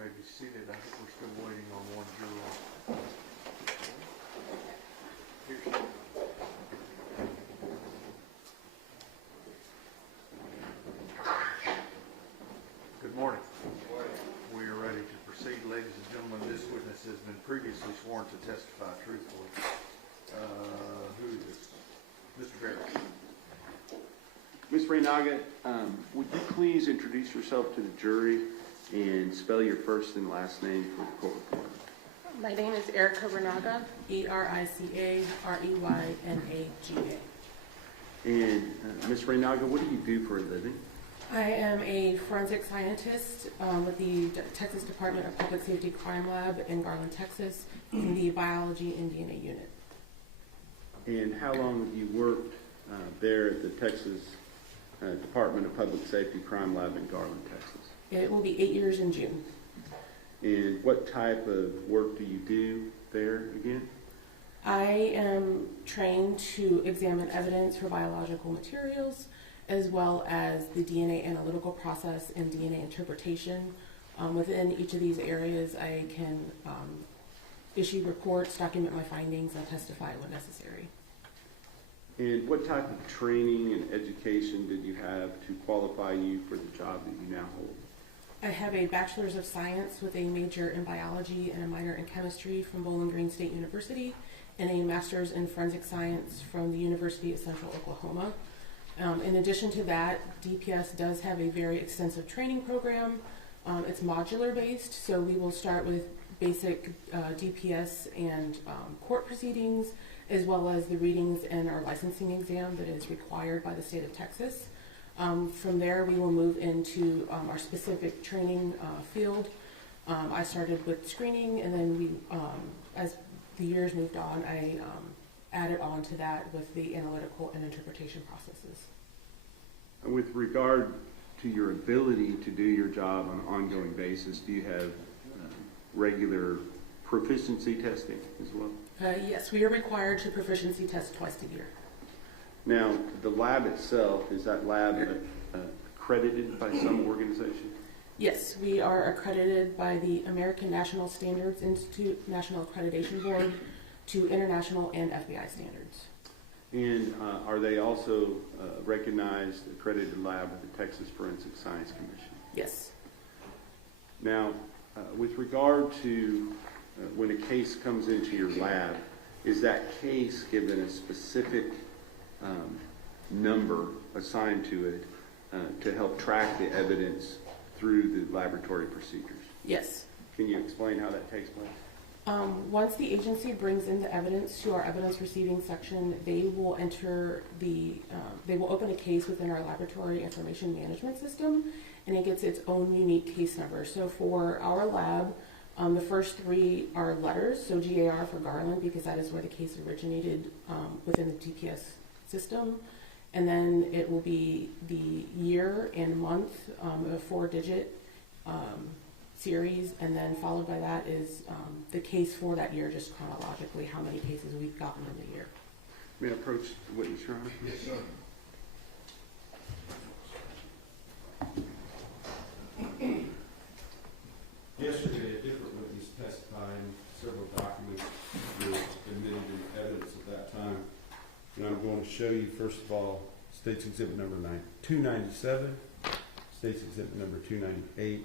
may be seated. I think we're still waiting on one juror. Here's Good morning. We are ready to proceed, ladies and gentlemen. This witness has been previously sworn to testify truthfully. Who is this? Mr. Becker. Ms. Reaga, would you please introduce yourself to the jury and spell your first and last name for the court report? My name is Erica Reaga, Ericayrenaga. And Ms. Reaga, what do you do for a living? I am a forensic scientist with the Texas Department of Public Safety Crime Lab in Garland, Texas, in the Biology and DNA unit. And how long have you worked there at the Texas Department of Public Safety Crime Lab in Garland, Texas? It will be 8 years in June. And what type of work do you do there again? I am trained to examine evidence for biological materials, as well as the DNA analytical process and DNA interpretation. Within each of these areas, I can issue reports, document my findings, and testify when necessary. And what type of training and education did you have to qualify you for the job that you now hold? I have a Bachelor's of Science with a major in biology and a minor in chemistry from Bowling Green State University, and a Master's in Forensic Science from the University of Central Oklahoma. In addition to that, DPS does have a very extensive training program. It's modular based, so we will start with basic DPS and court proceedings, as well as the readings and our licensing exam that is required by the state of Texas. From there, we will move into our specific training field. I started with screening, and then we, as the years moved on, I added on to that with the analytical and interpretation processes. With regard to your ability to do your job on an ongoing basis, do you have regular proficiency testing as well? Yes, we are required to proficiency test twice a year. Now, the lab itself, is that lab accredited by some organization? Yes, we are accredited by the American National Standards Institute National Accreditation Board to international and FBI standards. And are they also recognized accredited lab with the Texas Forensic Science Commission? Yes. Now, with regard to when a case comes into your lab, is that case given a specific number assigned to it to help track the evidence through the laboratory procedures? Yes. Can you explain how that takes place? Once the agency brings in the evidence to our evidence receiving section, they will enter they will open a case within our laboratory information management system, and it gets its own unique case number. So for our lab, the first three are letters, so GAR for Garland, because that is where the case originated within the DPS system. And then it will be the year and month, a 4-digit series, and then followed by that is the case for that year, just chronologically, how many cases we've gotten in the year. May I approach the witness, Your Honor? Yes, sir. Yesterday, a different witness testified, several documents were admitted in evidence at that time. And I'm going to show you, first of all, State's Exhibit number 297, State's Exhibit number 298,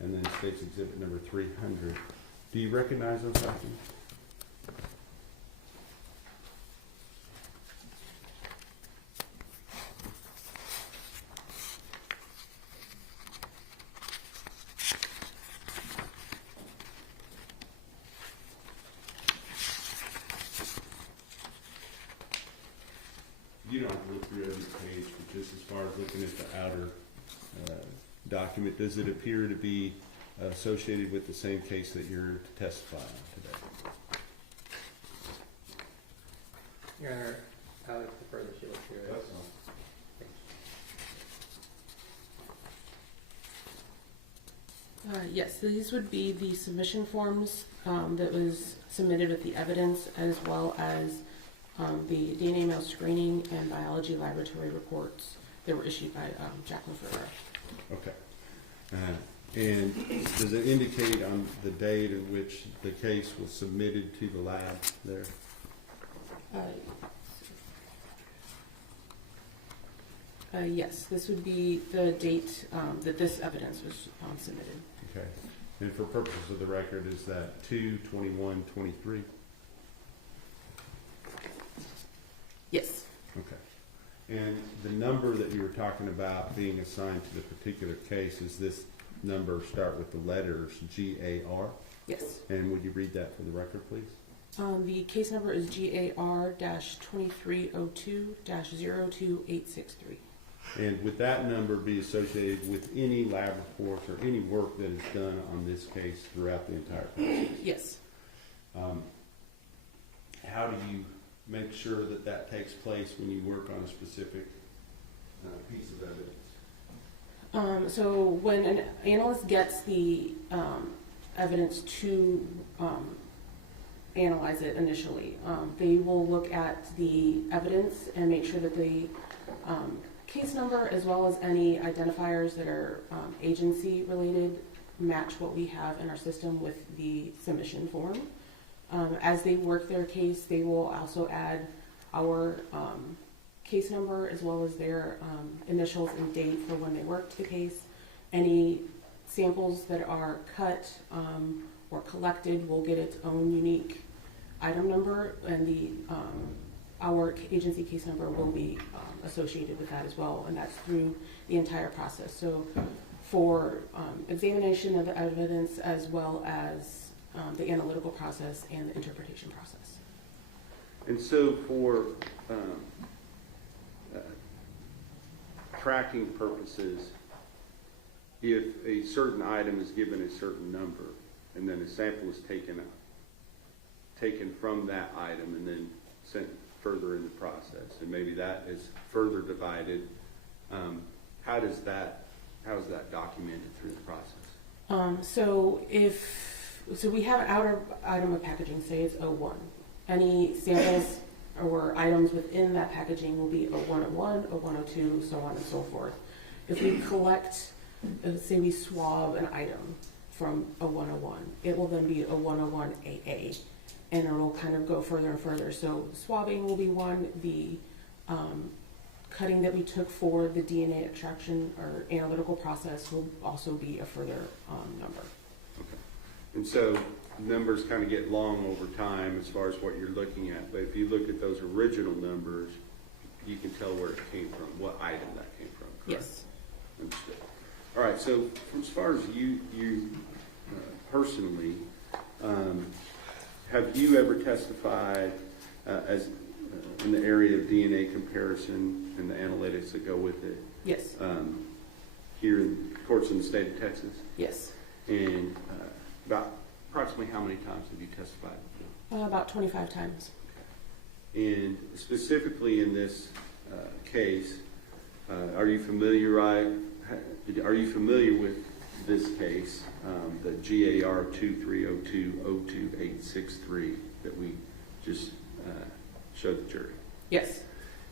and then State's Exhibit number 300. Do you recognize those documents? You don't have to look through every page, but just as far as looking at the outer document, does it appear to be associated with the same case that you're testifying on today? Your Honor, I would prefer that you look through it. That's all. Yes, so these would be the submission forms that was submitted with the evidence, as well as the DNA mail screening and biology laboratory reports that were issued by Jacqueline Ferreira. Okay. And does it indicate on the date in which the case was submitted to the lab there? Yes, this would be the date that this evidence was submitted. Okay. And for purposes of the record, is that 2/21/23? Yes. Okay. And the number that you were talking about being assigned to the particular case, is this number start with the letters GAR? Yes. And would you read that for the record, please? The case number is GAR-2302-02863. And would that number be associated with any lab reports or any work that is done on this case throughout the entire process? Yes. How do you make sure that that takes place when you work on a specific piece of evidence? So when an analyst gets the evidence to analyze it initially, they will look at the evidence and make sure that the case number, as well as any identifiers that are agency related, match what we have in our system with the submission form. As they work their case, they will also add our case number as well as their initials and date for when they worked the case. Any samples that are cut or collected will get its own unique item number, and our agency case number will be associated with that as well, and that's through the entire process. So for examination of the evidence, as well as the analytical process and the interpretation process. And so for tracking purposes, if a certain item is given a certain number, and then a sample is taken from that item and then sent further in the process, and maybe that is further divided, how is that documented through the process? So we have an outer item of packaging, say it's 01. Any samples or items within that packaging will be 0101, 0102, so on and so forth. If we collect, say we swab an item from 0101, it will then be 0101AA, and it will kind of go further and further. So swabbing will be one, the cutting that we took for the DNA extraction or analytical process will also be a further number. Okay. And so numbers kind of get long over time as far as what you're looking at, but if you look at those original numbers, you can tell where it came from, what item that came from, correct? Yes. Understood. All right, so as far as you personally, have you ever testified as in the area of DNA comparison and the analytics that go with it? Yes. Here in courts in the state of Texas? Yes. And about approximately how many times have you testified before? About 25 times. And specifically in this case, are you familiar with this case, the GAR 2302-02863 that we just showed the jury? Yes.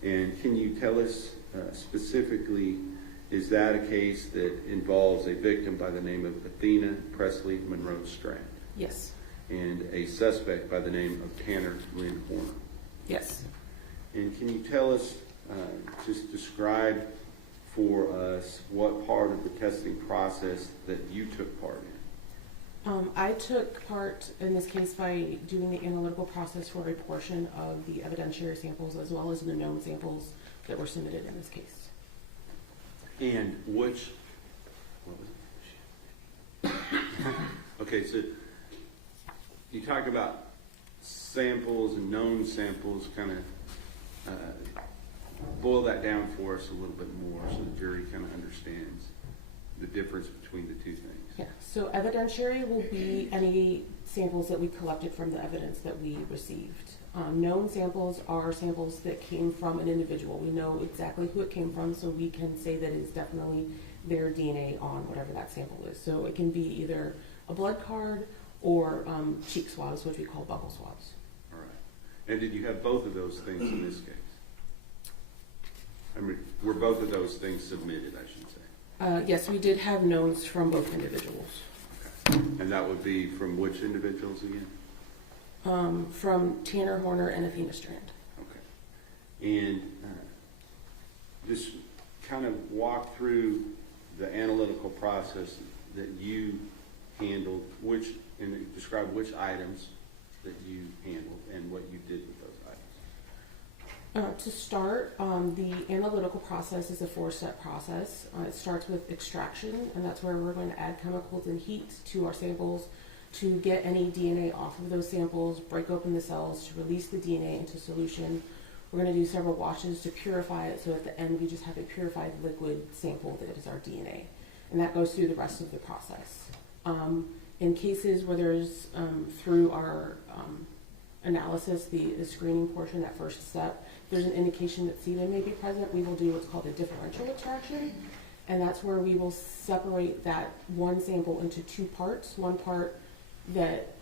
And can you tell us specifically, is that a case that involves a victim by the name of Athena Presley Monroe Strand? Yes. And a suspect by the name of Tanner Lynn Horner? Yes. And can you tell us, just describe for us what part of the testing process that you took part in? I took part in this case by doing the analytical process for a portion of the evidentiary samples as well as the known samples that were submitted in this case. And what was it? Okay, so you talk about samples and known samples, kind of boil that down for us a little bit more so the jury kind of understands the difference between the two things. Yeah, so evidentiary will be any samples that we collected from the evidence that we received. Known samples are samples that came from an individual. We know exactly who it came from, so we can say that it's definitely their DNA on whatever that sample is. So it can be either a blood card or cheek swabs, which we call buccal swabs. All right. And did you have both of those things in this case? I mean, were both of those things submitted, I should say? Yes, we did have knowns from both individuals. And that would be from which individuals again? From Tanner Horner and Athena Strand. Okay. And just kind of walk through the analytical process that you handled, and describe which items that you handled and what you did with those items. To start, the analytical process is a 4-step process. It starts with extraction, and that's where we're going to add chemicals and heat to our samples to get any DNA off of those samples, break open the cells to release the DNA into solution. We're going to do several washes to purify it, so at the end we just have a purified liquid sample that is our DNA. And that goes through the rest of the process. In cases where there's, through our analysis, the screening portion, that first step, there's an indication that sebum may be present, we will do what's called a differential extraction. And that's where we will separate that one sample into 2 parts. One part that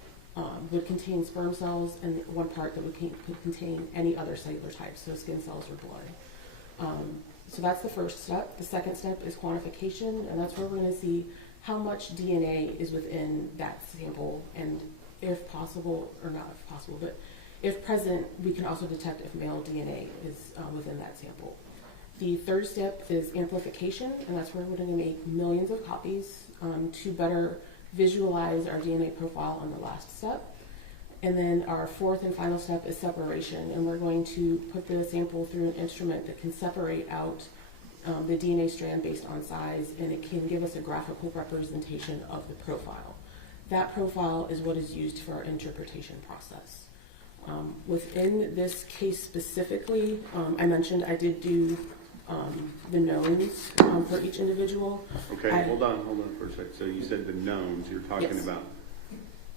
would contain sperm cells, and one part that could contain any other cellular types, so skin cells or blood. So that's the first step. The second step is quantification, and that's where we're going to see how much DNA is within that sample, and if possible, or not if possible, but if present, we can also detect if male DNA is within that sample. The third step is amplification, and that's where we're going to make millions of copies to better visualize our DNA profile on the last step. And then our fourth and final step is separation, and we're going to put the sample through an instrument that can separate out the DNA strand based on size, and it can give us a graphical representation of the profile. That profile is what is used for our interpretation process. Within this case specifically, I mentioned I did do the knowns for each individual. Okay, hold on for a second. So you said the knowns, you're talking Yes. about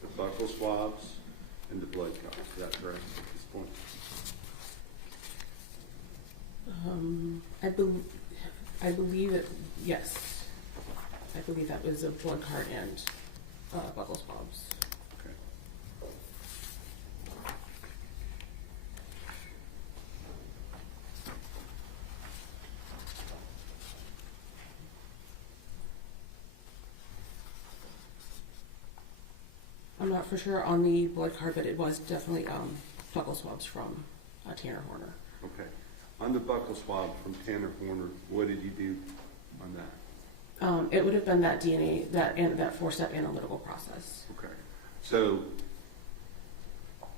the buccal swabs and the blood counts, is that correct at this point? I believe that, yes. I believe that was a blood card and buccal swabs. Okay. I'm not for sure on the blood card, but it was definitely buccal swabs from Tanner Horner. Okay. On the buccal swab from Tanner Horner, what did you do on that? It would have been that DNA, that 4-step analytical process. Okay. So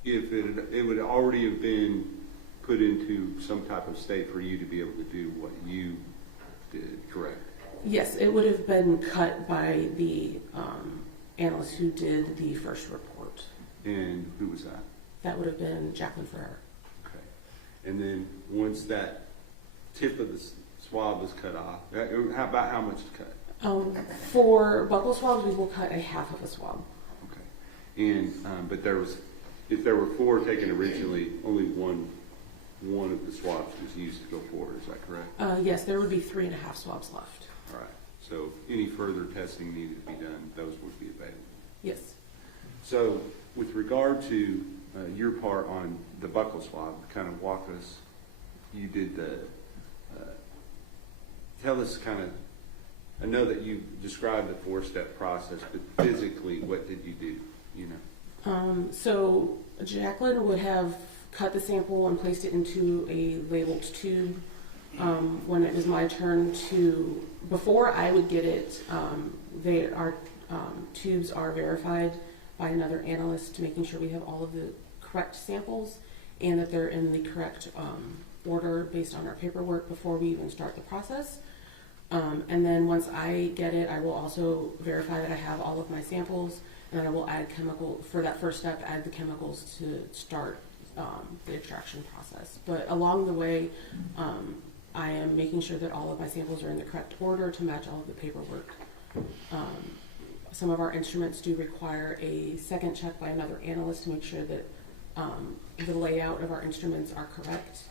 if it would already have been put into some type of state for you to be able to do what you did, correct? Yes, it would have been cut by the analyst who did the first report. And who was that? That would have been Jacqueline Ferrer. Okay. And then once that tip of the swab is cut off, about how much to cut? For buccal swabs, we will cut a half of a swab. Okay. And but if there were 4 taken originally, only one of the swabs was used to go forward. Is that correct? Yes, there would be 3.5 swabs left. All right. So any further testing needed to be done, those would be available. Yes. So with regard to your part on the buccal swab, kind of walk us. You did tell us kind of. I know that you described the 4-step process, but physically, what did you do? You know. So Jacqueline would have cut the sample and placed it into a labeled tube. When it was my turn to, before I would get it, our tubes are verified by another analyst, making sure we have all of the correct samples and that they're in the correct order based on our paperwork before we even start the process. And then once I get it, I will also verify that I have all of my samples, and I will add for that first step, add the chemicals to start the extraction process. But along the way, I am making sure that all of my samples are in the correct order to match all of the paperwork. Some of our instruments do require a second check by another analyst to make sure that the layout of our instruments are correct.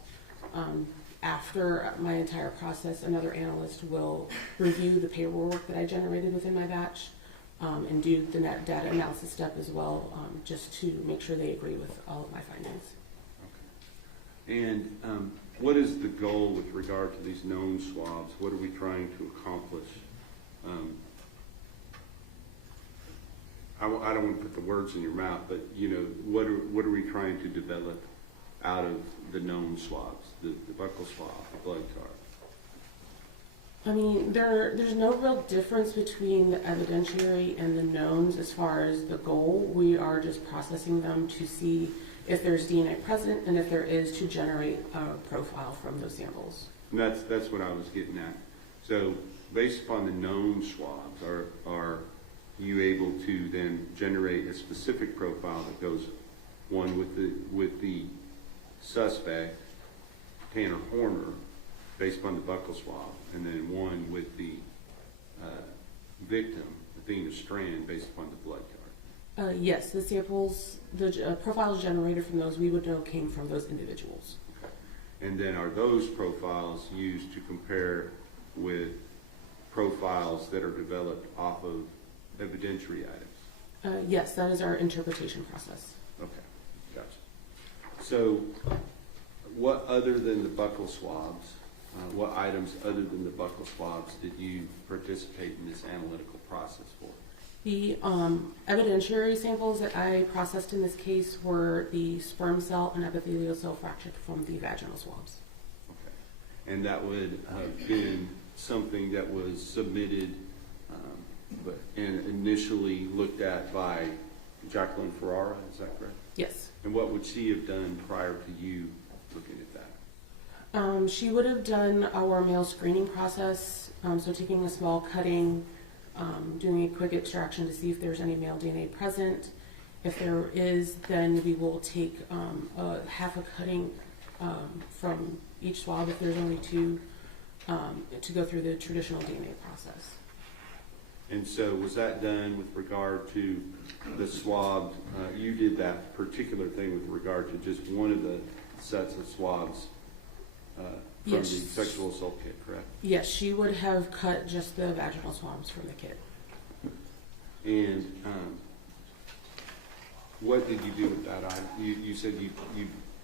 After my entire process, another analyst will review the paperwork that I generated within my batch and do the net data analysis step as well, just to make sure they agree with all of my findings. Okay. And what is the goal with regard to these known swabs? What are we trying to accomplish I don't want to put the words in your mouth, but, you know, what are we trying to develop out of the known swabs, the buccal swab, the blood card? I mean, there's no real difference between the evidentiary and the knowns as far as the goal. We are just processing them to see if there's DNA present, and if there is, to generate a profile from those samples. And that's what I was getting at. So based upon the known swabs, are you able to then generate a specific profile that goes one with the suspect, Tanner Horner, based upon the buccal swab, and then one with the victim, Athena Strand, based upon the blood card? Yes, the samples, the profiles generated from those, we would know came from those individuals. Okay. And then are those profiles used to compare with profiles that are developed off of evidentiary items? Yes, that is our interpretation process. Okay, gotcha. So what other than the buccal swabs, what items other than the buccal swabs did you participate in this analytical process for? The evidentiary samples that I processed in this case were the sperm cell and epithelial cell fraction from the vaginal swabs. Okay. And that would have been something that was submitted and initially looked at by Jacqueline Ferrara, is that correct? Yes. And what would she have done prior to you looking at that? She would have done our male screening process, so taking a small cutting, doing a quick extraction to see if there's any male DNA present. If there is, then we will take half a cutting from each swab, if there's only two, to go through the traditional DNA process. And so was that done with regard to the swab? You did that particular thing with regard to just one of the sets of swabs from Yes. the sexual assault kit, correct? Yes, she would have cut just the vaginal swabs from the kit. And what did you do with that item? You said you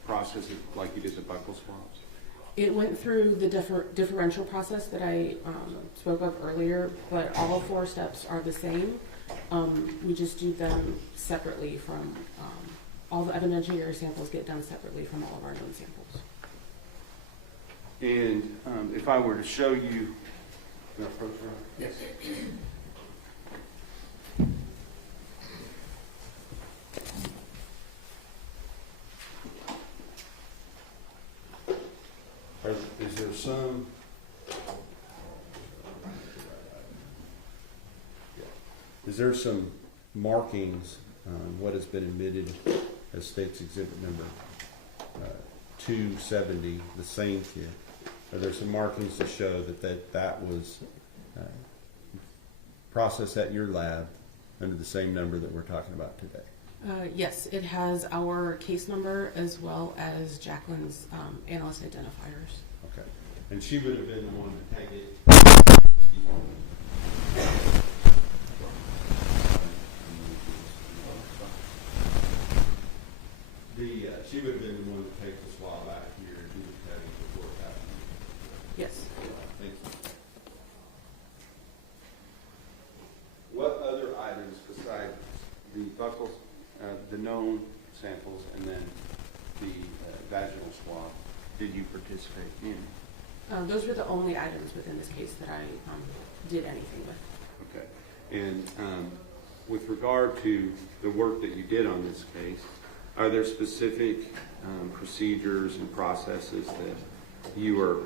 processed it like you did the buccal swabs? It went through the differential process that I spoke of earlier, but all 4 steps are the same. We just do them separately from, all the evidentiary samples get done separately from all of our known samples. And if I were to show you, Yes. Is there some? Is there some markings on what has been admitted as State's Exhibit number 270, the same kit? Are there some markings to show that was processed at your lab under the same number that we're talking about today? Yes, it has our case number as well as Jacqueline's analyst identifiers. Okay. And she would have been the one to take it. She would have been the one to take the swab out of here and do the cutting before it happened. Yes. Thank you. what other items besides the buccals, the known samples, and then the vaginal swab did you participate in? Those were the only items within this case that I did anything with. Okay. And with regard to the work that you did on this case, are there specific procedures and processes that you are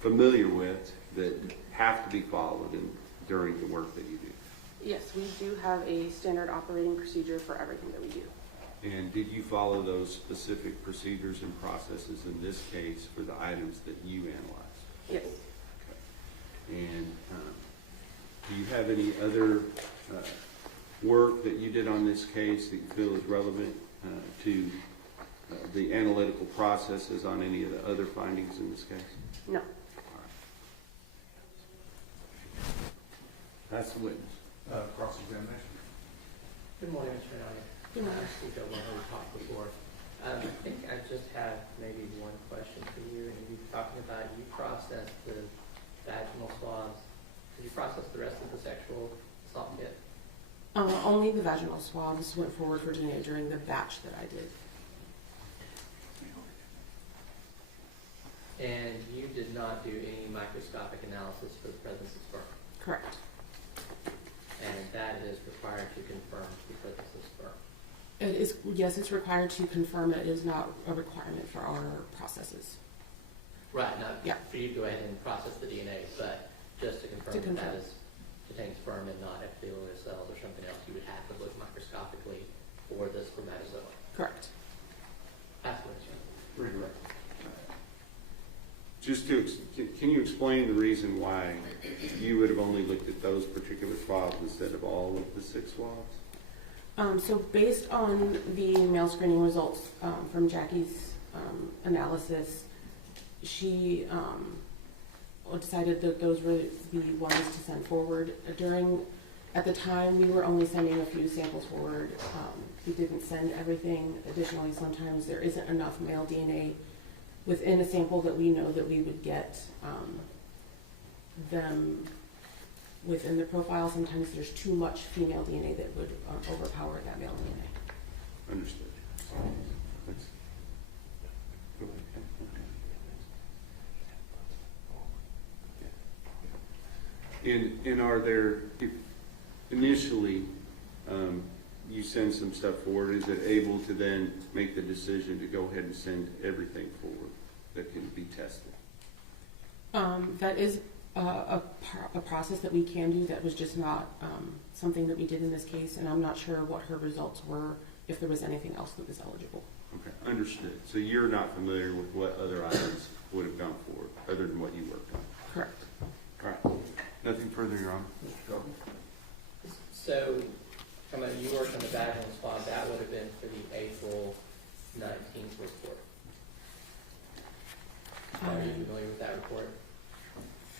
familiar with that have to be followed during the work that you do? Yes, we do have a standard operating procedure for everything that we do. And did you follow those specific procedures and processes in this case for the items that you analyzed? Yes. Okay. And do you have any other work that you did on this case that you feel is relevant to the analytical processes on any of the other findings in this case? No. All right. That's the witness. Cross-examination. Good morning, Mr. Renata. Good morning. We talked before. I think I just have maybe one question for you. And you talking about you processed the vaginal swabs. Did you process Only the vaginal swabs went forward for DNA during the batch that I did. And you did not do any microscopic analysis for the presence of sperm. Correct. And that is required to confirm the presence of sperm. It is, yes, it's required to confirm. It is not a requirement for our processes. Right, not Yeah. for you to go ahead and process the DNA, but just to confirm that is contains sperm and not epithelial cells or something else, you would have to look microscopically for the spermatozoa. Correct. That's what it's right. Just can you explain the reason why you would have only looked at those particular swabs instead of all of the 6 swabs? So based on the male screening results from Jackie's analysis, she decided that those were the ones to send forward. At the time, we were only sending a few samples forward. We didn't send everything. Additionally, sometimes there isn't enough male DNA within a sample that we know that we would get them within the profile. Sometimes there's too much female DNA that would overpower that male DNA. Understood. That's, and are there, if initially you send some stuff forward, is it able to then make the decision to go ahead and send everything forward that can be tested? That is a process that we can do. That was just not something that we did in this case, and I'm not sure what her results were, if there was anything else that was eligible. Okay, understood. So you're not familiar with what other items would have gone forward, other than what you worked on? Correct. All right. Nothing further, Your Honor. So, you worked on the vaginal swab, that would have been for the April 19th report. Are you familiar with that report?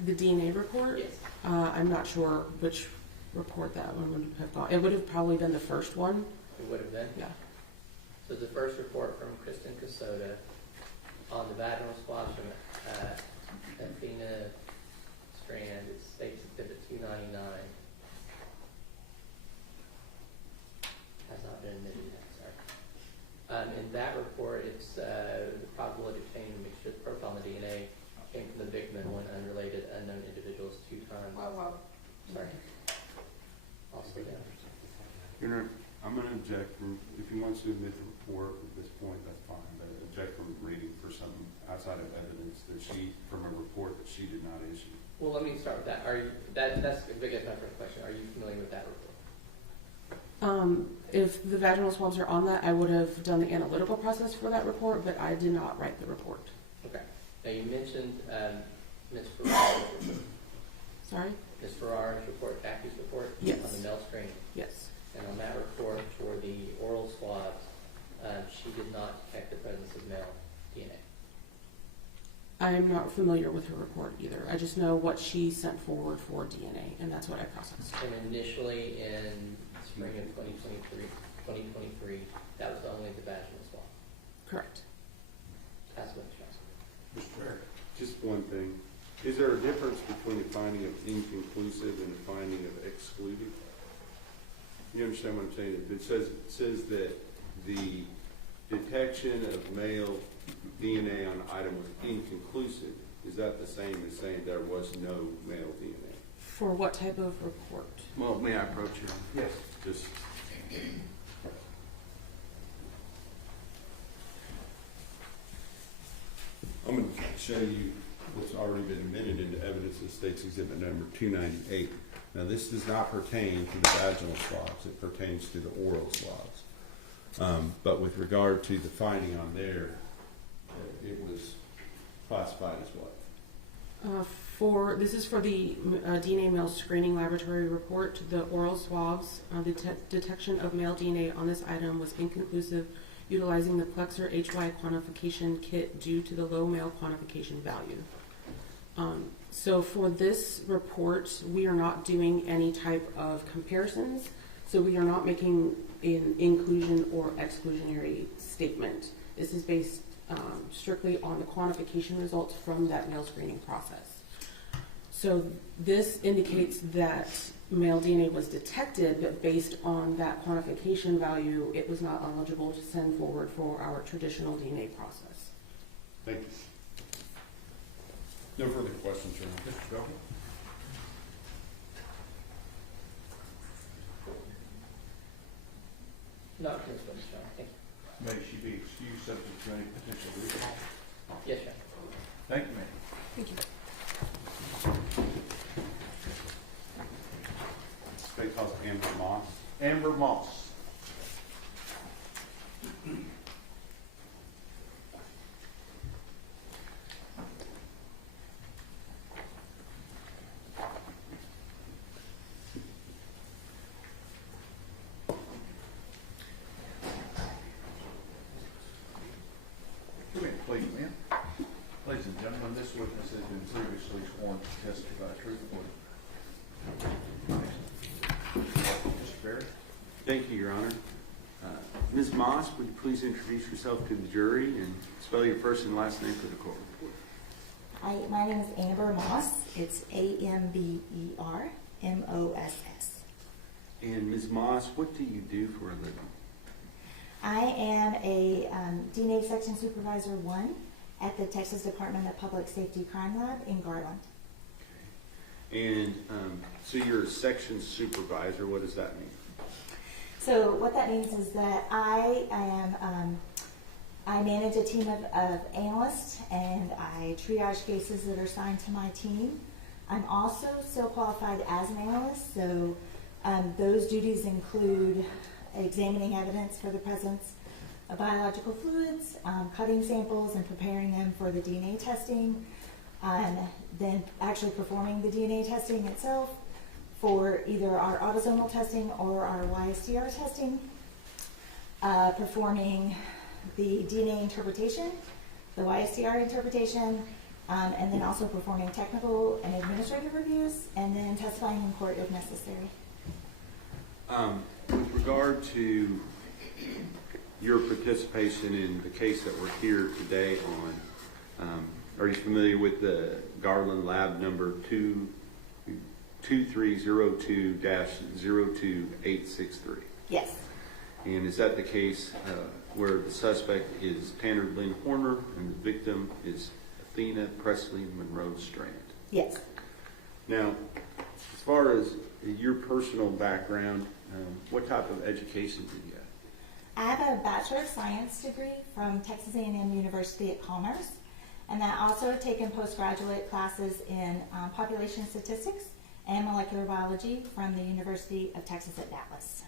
The DNA report? Yes. I'm not sure which report that one would have gone. It would have probably been the first one. It would have been? Yeah. So the first report from Kristen Casoda on the vaginal swabs from Athena Strand, it states exhibit 299. Has not been admitted yet, sorry. In that report, it's the probability of obtaining a mixture profile in the DNA came from the victim and one unrelated unknown individuals 2 times. Wow. Sorry. I'll slow down. Your Honor, I'm going to object if he wants to admit the report at this point, that's fine, but object from reading for something outside of evidence that from a report that she did not issue. Well, let me start with that. That's a big enough question. Are you familiar with that report? If the vaginal swabs are on that, I would have done the analytical process for that report, but I did not write the report. Okay. Now you mentioned Ms. Ferrara's report. Sorry? Ms. Ferrara's report, Jackie's report? Yes. On the male screening. Yes. And on that report for the oral swabs, she did not detect the presence of male DNA. I am not familiar with her report either. I just know what she sent forward for DNA, and that's what I processed. And initially in spring of 2023, that was only the vaginal swab. Correct. That's what it's asking. Mr. Becker. Just one thing. Is there a difference between a finding of inconclusive and a finding of excluded? You understand what I'm saying? It says that the detection of male DNA on the item was inconclusive. Is that the same as saying there was no male DNA? For what type of report? Well, may I approach you? Yes. Just. I'm going to show you what's already been admitted into evidence in State's Exhibit number 298. Now, this does not pertain to the vaginal swabs. It pertains to the oral swabs. But with regard to the finding on there, it was classified as what? This is for the DNA male screening laboratory report. The oral swabs, the detection of male DNA on this item was inconclusive, utilizing the Plexer HY quantification kit due to the low male quantification value. So for this report, we are not doing any type of comparisons. So we are not making an inclusion or exclusionary statement. This is based strictly on the quantification results from that male screening process. So this indicates that male DNA was detected, but based on that quantification value, it was not eligible to send forward for our traditional DNA process. Thank you. No further questions, Your Honor. Mr. Belkey? Not for this witness, Your Honor. Thank you. May she be excused subject to any potential recall? Yes, Your Honor. Thank you, ma'am. Thank you. State calls Amber Moss. Amber Moss. Come here, please, ma'am. Ladies and gentlemen, this witness has been previously sworn to testify truthfully. Mr. Barry? Thank you, Your Honor. Ms. Moss, would you please introduce yourself to the jury and spell your first and last name for the court? Hi, my name is Amber Moss. It's AMBER MOSS. And Ms. Moss, what do you do for a living? I am a DNA Section Supervisor 1 at the Texas Department of Public Safety Crime Lab in Garland. And so you're a section supervisor. What does that mean? So what that means is that I manage a team of analysts, and I triage cases that are assigned to my team. I'm also still qualified as an analyst, so those duties include examining evidence for the presence of biological fluids, cutting samples and preparing them for the DNA testing, then actually performing the DNA testing itself for either our autosomal testing or our YSTR testing, performing the DNA interpretation, the YSTR interpretation, and then also performing technical and administrative reviews, and then testifying in court if necessary. With regard to your participation in the case that we're here today on, are you familiar with the Garland Lab number 2302-02863? Yes. And is that the case where the suspect is Tanner Lynn Horner and the victim is Athena Presley Monroe Strand? Yes. Now, as far as your personal background, what type of education did you have? I have a Bachelor of Science degree from Texas A&M University at Commerce, and I also have taken postgraduate classes in population statistics and molecular biology from the University of Texas at Dallas.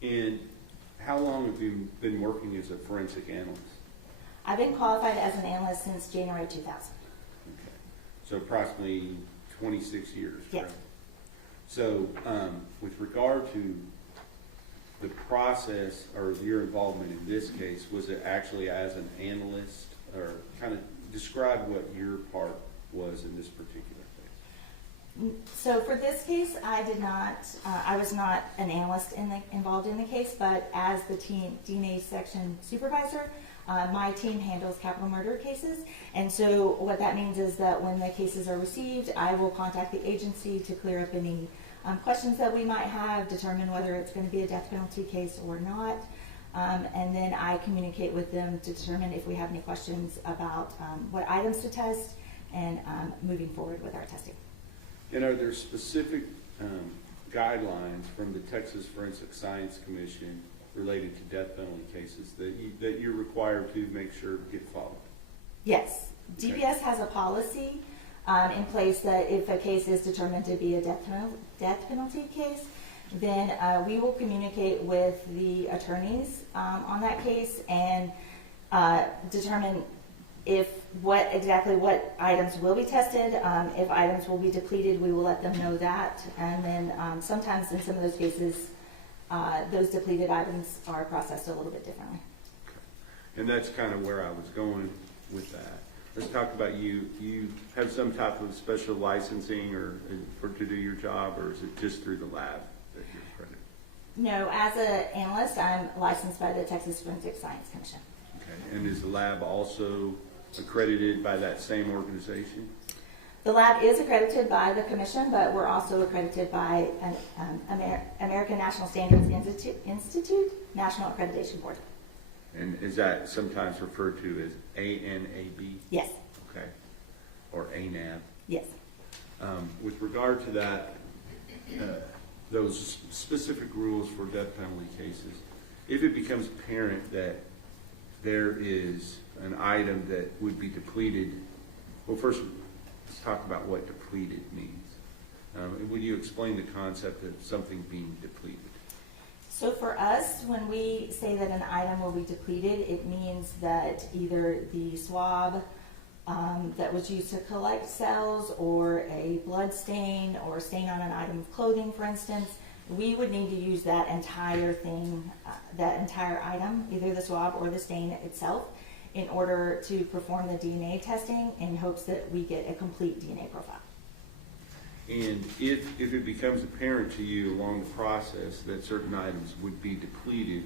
And how long have you been working as a forensic analyst? I've been qualified as an analyst since January 2000. Okay. So approximately 26 years, Yes. correct? So with regard to the process or your involvement in this case, was it actually as an analyst, or kind of describe what your part was in this particular case? So for this case, I did not, I was not an analyst involved in the case, but as the DNA section supervisor, my team handles capital murder cases. And so what that means is that when the cases are received, I will contact the agency to clear up any questions that we might have, determine whether it's going to be a death penalty case or not. And then I communicate with them to determine if we have any questions about what items to test and moving forward with our testing. And are there specific guidelines from the Texas Forensic Science Commission related to death penalty cases that you're required to make sure get followed? Yes. Okay. DPS has a policy in place that if a case is determined to be a death penalty case, then we will communicate with the attorneys on that case and determine exactly what items will be tested. If items will be depleted, we will let them know that. And then sometimes in some of those cases, those depleted items are processed a little bit differently. Okay. And that's kind of where I was going with that. Let's talk about you. You have some type of special licensing to do your job, or is it just through the lab that you're accredited? No, as an analyst, I'm licensed by the Texas Forensic Science Commission. Okay. And is the lab also accredited by that same organization? The lab is accredited by the commission, but we're also accredited by an American National Standards Institute National Accreditation Board. And is that sometimes referred to as ANAB? Yes, Okay. Or ANAB? yes. With regard to that, those specific rules for death penalty cases, if it becomes apparent that there is an item that would be depleted, well, first, let's talk about what depleted means. Would you explain the concept of something being depleted? So for us, when we say that an item will be depleted, it means that either the swab that was used to collect cells, or a blood stain, or a stain on an item of clothing, for instance, we would need to use that entire thing, that entire item, either the swab or the stain itself, in order to perform the DNA testing in hopes that we get a complete DNA profile. And if it becomes apparent to you along the process that certain items would be depleted,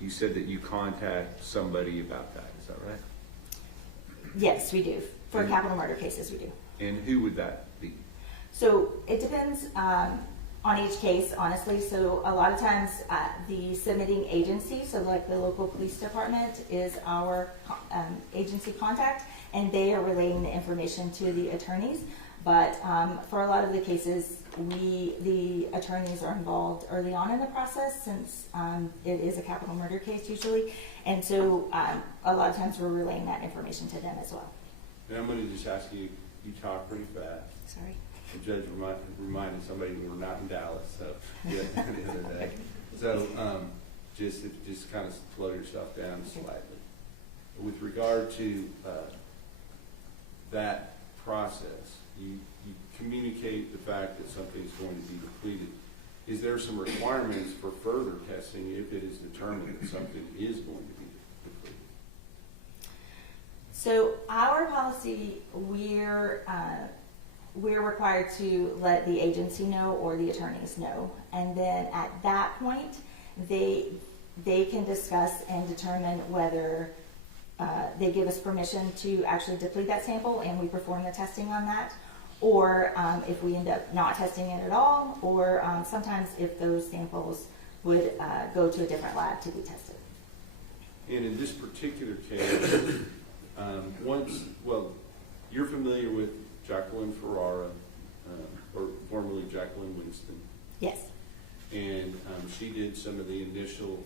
you said that you contact somebody about that, is that right? Yes, we do. For capital murder cases, we do. And who would that be? So it depends on each case, honestly. So a lot of times the submitting agency, so like the local police department, is our agency contact, and they are relaying the information to the attorneys. But for a lot of the cases, the attorneys are involved early on in the process, since it is a capital murder case usually. And so a lot of times we're relaying that information to them as well. And I'm going to just ask you, you talk pretty fast. Sorry. The judge reminded somebody we were not in Dallas, so the other day. So just kind of slow yourself down slightly. With regard to that process, you communicate the fact that something is going to be depleted. Is there some requirements for further testing if it is determined that something is going to be depleted? So our policy, we're required to let the agency know or the attorneys know, and then at that point, they can discuss and determine whether they give us permission to actually deplete that sample, and we perform the testing on that, or if we end up not testing it at all, or sometimes if those samples would go to a different lab to be tested. And in this particular case, you're familiar with Jacqueline Ferrara, or formerly Jacqueline Winston. Yes. And she did some of the initial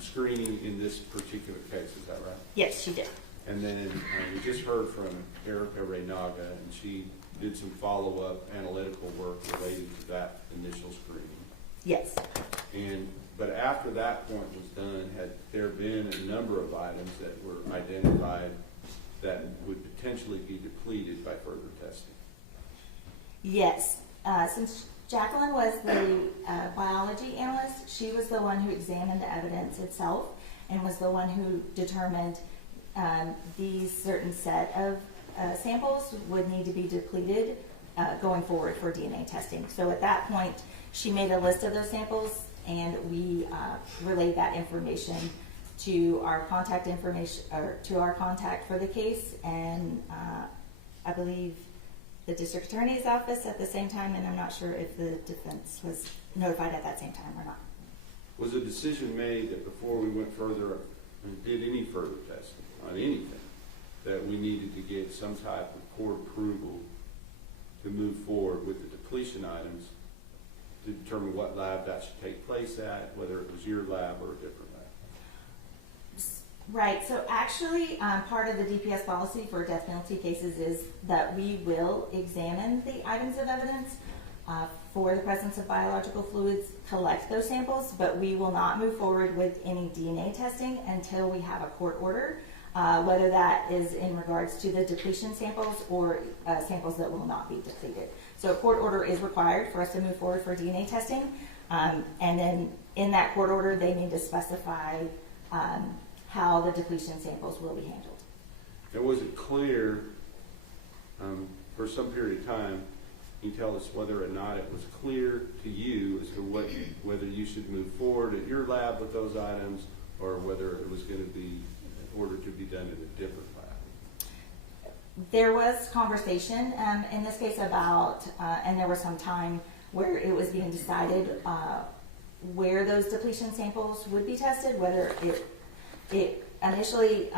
screening in this particular case, is that right? Yes, she did. And then we just heard from Reaga, and she did some follow-up analytical work related to that initial screening. Yes. But after that point was done, had there been a number of items that were identified that would potentially be depleted by further testing? Yes. Since Jacqueline was the biology analyst, she was the one who examined the evidence itself and was the one who determined these certain set of samples would need to be depleted going forward for DNA testing. So at that point, she made a list of those samples, and we relayed that information to our contact information, or to our contact for the case, and I believe the district attorney's office at the same time, and I'm not sure if the defense was notified at that same time or not. Was a decision made that before we went further and did any further testing on anything, that we needed to get some type of court approval to move forward with the depletion items to determine what lab that should take place at, whether it was your lab or a different lab? Right, so actually part of the DPS policy for death penalty cases is that we will examine the items of evidence for the presence of biological fluids, collect those samples, but we will not move forward with any DNA testing until we have a court order, whether that is in regards to the depletion samples or samples that will not be depleted. So a court order is required for us to move forward for DNA testing, and then in that court order they need to specify how the depletion samples will be handled. And was it clear for some period of time, can you tell us whether or not it was clear to you as to whether you should move forward at your lab with those items, or whether it was going to be ordered to be done at a different lab? There was conversation in this case about, and there was some time where it was being decided where those depletion samples would be tested, whether it initially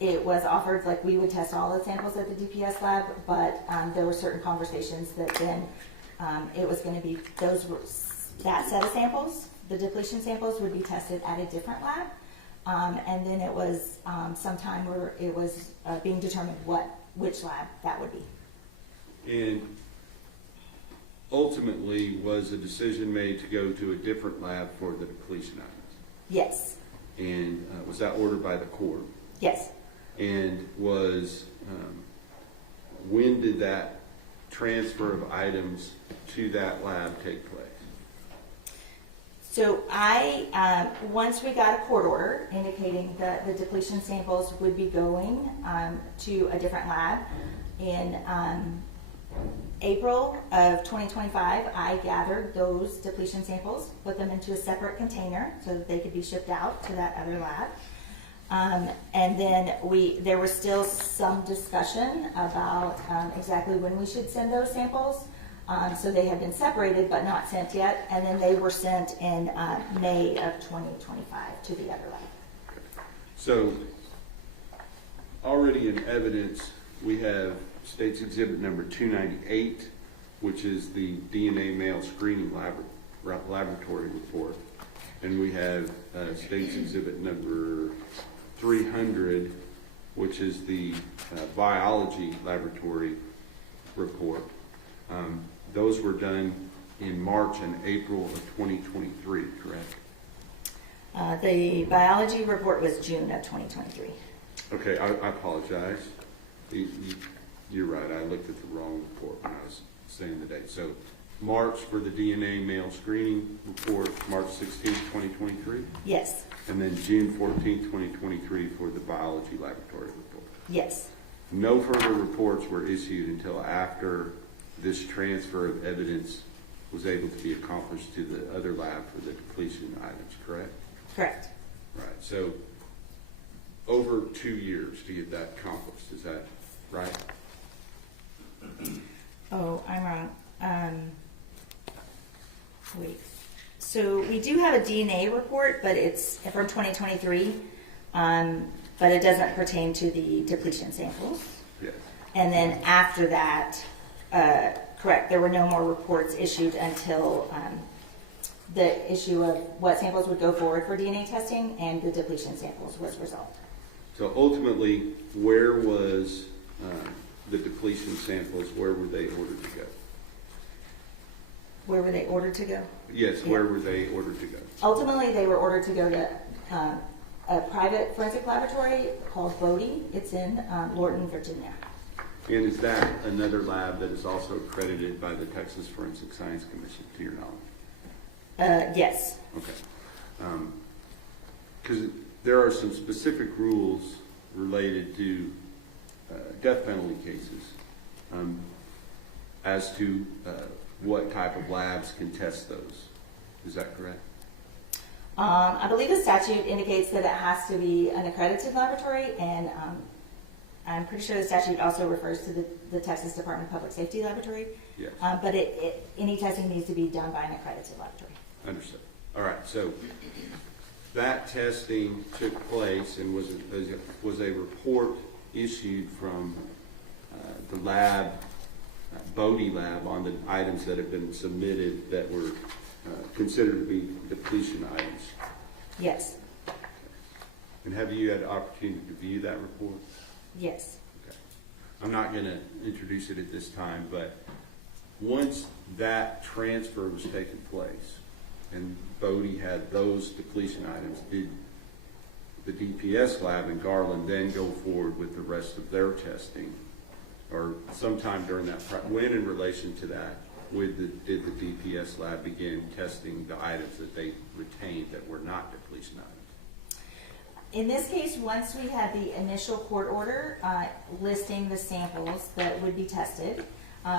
it was offered like we would test all the samples at the DPS lab, but there were certain conversations that then it was going to be that set of samples, the depletion samples would be tested at a different lab. And then it was some time where it was being determined which lab that would be. And ultimately, was a decision made to go to a different lab for the depletion items? Yes. And was that ordered by the court? Yes. And was, when did that transfer of items to that lab take place? So once we got a court order indicating that the depletion samples would be going to a different lab, in April of 2025, I gathered those depletion samples, put them into a separate container so that they could be shipped out to that other lab. And then there was still some discussion about exactly when we should send those samples. So they had been separated but not sent yet, and then they were sent in May of 2025 to the other lab. So, already in evidence, we have State's Exhibit number 298, which is the DNA male screening laboratory report. And we have State's Exhibit number 300, which is the biology laboratory report. Those were done in March and April of 2023, correct? The biology report was June of 2023. Okay, I apologize. You're right, I looked at the wrong report when I was saying the date. So March for the DNA male screening report, March 16, 2023? Yes. And then June 14, 2023 for the biology laboratory report? Yes. No further reports were issued until after this transfer of evidence was able to be accomplished to the other lab for the depletion items, correct? Correct. Right, so over 2 years to get that accomplished, is that right? Oh, I'm wrong. Wait. So we do have a DNA report, but it's from 2023, but it doesn't pertain to the depletion samples. Yes. And then after that, correct, there were no more reports issued until the issue of what samples would go forward for DNA testing and the depletion samples was resolved. So ultimately, where was the depletion samples, where were they ordered to go? Where were they ordered to go? Yes, Yeah. where were they ordered to go? Ultimately, they were ordered to go to a private forensic laboratory called Bodie. It's in Lorton, Virginia. And is that another lab that is also accredited by the Texas Forensic Science Commission, to your knowledge? Yes. Okay. Because there are some specific rules related to death penalty cases as to what type of labs can test those. Is that correct? I believe the statute indicates that it has to be an accredited laboratory, and I'm pretty sure the statute also refers to the Texas Department of Public Safety laboratory. Yes. But any testing needs to be done by an accredited laboratory. Understood. All right. So that testing took place, and was a report issued from the lab, Bodie lab, on the items that have been submitted that were considered to be depletion items. Yes. And have you had the opportunity to view that report? Yes. Okay. I'm not going to introduce it at this time, but once that transfer was taking place and Bodie had those depletion items, did the DPS lab in Garland then go forward with the rest of their testing? Or sometime during that, when in relation to that, did the DPS lab begin testing the items that they retained that were not depletion items? In this case, once we had the initial court order listing the samples that would be tested,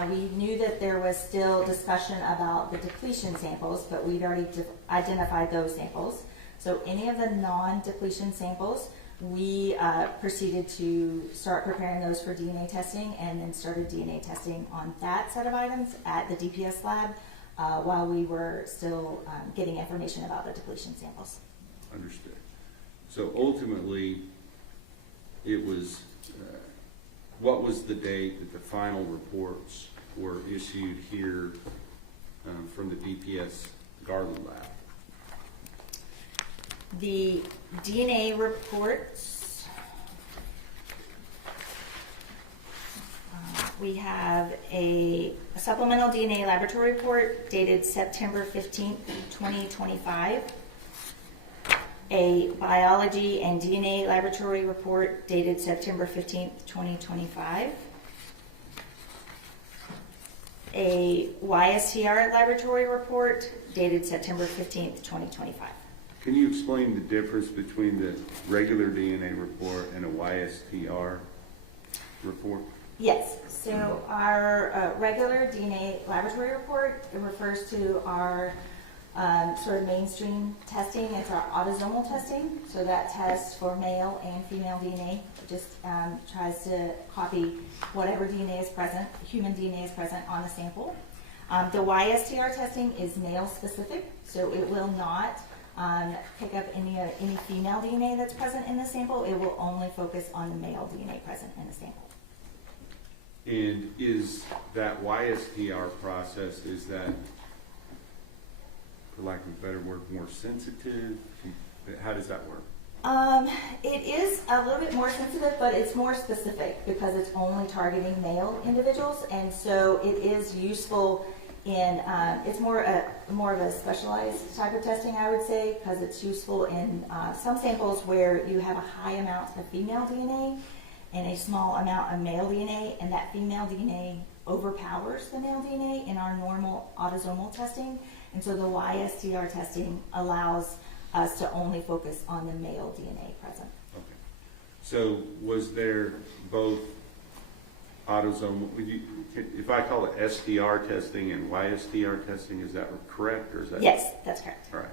we knew that there was still discussion about the depletion samples, but we'd already identified those samples. So any of the non-depletion samples we proceeded to start preparing those for DNA testing and then started DNA testing on that set of items at the DPS lab while we were still getting information about the depletion samples. Understood. So ultimately, it was, what was the date that the final reports were issued here from the DPS Garland lab? The DNA reports, we have a supplemental DNA laboratory report dated September 15th, 2025, a biology and DNA laboratory report dated September 15th, 2025, a YSTR laboratory report dated September 15th, 2025. Can you explain the difference between the regular DNA report and a YSTR report? Yes, so our regular DNA laboratory report, it refers to our sort of mainstream testing. It's our autosomal testing, so that tests for male and female DNA. It just tries to copy whatever DNA is present, human DNA is present on the sample. The YSTR testing is male specific, so it will not pick up any female DNA that's present in the sample. It will only focus on the male DNA present in the sample. And is that YSTR process, is that, for lack of a better word, more sensitive? How does that work? It is a little bit more sensitive, but it's more specific because it's only targeting male individuals, and so it is useful in, it's more of a specialized type of testing, I would say, because it's useful in some samples where you have a high amount of female DNA and a small amount of male DNA, and that female DNA overpowers the male DNA in our normal autosomal testing, and so the YSTR testing allows us to only focus on the male DNA present. Okay. So was there both autosomal, if I call it STR testing and YSTR testing, is that correct, or is that? Yes, that's correct. All right.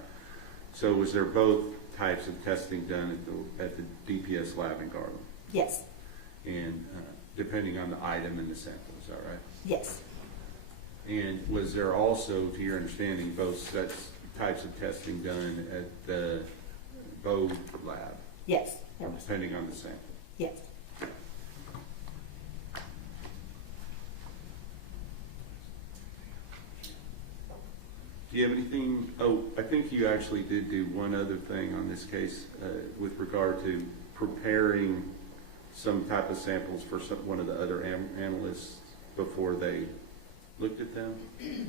So was there both types of testing done at the DPS lab in Garland? Yes. And depending on the item and the sample, is that right? Yes. And was there also, to your understanding, both types of testing done at the Bow lab? Yes, there was. Depending on the sample? Yes. Do you have anything? Oh, I think you actually did do one other thing on this case with regard to preparing some type of samples for one of the other analysts before they looked at them.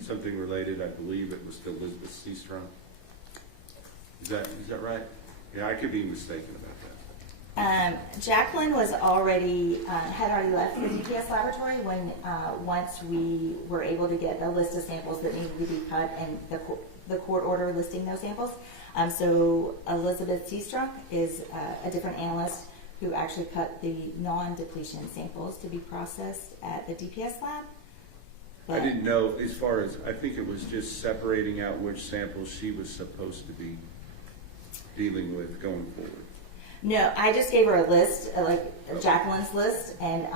Something related, I believe it was to Elizabeth Seastrunk. Is that right? Yeah, I could be mistaken about that. Jacqueline was had already left the DPS laboratory when once we were able to get the list of samples that needed to be cut and the court order listing those samples. So Elizabeth Seastrunk is a different analyst who actually cut the non-depletion samples to be processed at the DPS lab. I didn't know, as far as, I think it was just separating out which samples she was supposed to be dealing with going forward. No, I just gave her a list, Jacqueline's list, and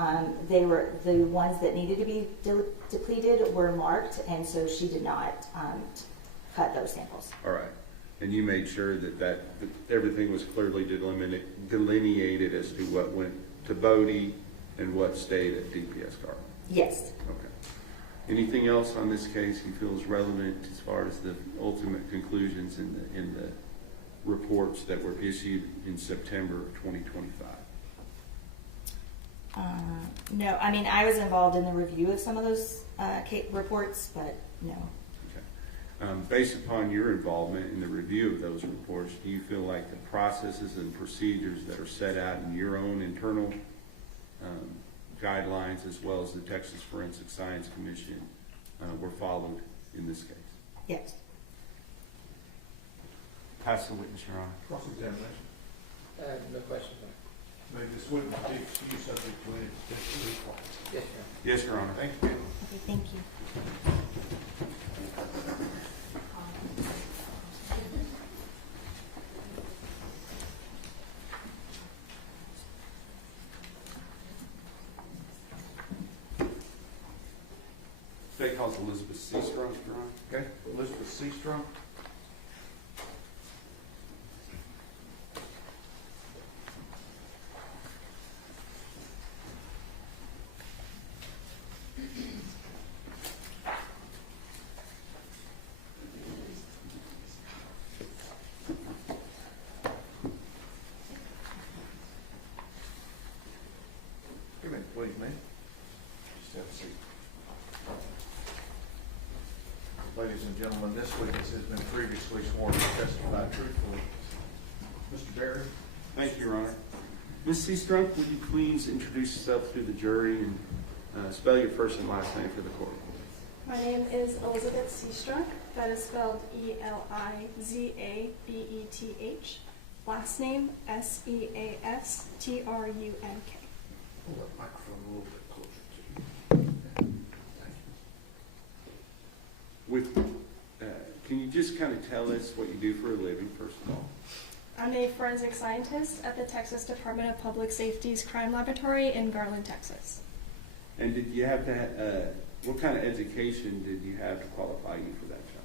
they were the ones that needed to be depleted were marked, and so she did not cut those samples. All right. And you made sure that everything was clearly delineated as to what went to Bodie and what stayed at DPS Garland? Yes. Okay. Anything else on this case you feel is relevant as far as the ultimate conclusions in the reports that were issued in September of 2025? No, I mean, I was involved in the review of some of those reports, but no. Okay. Based upon your involvement in the review of those reports, do you feel like the processes and procedures that are set out in your own internal guidelines as well as the Texas Forensic Science Commission were followed in this case? Yes. Pass the witness, Your Honor. Cross-examination. No question. May this witness be excused subject to any potential recall. Yes, sir. Yes, Your Honor. Thank you. Okay, thank you. State calls Elizabeth Seastrunk, Your Honor. Okay, Elizabeth Seastrunk. Come in, please, ma'am. Just have a seat. Ladies and gentlemen, this witness has been previously sworn to testify truthfully. Mr. Becker? Thank you, Your Honor. Ms. Seastrunk, would you please introduce yourself to the jury and spell your first and last name for the court? My name is Elizabeth Seastrunk. That is spelled Elizabeth. Last name Seastrunk. Pull that microphone a little bit closer to you. Thank you. Can you just kind of tell us what you do for a living, first of all? I'm a forensic scientist at the Texas Department of Public Safety's Crime Laboratory in Garland, Texas. And did you have to, what kind of education did you have to qualify you for that job?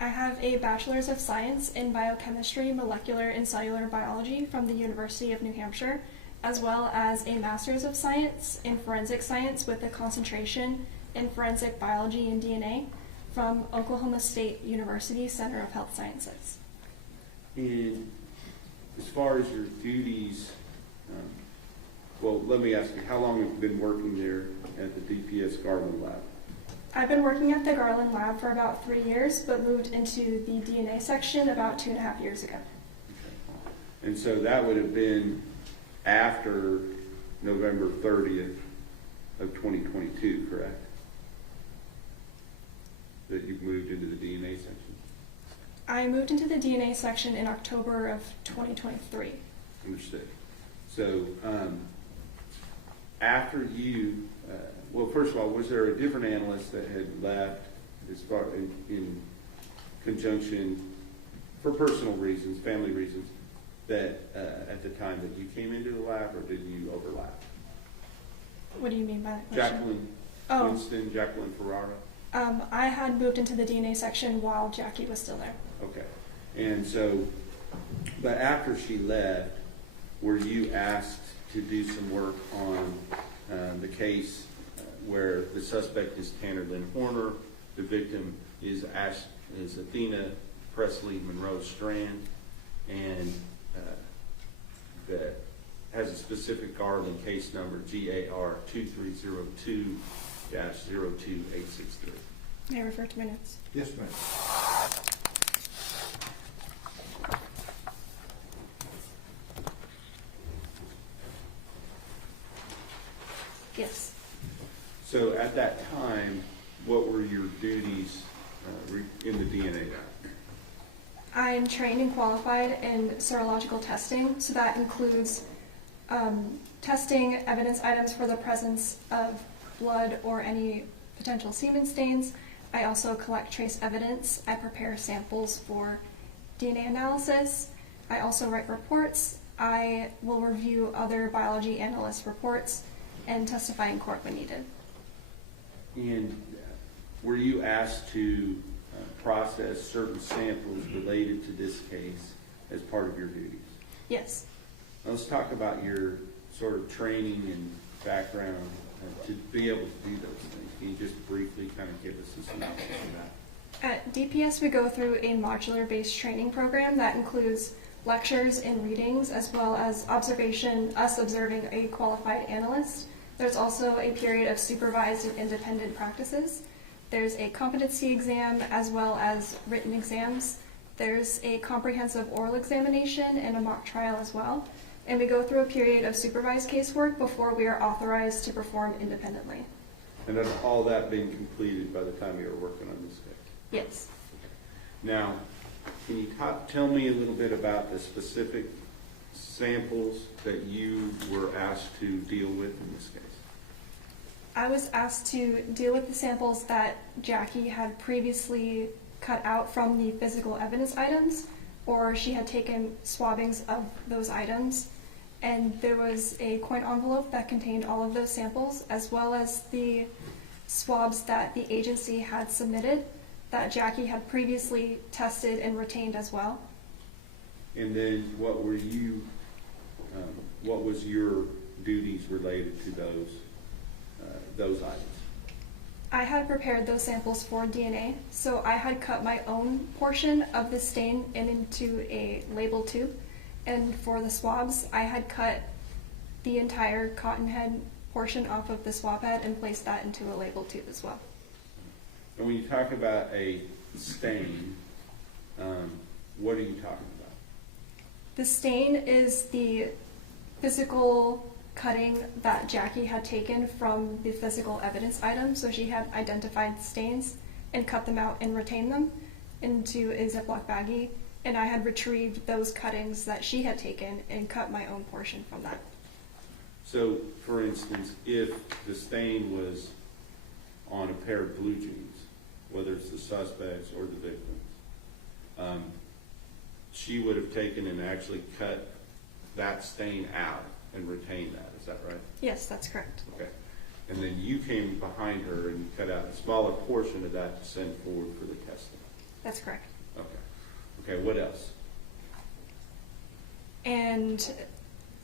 I have a Bachelor's of Science in Biochemistry, Molecular, and Cellular Biology from the University of New Hampshire, as well as a Master's of Science in Forensic Science with a concentration in Forensic Biology and DNA from Oklahoma State University Center of Health Sciences. And as far as your duties, well, let me ask you, how long have you been working there at the DPS Garland Lab? I've been working at the Garland Lab for about 3 years, but moved into the DNA section about 2.5 years ago. Okay. And so that would have been after November 30th of 2022, correct? That you've moved into the DNA section? I moved into the DNA section in October of 2023. Understood. So after you, well, first of all, was there a different analyst that had left as far in conjunction for personal reasons, family reasons, that at the time that you came into the lab, or did you overlap? What do you mean by that question? Jacqueline Oh. Winston, Jacqueline Ferrara? I had moved into the DNA section while Jackie was still there. Okay. And so, but after she left, were you asked to do some work on the case where the suspect is Tanner Lynn Horner, the victim is Athena Monroe Strand, and that has a specific Garland case number GAR 2302-02863. May I refer to my notes? Yes, ma'am. Yes. So at that time, what were your duties in the DNA lab? I'm trained and qualified in serological testing, so that includes testing evidence items for the presence of blood or any potential semen stains. I also collect trace evidence. I prepare samples for DNA analysis. I also write reports. I will review other biology analyst reports and testify in court when needed. And were you asked to process certain samples related to this case as part of your duties? Yes. Now let's talk about your sort of training and background to be able to do those things. Can you just briefly kind of give us a synopsis of that? At DPS, we go through a modular-based training program that includes lectures and readings, as well as us observing a qualified analyst. There's also a period of supervised and independent practices. There's a competency exam as well as written exams. There's a comprehensive oral examination and a mock trial as well. And we go through a period of supervised casework before we are authorized to perform independently. And had all that been completed by the time you were working on this case? Yes. Now, can you tell me a little bit about the specific samples that you were asked to deal with in this case? I was asked to deal with the samples that Jackie had previously cut out from the physical evidence items, or she had taken swabbings of those items. And there was a coin envelope that contained all of those samples, as well as the swabs that the agency had submitted that Jackie had previously tested and retained as well. And then what were you, what was your duties related to those items? I had prepared those samples for DNA, so I had cut my own portion of the stain into a label tube. And for the swabs, I had cut the entire cotton head portion off of the swab head and placed that into a label tube as well. And when you talk about a stain, what are you talking about? The stain is the physical cutting that Jackie had taken from the physical evidence item. So she had identified stains and cut them out and retained them into a Ziploc baggie. And I had retrieved those cuttings that she had taken and cut my own portion from that. So, for instance, if the stain was on a pair of blue jeans, whether it's the suspects or the victims, she would have taken and actually cut that stain out and retained that. Is that right? Yes, that's correct. Okay. And then you came behind her and cut out a smaller portion of that to send forward for the testing. That's correct. Okay. Okay, what else? And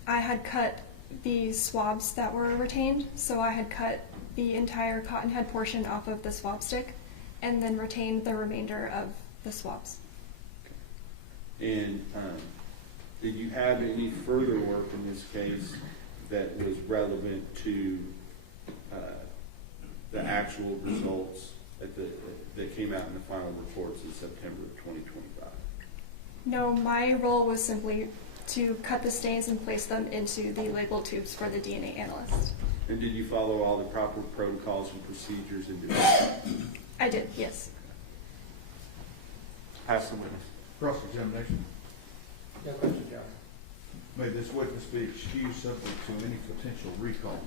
I had cut the swabs that were retained. So I had cut the entire cotton head portion off of the swab stick and then retained the remainder of the swabs. And did you have any further work in this case that was relevant to the actual results that came out in the final reports in September of 2025? No, my role was simply to cut the stains and place them into the label tubes for the DNA analyst. And did you follow all the proper protocols and procedures in doing that? I did, yes. Pass the witness. Cross-examination. No question, Your Honor. May this witness be excused subject to any potential recall.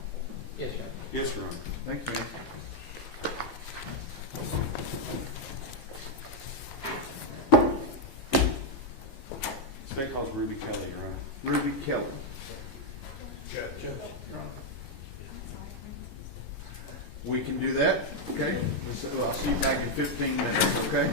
Yes, Your Honor. Yes, Your Honor. Thank you, ma'am. State calls Ruby Kelly, Your Honor. Ruby Kelly. Judge. Your Honor. We can do that, okay? So I'll see you back in 15 minutes, okay?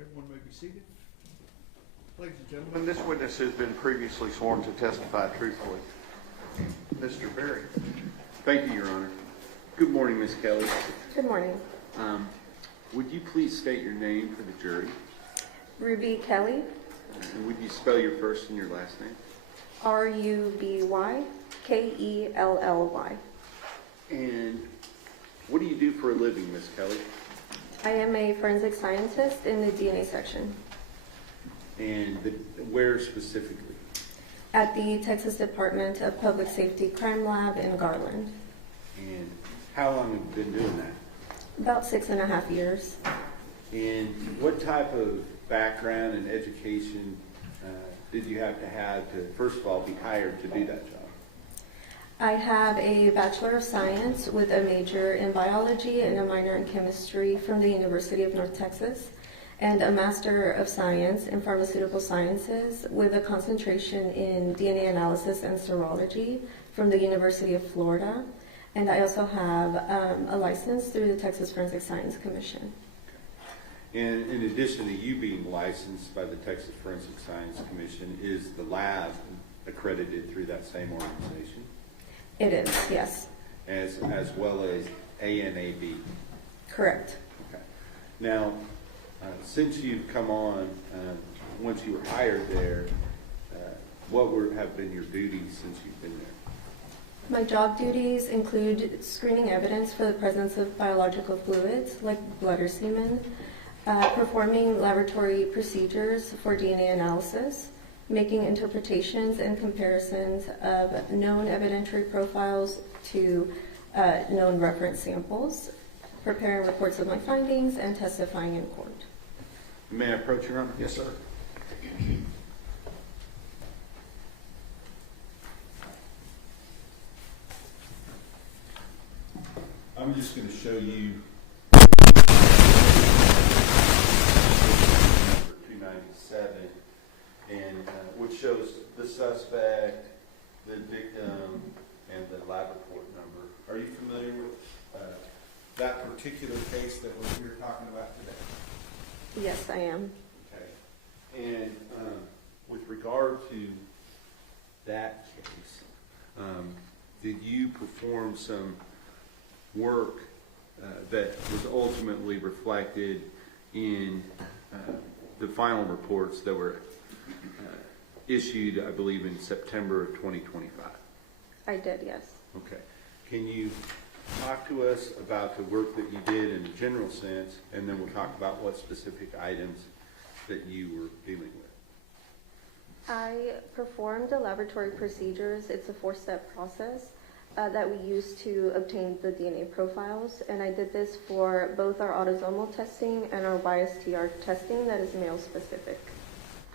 Everyone may be seated. Ladies and gentlemen, this witness has been previously sworn to testify truthfully. Mr. Berry. Thank you, Your Honor. Good morning, Ms. Kelly. Good morning. Would you please state your name for the jury? Ruby Kelly, And would you spell your first and your last name? Ruby Kelly. And what do you do for a living, Ms. Kelly? I am a forensic scientist in the DNA section And where specifically? at the Texas Department of Public Safety Crime Lab in Garland. And how long have you been doing that? About 6.5 years. And what type of background and education did you have to, first of all, be hired to do that job? I have a Bachelor of Science with a major in biology and a minor in chemistry from the University of North Texas, and a Master of Science in Pharmaceutical Sciences with a concentration in DNA analysis and serology from the University of Florida. And I also have a license through the Texas Forensic Science Commission. And in addition to you being licensed by the Texas Forensic Science Commission, is the lab accredited through that same organization? It is, yes. As well as ANAB? Correct. Okay. Now, since you've come on, once you were hired there, what have been your duties since you've been there? My job duties include screening evidence for the presence of biological fluids like blood or semen, performing laboratory procedures for DNA analysis, making interpretations and comparisons of known evidentiary profiles to known reference samples, preparing reports of my findings, and testifying in court. May I approach, Your Honor? Yes, sir. I'm just going to show you 297, and which shows the suspect, the victim, and the lab report number. Are you familiar with that particular case that we're here talking about today. Yes, I am. Okay. And with regard to that case, did you perform some work that was ultimately reflected in the final reports that were issued, I believe, in September of 2025? I did, yes. Okay. Can you talk to us about the work that you did in a general sense, and then we'll talk about what specific items that you were dealing with? I performed the laboratory procedures. It's a 4-step process that we use to obtain the DNA profiles, and I did this for both our autosomal testing and our YSTR testing that is male specific.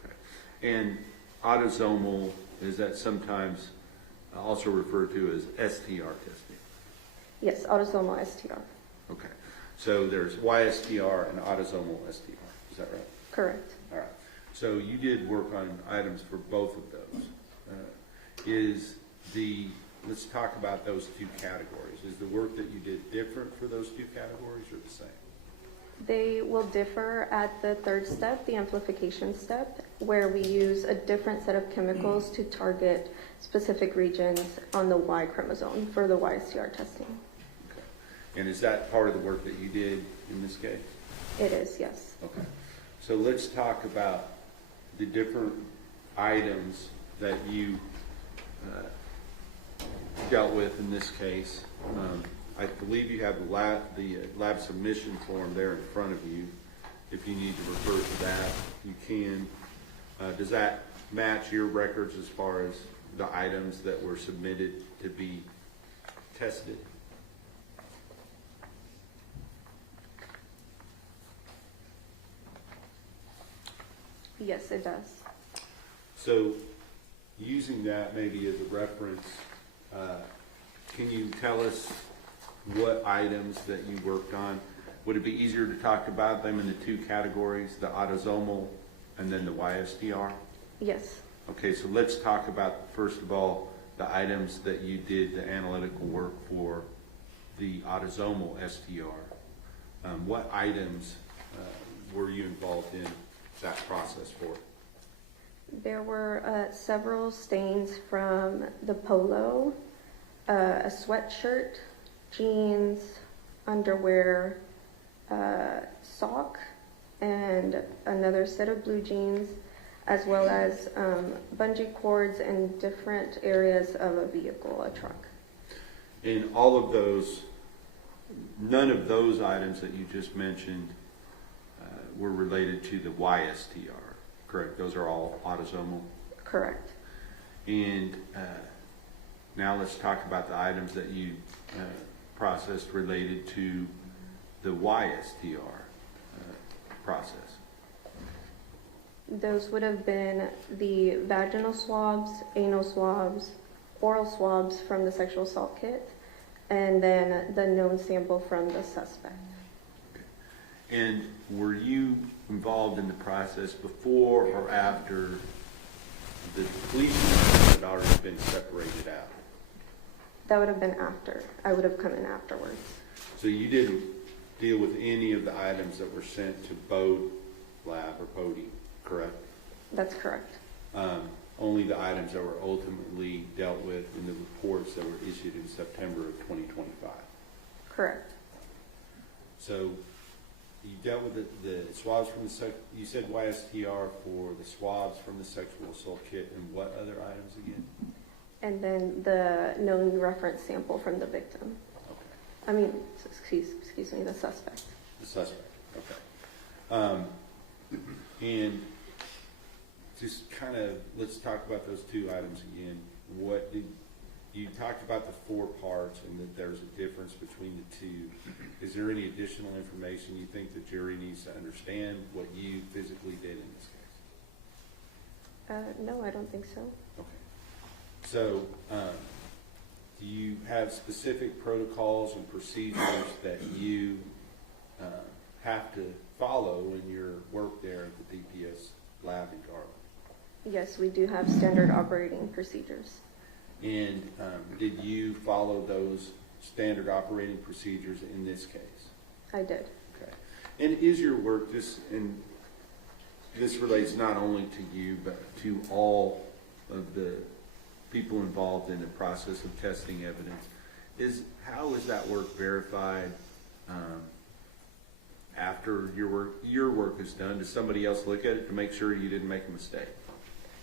Okay. And autosomal, is that sometimes also referred to as STR testing? Yes, autosomal STR. Okay. So there's YSTR and autosomal STR. Is that right? Correct. All right. So you did work on items for both of those. Let's talk about those two categories. Is the work that you did different for those two categories or the same? They will differ at the 3rd step, the amplification step, where we use a different set of chemicals to target specific regions on the Y chromosome for the YSTR testing. Okay. And is that part of the work that you did in this case? It is, yes. Okay. So let's talk about the different items that you dealt with in this case. I believe you have the lab submission form there in front of you. If you need to refer to that, you can. Does that match your records as far as the items that were submitted to be tested? Yes, it does. So using that maybe as a reference, can you tell us what items that you worked on? Would it be easier to talk about them in the two categories, the autosomal and then the YSTR? Yes. Okay, so let's talk about, first of all, the items that you did the analytical work for the autosomal STR. What items were you involved in that process for? There were several stains from the polo, a sweatshirt, jeans, underwear, sock, and another set of blue jeans, as well as bungee cords in different areas of a vehicle, a truck. In all of those, none of those items that you just mentioned were related to the YSTR, correct? Those are all autosomal? Correct. And now let's talk about the items that you processed related to the YSTR process. Those would have been the vaginal swabs, anal swabs, oral swabs from the sexual assault kit, and then the known sample from the suspect. And were you involved in the process before or after the police had already been separated out? That would have been after. I would have come in afterwards. So you didn't deal with any of the items that were sent to Bode Lab or Bode, correct? That's correct. Only the items that were ultimately dealt with in the reports that were issued in September of 2025. Correct. So you dealt with the swabs from the you said YSTR for the swabs from the sexual assault kit, and what other items again? And then the known reference sample from the victim. Okay. I mean, excuse me, the suspect. The suspect. Okay. And just kind of let's talk about those two items again. What did you talked about the 4 parts and that there's a difference between the two? Is there any additional information you think the jury needs to understand what you physically did in this case? No, I don't think so. Okay. So, do you have specific protocols and procedures that you have to follow in your work there at the DPS lab in Garland? Yes, we do have standard operating procedures. And did you follow those standard operating procedures in this case? I did. Okay. And is your work this relates not only to you but to all of the people involved in the process of testing evidence? How is that work verified after your work is done? Does somebody else look at it to make sure you didn't make a mistake?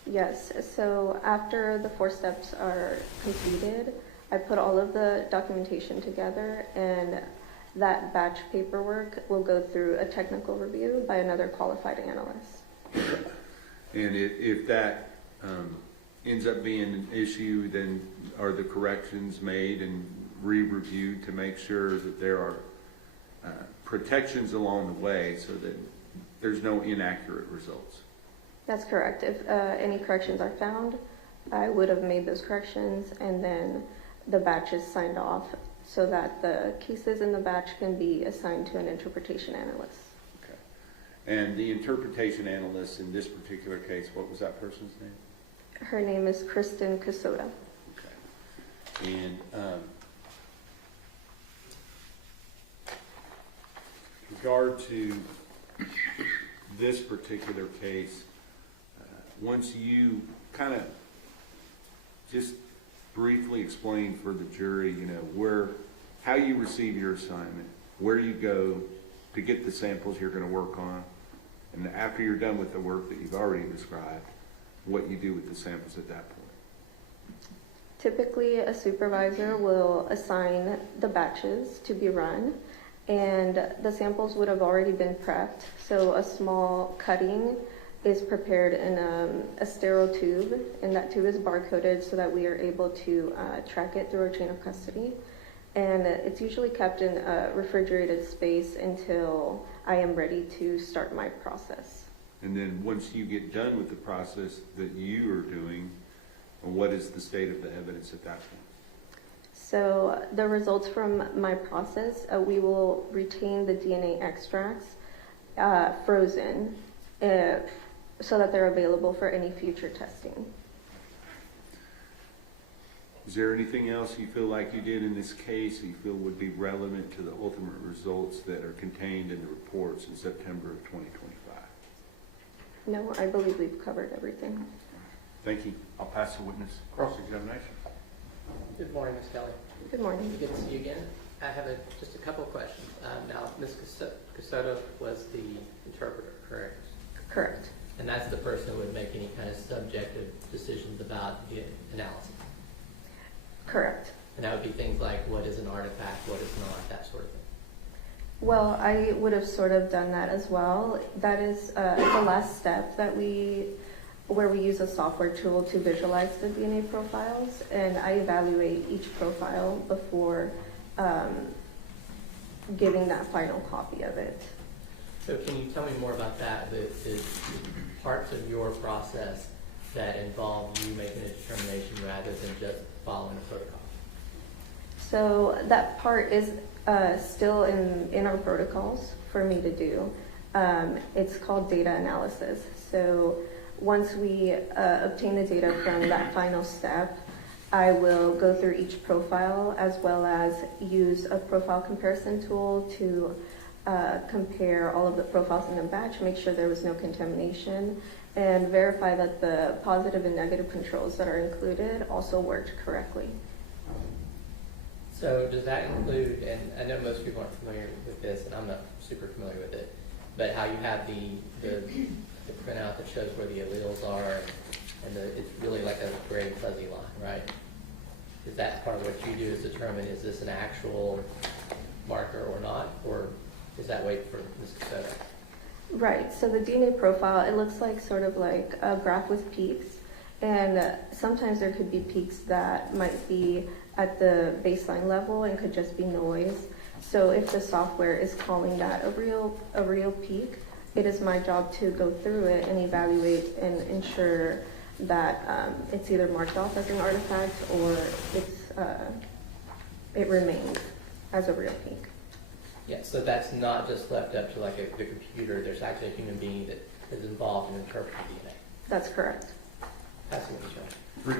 Yes, so after the 4 steps are completed, I put all of the documentation together, and that batch paperwork will go through a technical review by another qualified analyst. And if that ends up being an issue, then are the corrections made and re-reviewed to make sure that there are protections along the way so that there's no inaccurate results? That's correct. If any corrections are found, I would have made those corrections, and then the batch is signed off so that the cases in the batch can be assigned to an interpretation analyst. Okay. And the interpretation analyst in this particular case, what was that person's name? Her name is Kristen Casota. Okay. And with regard to this particular case, once you kind of just briefly explain for the jury, how you receive your assignment, where you go to get the samples you're going to work on, and after you're done with the work that you've already described, what you do with the samples at that point. Typically, a supervisor will assign the batches to be run, and the samples would have already been prepped. So a small cutting is prepared in a sterile tube, and that tube is barcoded so that we are able to track it through our chain of custody. And it's usually kept in a refrigerated space until I am ready to start my process. And then once you get done with the process that you are doing, what is the state of the evidence at that point? So the results from my process, we will retain the DNA extracts frozen so that they're available for any future testing. Is there anything else you feel like you did in this case you feel would be relevant to the ultimate results that are contained in the reports in September of 2025? No, I believe we've covered everything. Thank you. I'll pass the witness. Cross-examination. Good morning, Ms. Kelly. Good morning. Good to see you again. I have just a couple of questions. Now, Ms. Cassoto was the interpreter, correct? Correct. And that's the person who would make any kind of subjective decisions about the analysis. Correct. And that would be things like what is an artifact, what is not, that sort of thing. Well, I would have sort of done that as well. That is the last step that where we use a software tool to visualize the DNA profiles, and I evaluate each profile before giving that final copy of it. So can you tell me more about that, the parts of your process that involve you making a determination rather than just following a protocol? So that part is still in our protocols for me to do. It's called data analysis. So once we obtain the data from that final step, I will go through each profile as well as use a profile comparison tool to compare all of the profiles in the batch, make sure there was no contamination, and verify that the positive and negative controls that are included also worked correctly. So does that include, and I know most people aren't familiar with this, and I'm not super familiar with it, but how you have the printout that shows where the alleles are, and it's really like a gray fuzzy line, right? Is that part of what you do is determine is this an actual marker or not, or is that wait for Ms. Cassoto? Right, so the DNA profile, it looks like sort of like a graph with peaks, and sometimes there could be peaks that might be at the baseline level and could just be noise. So if the software is calling that a real peak, it is my job to go through it and evaluate and ensure that it's either marked off as an artifact or it remains as a real peak. Yeah, so that's not just left up to like the computer. There's actually a human being that is involved in interpreting DNA. That's correct. That's what it's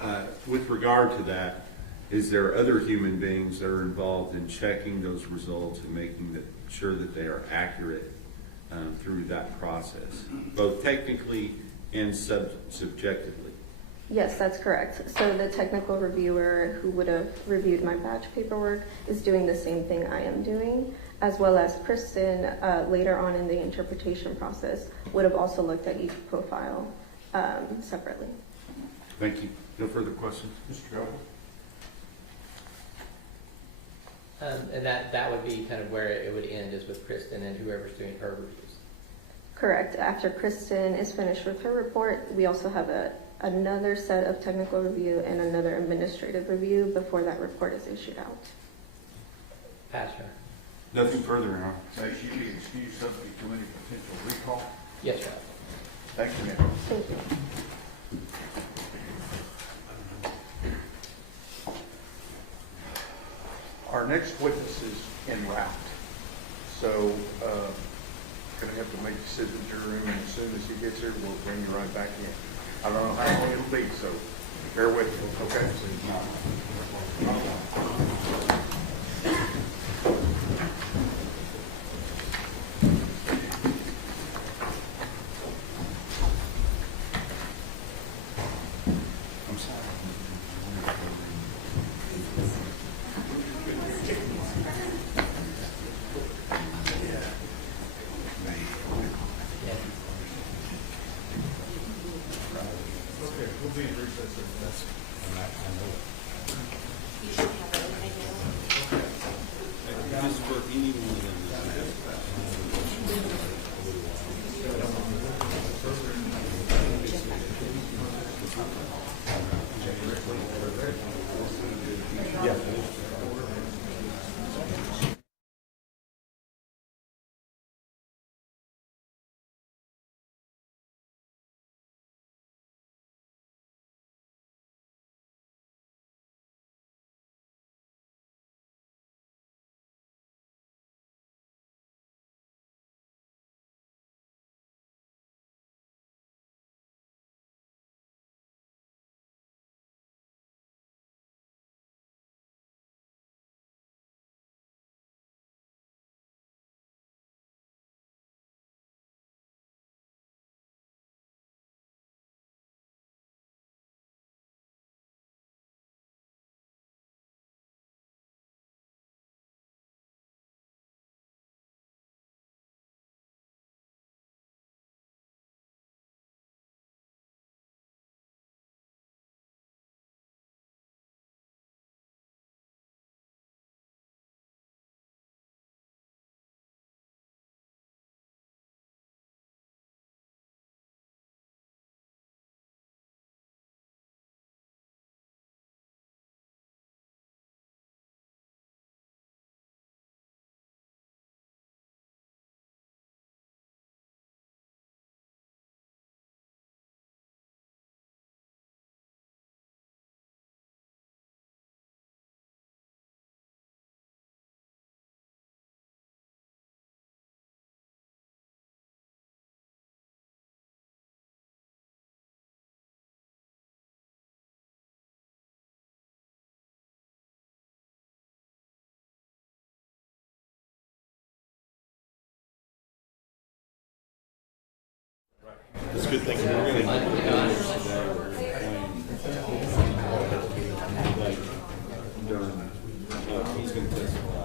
right. With regard to that, is there other human beings that are involved in checking those results and making sure that they are accurate through that process, both technically and subjectively? Yes, that's correct. So the technical reviewer who would have reviewed my batch paperwork is doing the same thing I am doing, as well as Kristen later on in the interpretation process would have also looked at each profile separately. Thank you. No further questions? Mr. Governor? And that would be kind of where it would end, is with Kristen and whoever's doing her reviews. Correct. After Kristen is finished with her report, we also have another set of technical review and another administrative review before that report is issued out. Pastor? Nothing further, Your Honor. May she be excused subject to any potential recall? Yes, Your Honor. Thank you, ma'am. Thank you. Our next witness is en route, so gonna have to make you sit in the jury room, and as soon as he gets here, we'll bring you right back in. I don't know how long it'll be, so bear with me, okay? It's a good thing we're going to he's going to testify.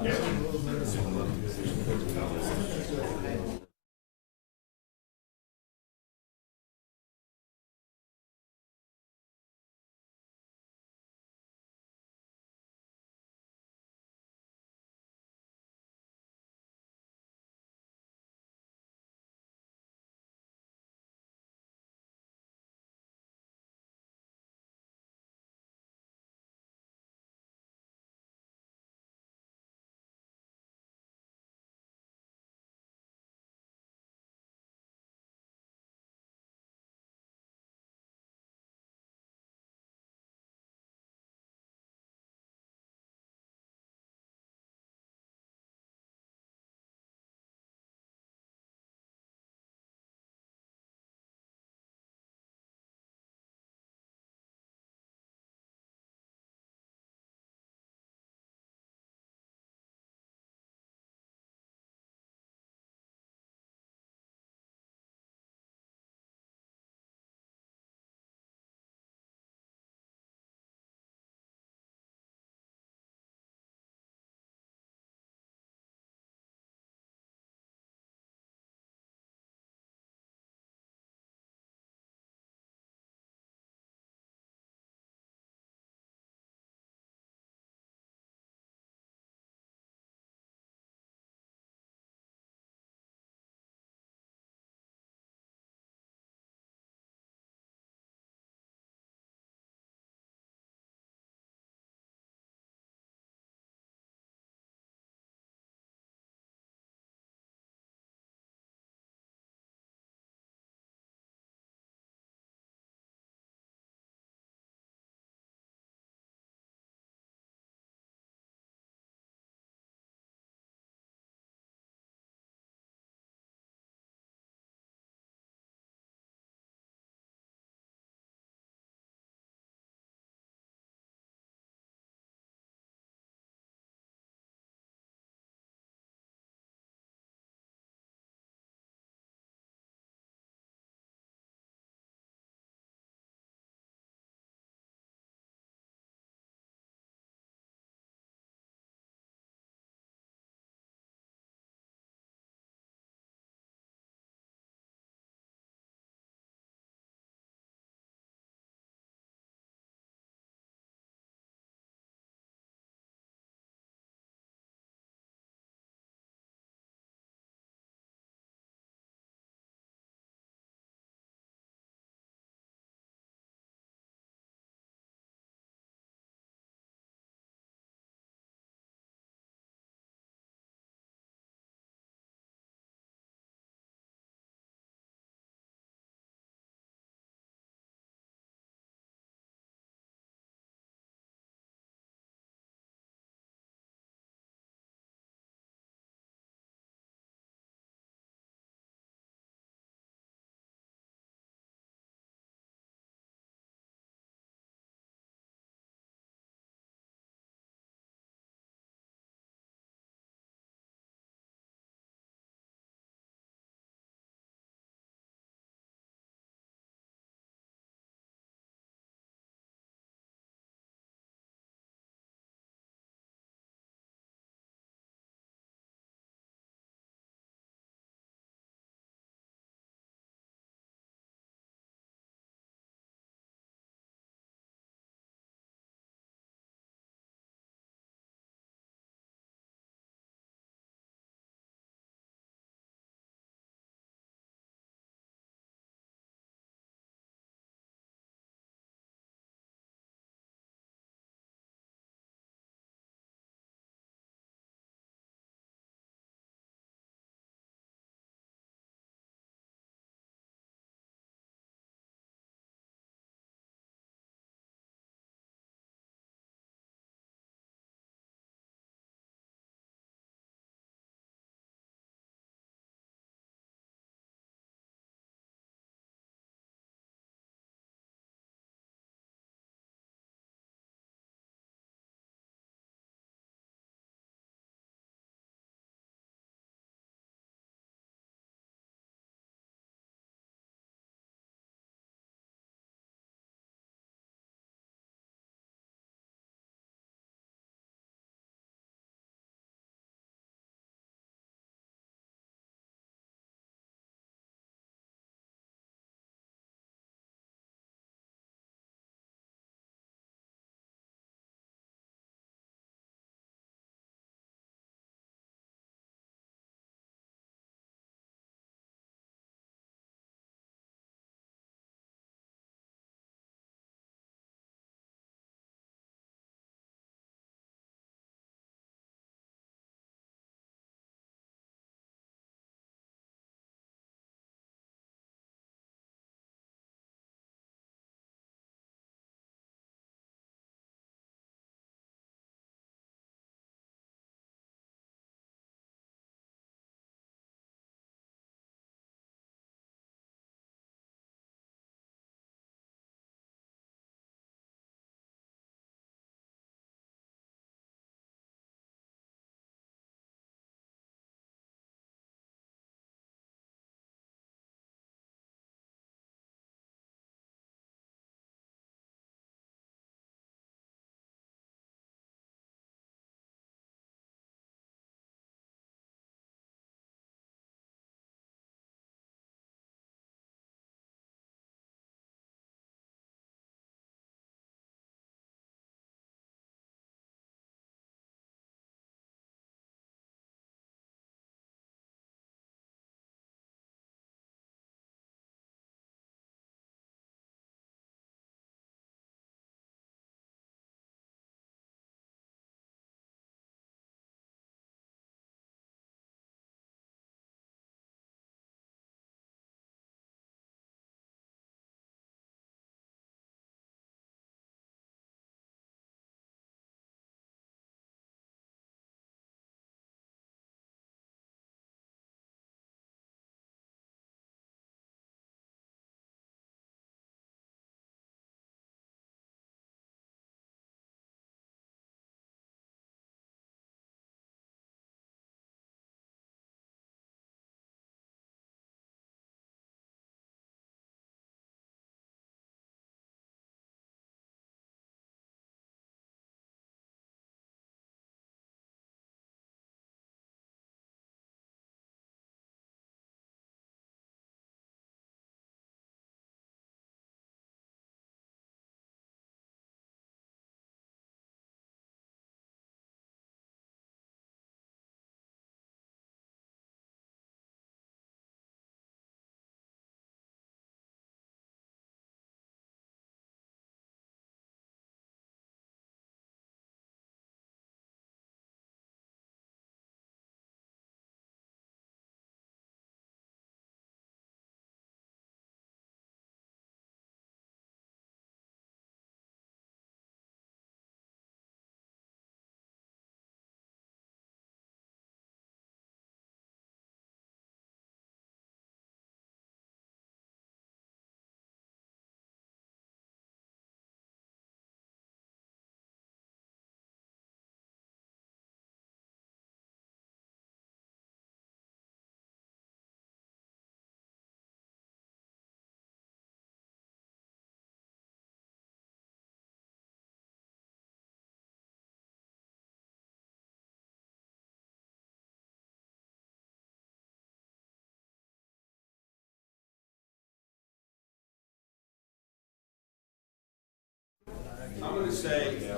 I'm gonna say,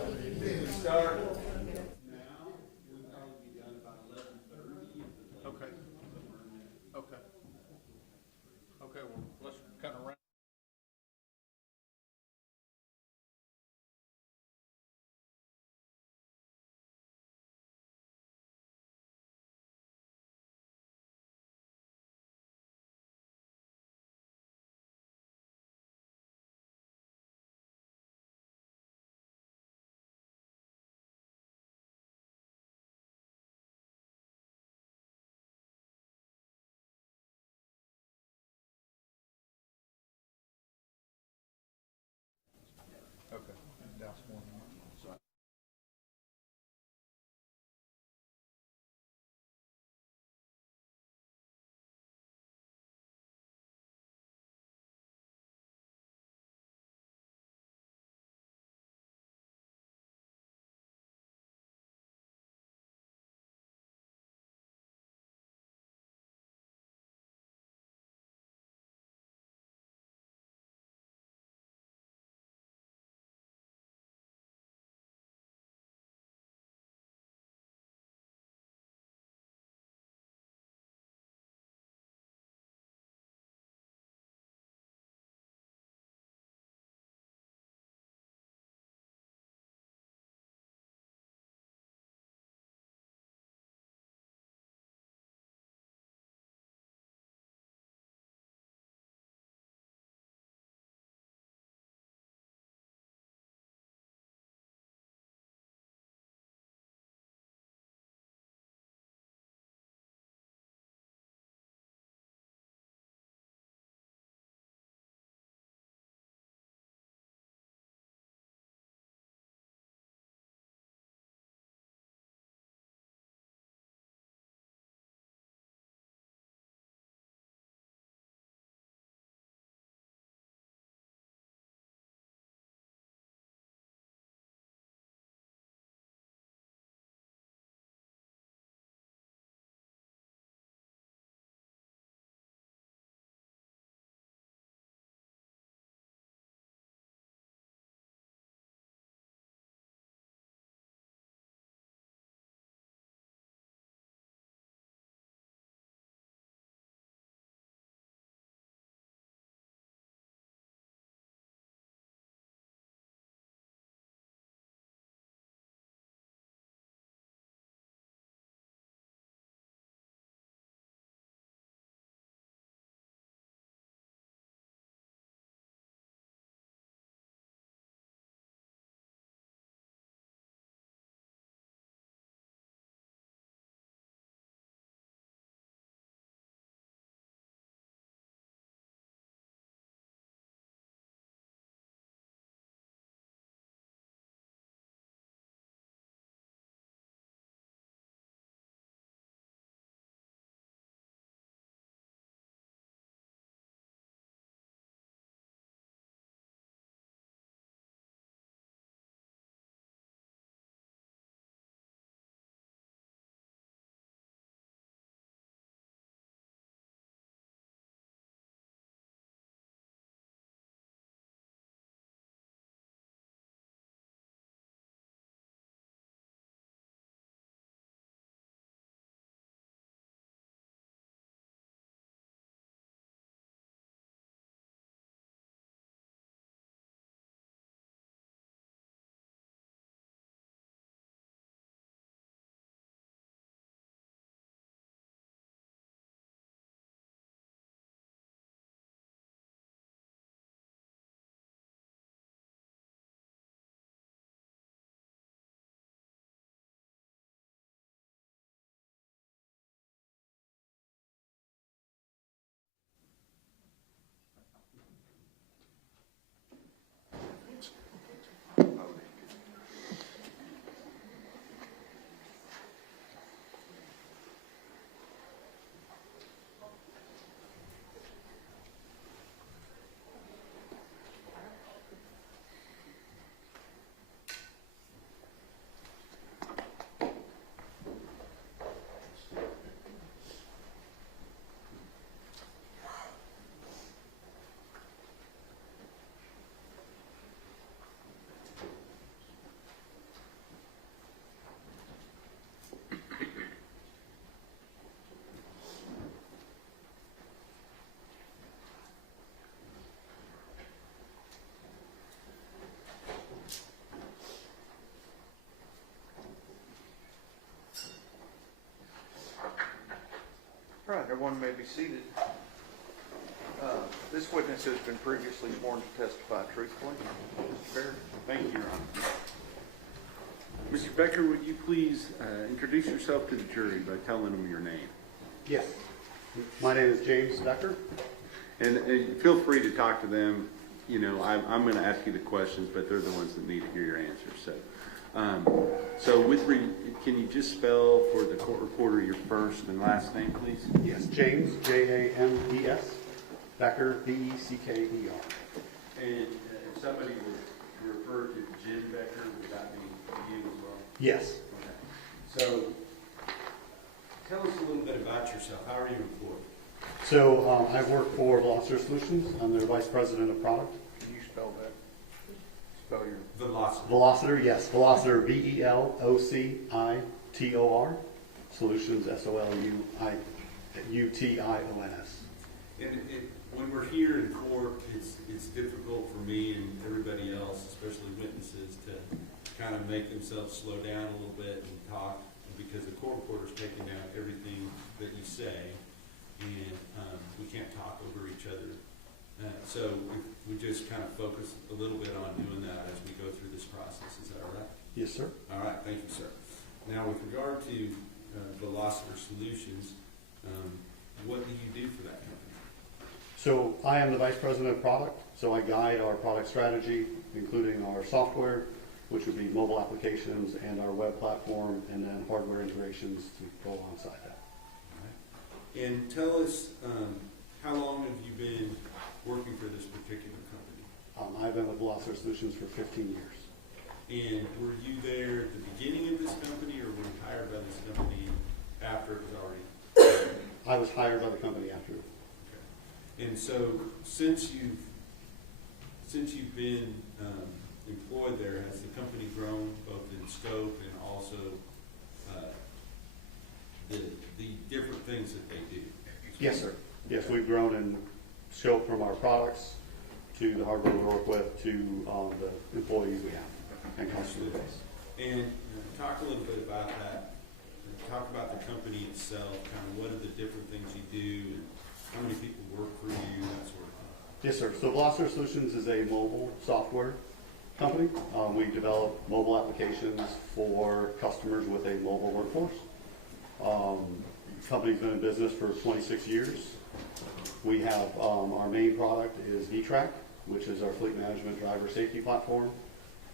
start. Okay. Okay. Okay, well, let's kind of round. Everyone may be seated. This witness has been previously sworn to testify truthfully. Mr. Becker. Thank you, Your Honor. Mr. Becker, would you please introduce yourself to the jury by telling them your name? Yes. My name is James Becker. And feel free to talk to them. You know, I'm going to ask you the questions, but they're the ones that need to hear your answers. So, can you just spell for the court reporter your first and last name, please? Yes, James, James, Becker, Becker. And if somebody would refer to Jim Becker, would that be you as well? Yes. Okay. So, tell us a little bit about yourself. How are you employed? So I work for Veloster Solutions. I'm their Vice President of Product. Can you spell that? Spell your... Velocity. Veloster, yes. Veloster, Velocitor. Solutions, Solutions. And when we're here in court, it's difficult for me and everybody else, especially witnesses, to kind of make themselves slow down a little bit and talk, because the court reporter's taking down everything that you say, and we can't talk over each other. So we just kind of focus a little bit on doing that as we go through this process. Is that all right? Yes, sir. All right, thank you, sir. Now, with regard to Velocitor Solutions, what do you do for that company? So I am the Vice President of Product. So I guide our product strategy, including our software, which would be mobile applications, and our web platform, and then hardware integrations to go alongside that. All right. And tell us, how long have you been working for this particular company? I've been with Veloster Solutions for 15 years. And were you there at the beginning of this company, or were you hired by this company after it was already? I was hired by the company after. Okay. And so, since you've been employed there, has the company grown both in scope and also the different things that they do? Yes, sir. Yes, we've grown in scope from our products to the hardware we work with to the employees we have and customer base. And talk a little bit about that. Talk about the company itself, kind of what are the different things you do, and how many people work for you, that sort of thing. Yes, sir. So Veloster Solutions is a mobile software company. We develop mobile applications for customers with a mobile workforce. The company's been in business for 26 years. We have our main product is VTrack, which is our fleet management driver safety platform.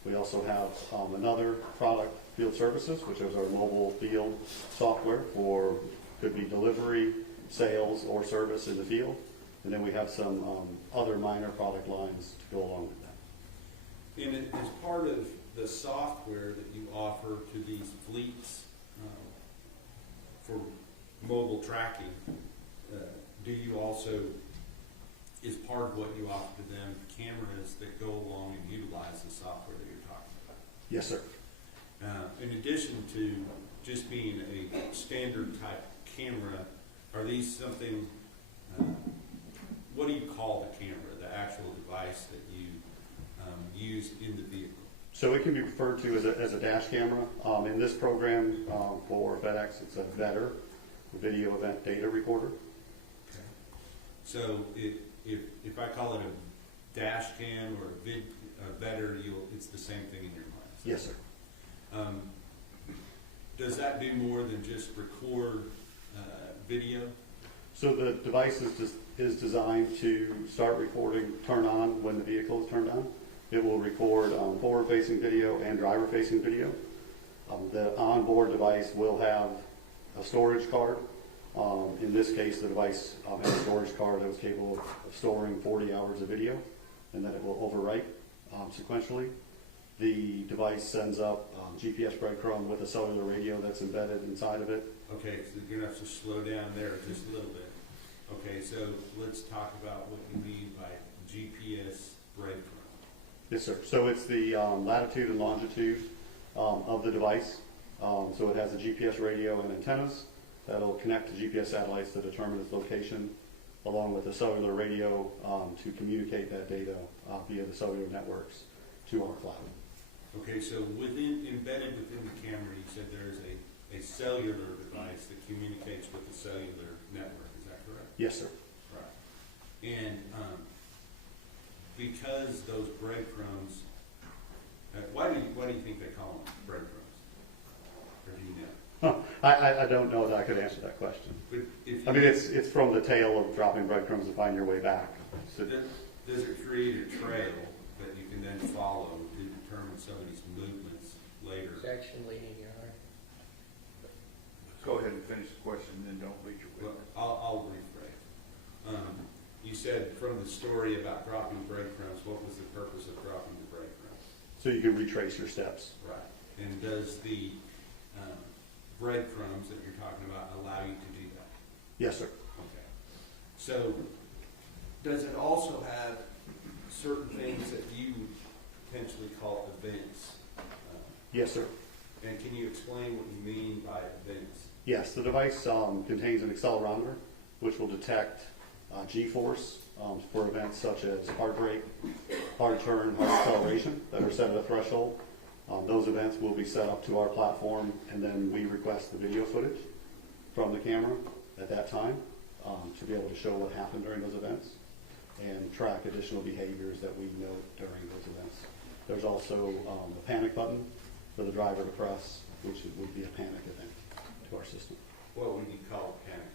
We also have another product, Field Services, which is our mobile field software for, could be delivery, sales, or service in the field. And then we have some other minor product lines to go along with that. And as part of the software that you offer to these fleets for mobile tracking, do you also, is part of what you offer to them, cameras that go along and utilize the software that you're talking about? Yes, sir. In addition to just being a standard type camera, are these something, what do you call the camera, the actual device that you use in the vehicle? So it can be referred to as a dash camera. In this program for FedEx, it's a VEDR, Video Event Data Recorder. Okay. So if I call it a dash cam or a VEDR, it's the same thing in your mind? Yes, sir. Does that do more than just record video? So the device is designed to start recording, turn on when the vehicle is turned on. It will record forward-facing video and driver-facing video. The onboard device will have a storage card. In this case, the device has a storage card that is capable of storing 40 hours of video, and then it will overwrite sequentially. The device sends up GPS breadcrumb with a cellular radio that's embedded inside of it. Okay, so you're going to have to slow down there just a little bit. Okay, so let's talk about what you mean by GPS breadcrumb. Yes, sir. So it's the latitude and longitude of the device. So it has a GPS radio and antennas that'll connect to GPS satellites to determine its location, along with a cellular radio to communicate that data via the cellular networks to our cloud. Okay, so embedded within the camera, you said there's a cellular device that communicates with the cellular network. Is that correct? Yes, sir. Right. And because those breadcrumbs, why do you think they call them breadcrumbs? Or do you know? I don't know that I could answer that question. But if I mean, it's from the tale of dropping breadcrumbs to find your way back. So, does it create a trail that you can then follow to determine somebody's movements later? Section leading your honor. Go ahead and finish the question, and then don't lead your Well, witness. I'll rephrase. You said from the story about dropping breadcrumbs, what was the purpose of dropping the breadcrumbs? so you can retrace your steps. Right. And does the breadcrumbs that you're talking about allow you to do that? Yes, sir. Okay. So does it also have certain things that you potentially call events? Yes, sir. And can you explain what you mean by events? Yes, the device contains an accelerometer, which will detect G-force for events such as hard brake, hard turn, hard acceleration that are set at a threshold. Those events will be set up to our platform, and then we request the video footage from the camera at that time to be able to show what happened during those events and track additional behaviors that we note during those events. There's also a panic button for the driver to press, which would be a panic event to our system. What would you call a panic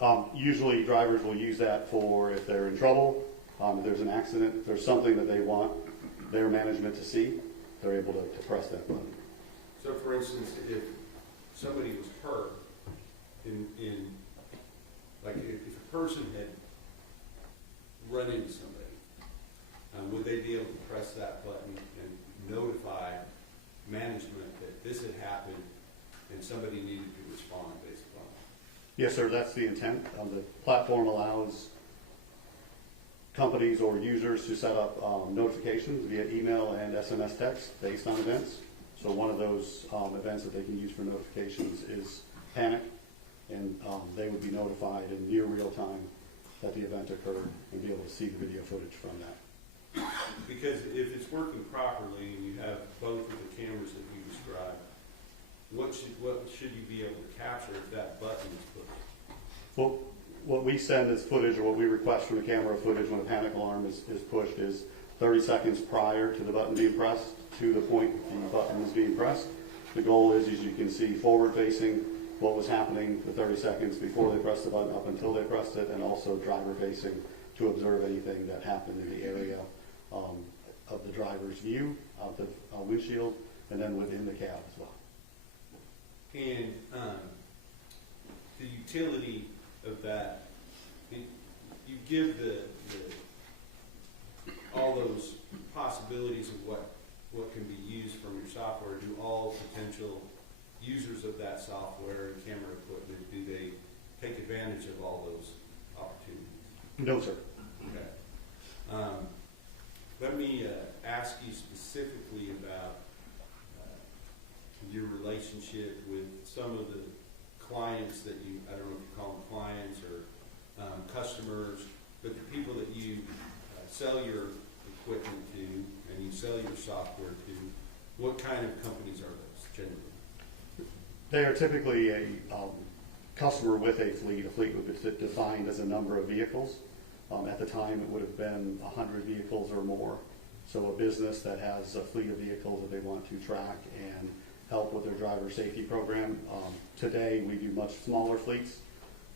event? Usually drivers will use that for if they're in trouble, if there's an accident, if there's something that they want their management to see, they're able to press that button. So for instance, if somebody was hurt like if a person had run into somebody, would they be able to press that button and notify management that this had happened and somebody needed to respond based upon it? Yes, sir, that's the intent. The platform allows companies or users to set up notifications via email and SMS text based on events. So one of those events that they can use for notifications is panic, and they would be notified in near real time that the event occurred and be able to see the video footage from that. Because if it's working properly and you have both of the cameras that you described, what should you be able to capture if that button is pushed? Well, what we send as footage, or what we request from the camera footage when a panic alarm is pushed, is 30 seconds prior to the button being pressed to the point the button is being pressed. The goal is, as you can see, forward facing what was happening the 30 seconds before they pressed the button up until they pressed it, and also driver facing to observe anything that happened in the area of the driver's view, of the windshield, and then within the cab as well. And the utility of that, you give all those possibilities of what can be used from your software. Do all potential users of that software and camera equipment, do they take advantage of all those opportunities? No, sir. Okay. Let me ask you specifically about your relationship with some of the clients that you, I don't know if you call them clients or customers, but the people that you sell your equipment to and you sell your software to. What kind of companies are those generally? They are typically a customer with a fleet. A fleet would be defined as a number of vehicles. At the time, it would have been 100 vehicles or more. So a business that has a fleet of vehicles that they want to track and help with their driver safety program. Today, we do much smaller fleets,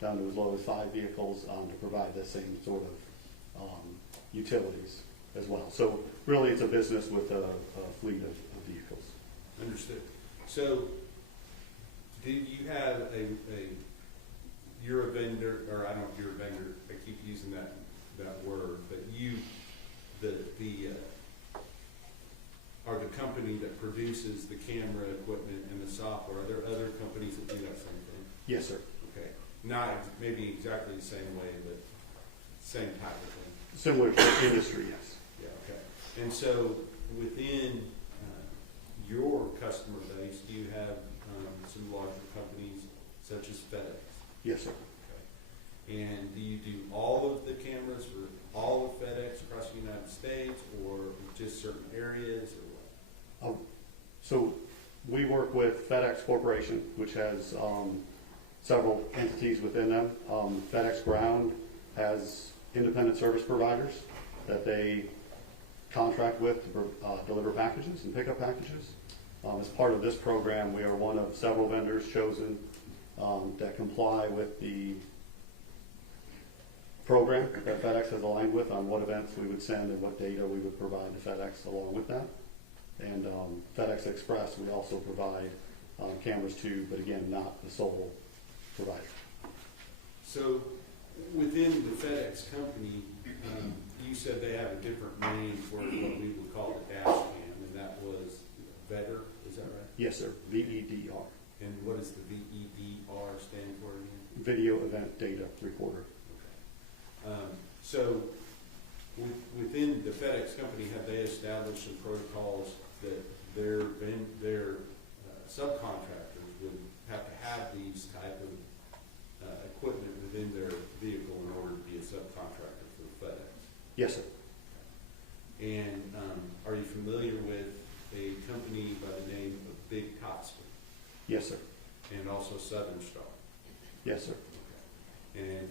down to as low as 5 vehicles, to provide the same sort of utilities as well. So really, it's a business with a fleet of vehicles. Understood. So, did you have you're a vendor, or I don't know if you're a vendor, I keep using that word, but you, are the company that produces the camera equipment and the software. Are there other companies that do that same thing? Yes, sir. Okay. Not maybe exactly the same way, but same type of thing. Similar to the industry, yes. Yeah, okay. And so within your customer base, do you have some larger companies such as FedEx? Yes, sir. Okay. And do you do all of the cameras for all of FedEx across the United States, or just certain areas, or what? So we work with FedEx Corporation, which has several entities within them. FedEx Ground has independent service providers that they contract with to deliver packages and pick up packages. As part of this program, we are one of several vendors chosen that comply with the program that FedEx has aligned with on what events we would send and what data we would provide to FedEx along with that. And FedEx Express, we also provide cameras to, but again, not the sole provider. So within the FedEx company, you said they have a different name for what we would call the dash cam, and that was Becker, is that right? Yes, sir. VEDR. And what does the VEDR stand for again? Video Event Data Recorder. So within the FedEx company, have they established some protocols that their subcontractors would have to have these type of equipment within their vehicle in order to be a subcontractor for FedEx? Yes, sir. And are you familiar with a company by the name of Big Copsman? Yes, sir. And also Southern Star? Yes, sir. And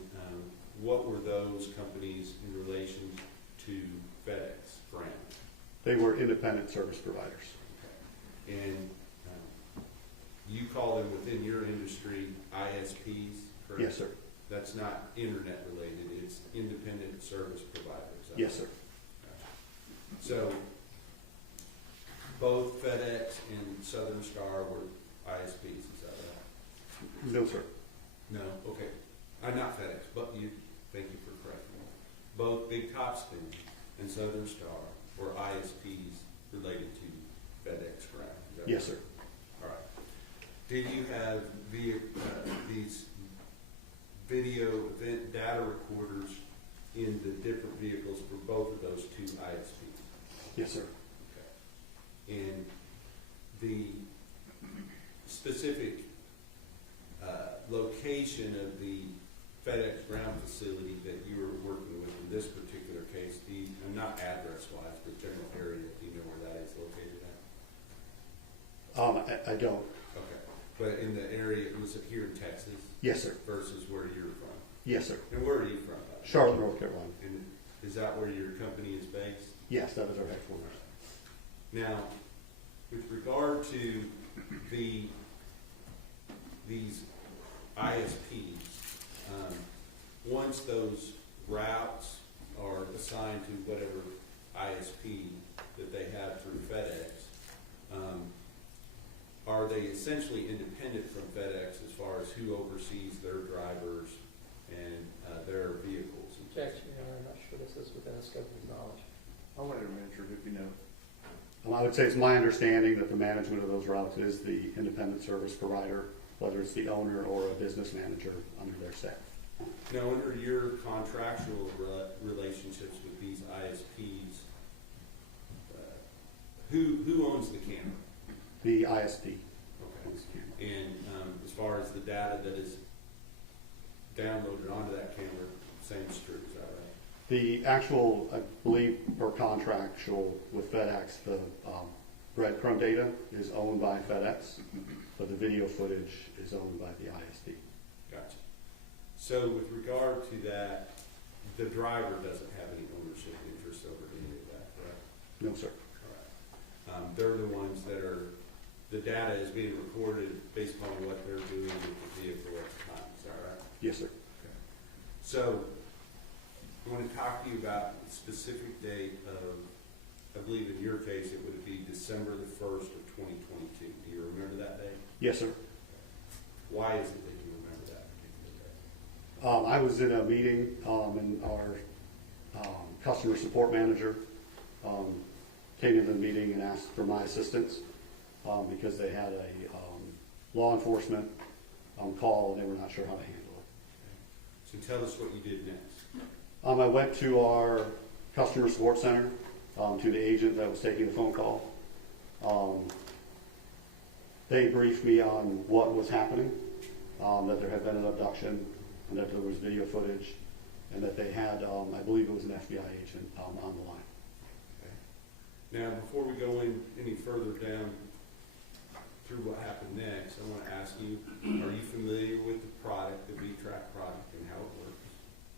what were those companies in relation to FedEx brand? They were independent service providers. Okay. And you call them within your industry ISPs, correct? Yes, sir. That's not internet related, it's independent service providers. Yes, sir. So both FedEx and Southern Star were ISPs, is that right? No, sir. No, okay. Not FedEx, but you, thank you for correcting me. Both Big Copston and Southern Star were ISPs related to FedEx Ground. Is that Yes, right? sir. All right. Did you have these video event data recorders in the different vehicles for both of those two ISPs? Yes, sir. Okay. And the specific location of the FedEx ground facility that you were working with in this particular case, not address-wise, but general area, do you know where that is located at? I don't. Okay. But in the area, was it here in Texas? Yes, sir. Versus where you're from? Yes, sir. And where are you from? Charlotte, North Carolina. And is that where your company is based? Yes, that is our headquarters. Now, with regard to these ISPs, once those routes are assigned to whatever ISP that they have through FedEx, are they essentially independent from FedEx as far as who oversees their drivers and their vehicles? Objection, Your Honor, I'm not sure this is within the scope of his knowledge. I'll let him answer it if you know. I would say it's my understanding that the management of those routes is the independent service provider, whether it's the owner or a business manager under their staff. Now, under your contractual relationships with these ISPs, who owns the camera? The ISP. Okay. And as far as the data that is downloaded onto that camera, same is true, is that right? The actual, I believe, per contractual with FedEx, the breadcrumb data is owned by FedEx, but the video footage is owned by the ISP. Gotcha. So with regard to that, the driver doesn't have any ownership interest over any of that, correct? No, sir. All right. They're the ones that are, the data is being recorded based upon what they're doing with the vehicle at the time, is that right? Yes, sir. Okay. So I want to talk to you about the specific date of, I believe in your case, it would be December the 1st of 2022. Do you remember that date? Yes, sir. Why is it that you remember that particular date? I was in a meeting, and our customer support manager came into the meeting and asked for my assistance because they had a law enforcement call and they were not sure how to handle it. So tell us what you did next. I went to our customer support center, to the agent that was taking the phone call. They briefed me on what was happening, that there had been an abduction, and that there was video footage, and that they had, I believe it was an FBI agent on the line. Okay. Now, before we go in any further down through what happened next, I want to ask you, are you familiar with the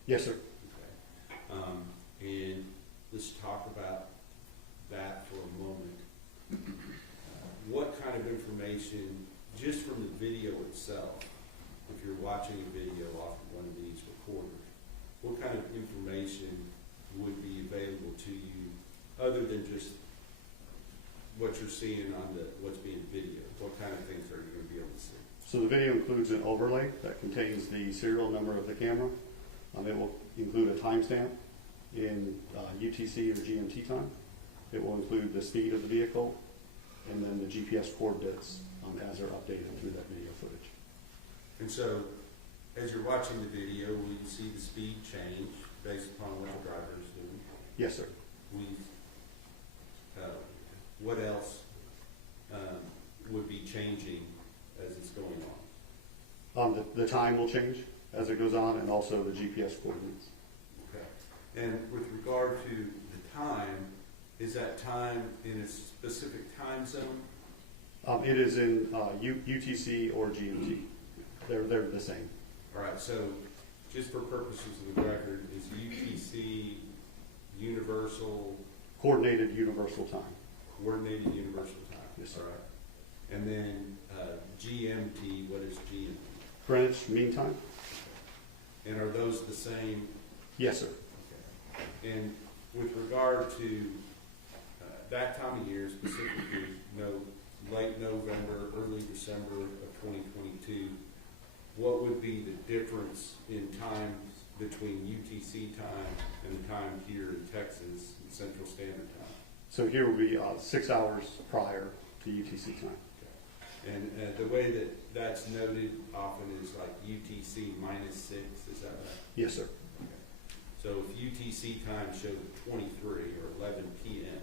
Yes, sir. Okay. And let's talk about that for a moment. What kind of information, just from the video itself, if you're watching a video off of one of these recorders, what kind of information would be available to you other than just what you're seeing on what's being videoed? What kind of things are you going to be able to see? So the video includes an overlay that contains the serial number of the camera. It will include a timestamp in UTC or GMT time. It will include the speed of the vehicle and then the GPS coordinates as they're updated through that video footage. And so, as you're watching the video, will you see the speed change based upon what the driver is doing? Yes, sir. What else would be changing as it's going on? The time will change as it goes on, and also the GPS coordinates. Okay. And with regard to the time, is that time in a specific time zone? It is in UTC or GMT. They're the same. All right, so just for purposes of the record, is UTC universal? Coordinated universal time. Coordinated universal time. Yes, sir. All right. And then GMT, what is GMT? Greenwich Mean Time? And are those the same? Yes, sir. Okay. And with regard to that time of year, specifically, late November, early December of 2022, what would be the difference in times between UTC time and the time here in Texas, Central Standard Time? So here will be 6 hours prior to UTC time. Okay. And the way that that's noted often is like UTC -6, is that right? Yes, sir. Okay. So if UTC time showed 23 or 11 p.m.,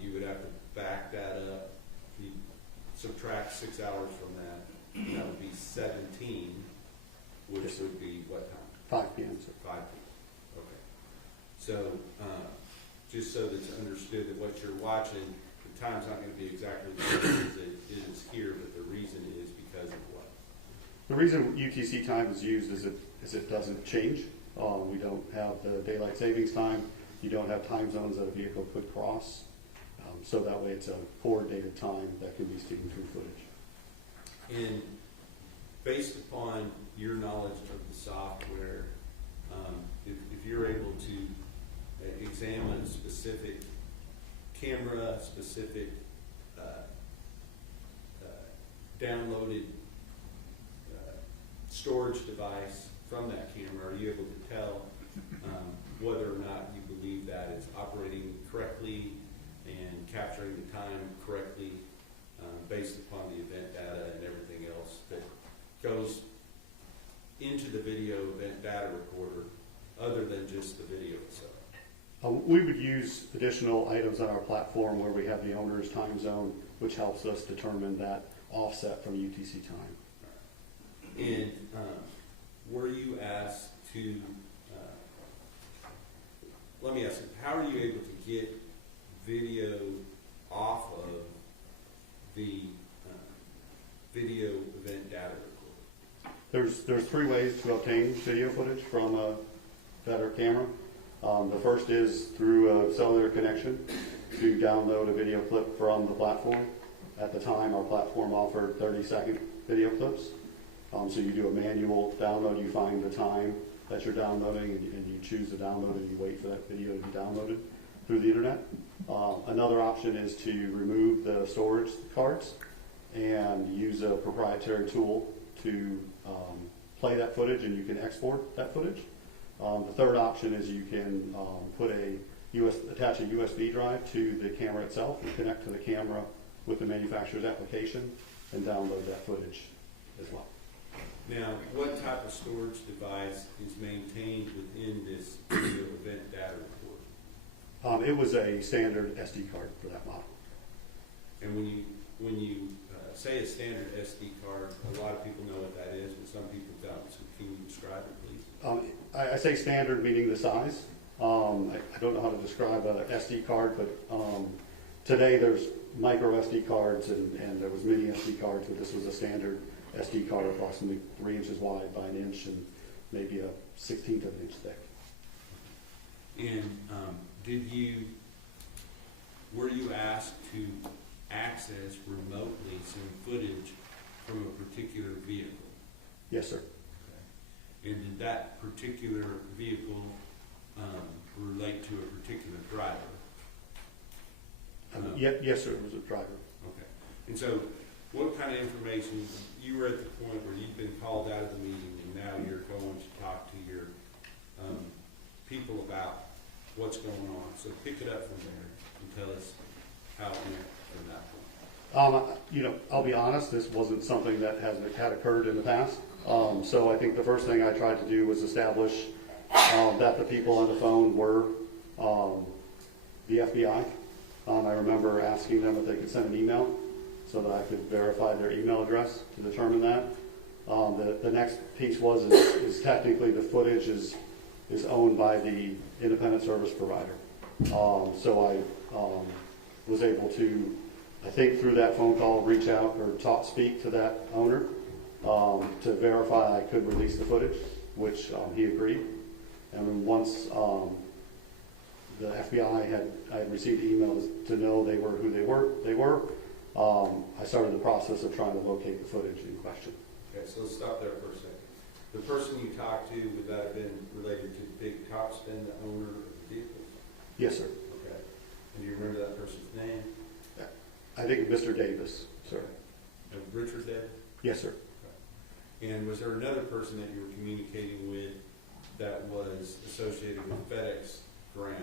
you would have to back that up. You subtract 6 hours from that, and that would be 17, which Yes, sir. would be what time? 5 p.m., sir. 5 p.m. Okay. So just so that it's understood that what you're watching, the time's not going to be exactly the same as it is here, but the reason is because of what? The reason UTC time is used is it doesn't change. We don't have the daylight savings time. You don't have time zones that a vehicle could cross. So that way it's a coordinated time that can be seen through footage. And based upon your knowledge of the software, if you're able to examine a specific camera, specific downloaded storage device from that camera, are you able to tell whether or not you believe that it's operating correctly and capturing the time correctly based upon the event data and everything else that goes into the video event data recorder other than just the video itself? We would use additional items on our platform where we have the owner's time zone, which helps us determine that offset from UTC time. And were you asked to, let me ask you, how are you able to get video off of the video event data recorder? There's 3 ways to obtain video footage from a Becker camera. The first is through a cellular connection to download a video clip from the platform. At the time, our platform offered 30-second video clips. So you do a manual download, you find the time that you're downloading, and you choose to download it, and you wait for that video to be downloaded through the internet. Another option is to remove the storage cards and use a proprietary tool to play that footage, and you can export that footage. The third option is you can attach a USB drive to the camera itself and connect to the camera with the manufacturer's application and download that footage as well. Now, what type of storage device is maintained within this video event data recorder? It was a standard SD card for that model. And when you say a standard SD card, a lot of people know what that is, but some people don't. So can you describe it, please? I say standard meaning the size. I don't know how to describe an SD card, but today there's micro SD cards and there was mini SD cards, but this was a standard SD card, approximately 3 inches wide by 1 inch, and maybe a 1/16 of an inch thick. And were you asked to access remotely some footage from a particular vehicle? Yes, sir. And did that particular vehicle relate to a particular driver? Yes, sir, it was a driver. Okay. And so what kind of information, you were at the point where you've been called out of the meeting and now you're going to talk to your people about what's going on. So pick it up from there and tell us how it went from that point. I'll be honest, this wasn't something that had occurred in the past. So I think the first thing I tried to do was establish that the people on the phone were the FBI. I remember asking them if they could send an email so that I could verify their email address to determine that. The next piece is technically the footage is owned by the independent service provider. So I was able to, I think through that phone call, reach out or speak to that owner to verify I could release the footage, which he agreed. And then once the FBI I had received emails to know they were who they were, I started the process of trying to locate the footage in question. Okay, so let's stop there for a second. The person you talked to, would that have been related to Big Topspin, the owner of the vehicles? Yes, sir. Okay. And do you remember that person's name? I think Mr. Davis, sir. Richard Davis? Yes, sir. Okay. And was there another person that you were communicating with that was associated with FedEx ground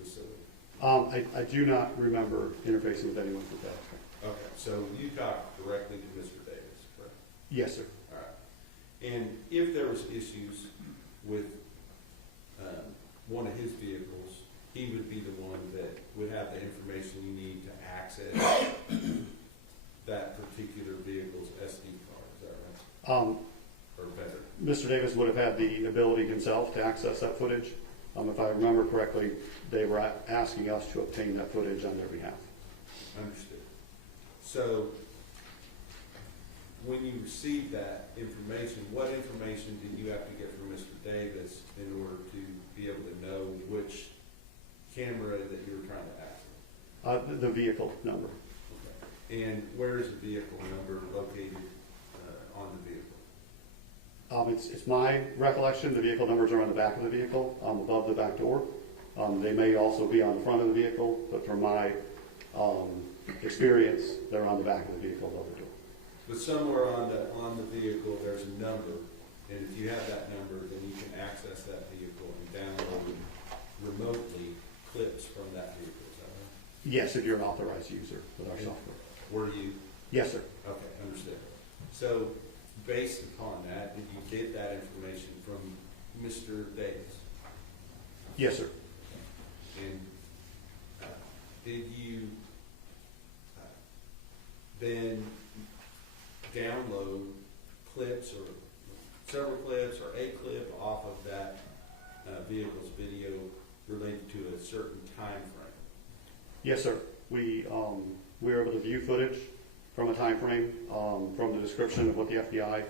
facility? I do not remember interfacing with anyone with that. Okay, so you talked directly to Mr. Davis, correct? Yes, sir. All right. And if there was issues with one of his vehicles, he would be the one that would have the information you need to access that particular vehicle's SD card, is that right? Or better? Mr. Davis would have had the ability himself to access that footage. If I remember correctly, they were asking us to obtain that footage on their behalf. Understood. So when you received that information, what information did you have to get from Mr. Davis in order to be able to know which camera that you were trying to access? The vehicle number. Okay. And where is the vehicle number located on the vehicle? It's my recollection the vehicle numbers are on the back of the vehicle, above the back door. They may also be on the front of the vehicle, but from my experience, they're on the back of the vehicle above the door. But somewhere on the vehicle, there's a number, and if you have that number, then you can access that vehicle and download remotely clips from that vehicle. Is that right? Yes, if you're an authorized user with our software. Were you? Yes, sir. Okay, understood. So based upon that, did you get that information from Mr. Davis? Yes, sir. And did you then download clips or several clips or a clip off of that vehicle's video related to a certain time frame? Yes, sir. We were able to view footage from a time frame, from the description of what the FBI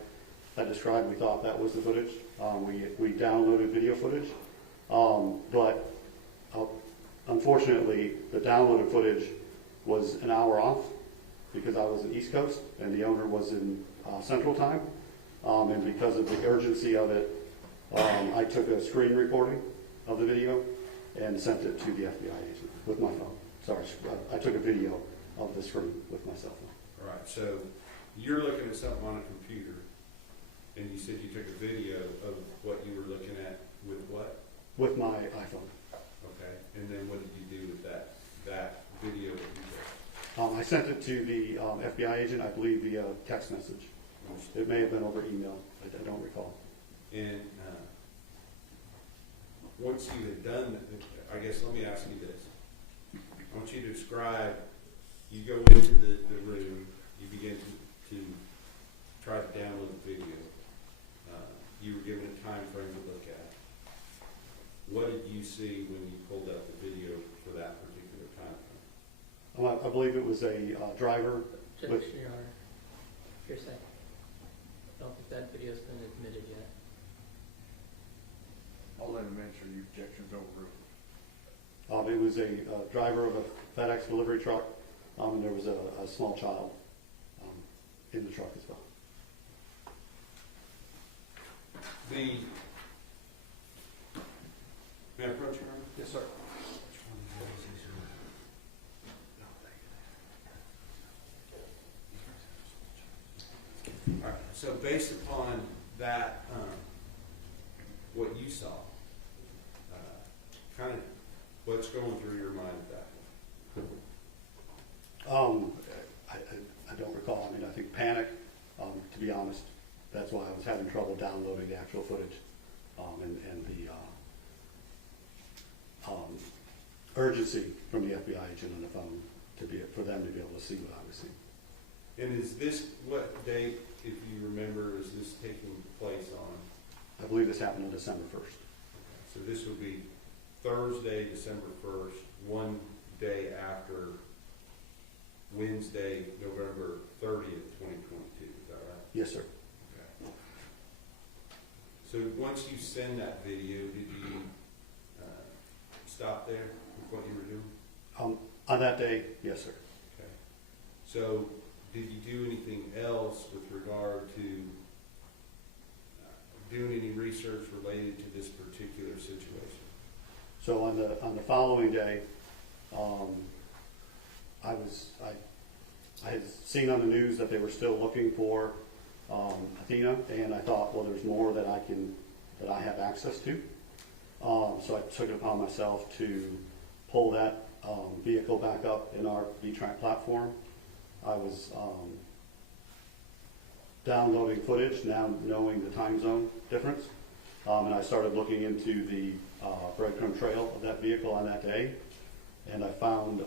had described. We thought that was the footage. We downloaded video footage, but unfortunately, the downloaded footage was an hour off because I was in East Coast and the owner was in Central Time. And because of the urgency of it, I took a screen recording of the video and sent it to the FBI agent with my phone. Sorry, I took a video of the screen with my cell phone. All right, so you're looking at something on a computer, and you said you took a video of what you were looking at with what? With my iPhone. Okay, and then what did you do with that video that you took? I sent it to the FBI agent, I believe, via text message. It may have been over email. I don't recall. And once you had done, I guess let me ask you this. I want you to describe, you go into the room, you begin to try to download the video. You were given a time frame to look at. What did you see when you pulled up the video for that particular time frame? I believe it was a driver. Just with, Your Honor, here's that. I don't think that video's been admitted yet. I'll let him answer the objections overruled. It was a driver of a FedEx delivery truck, and there was a small child in the truck as well. May I approach you, Robert? Yes, sir. All right, so based upon that, what you saw, kind of what's going through your mind at that point? I don't recall. I mean, I think panic, to be honest. That's why I was having trouble downloading the actual footage, and the urgency from the FBI agent on the phone for them to be able to see what I was seeing. And is this, what date, if you remember, is this taking place on? I believe this happened on December 1st. So this would be Thursday, December 1st, one day after Wednesday, November 30th, 2022, is that right? Yes, sir. Okay. So once you send that video, did you stop there with what you were doing? On that day, yes, sir. Okay. So did you do anything else with regard to doing any research related to this particular situation? So on the following day, I had seen on the news that they were still looking for Athena, and I thought, well, there's more that I have access to. So I took it upon myself to pull that vehicle back up in our VTrack platform. I was downloading footage, now knowing the time zone difference, and I started looking into the breadcrumb trail of that vehicle on that day, and I found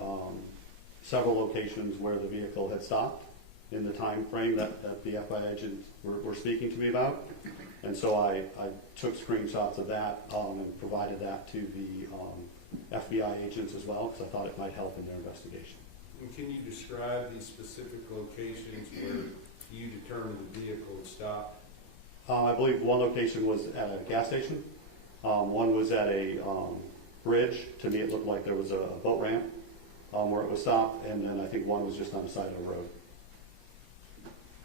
several locations where the vehicle had stopped in the time frame that the FBI agents were speaking to me about. And so I took screenshots of that and provided that to the FBI agents as well, because I thought it might help in their investigation. And can you describe these specific locations where you determined the vehicle had stopped? I believe one location was at a gas station. One was at a bridge. To me, it looked like there was a boat ramp where it was stopped, and then I think one was just on the side of the road.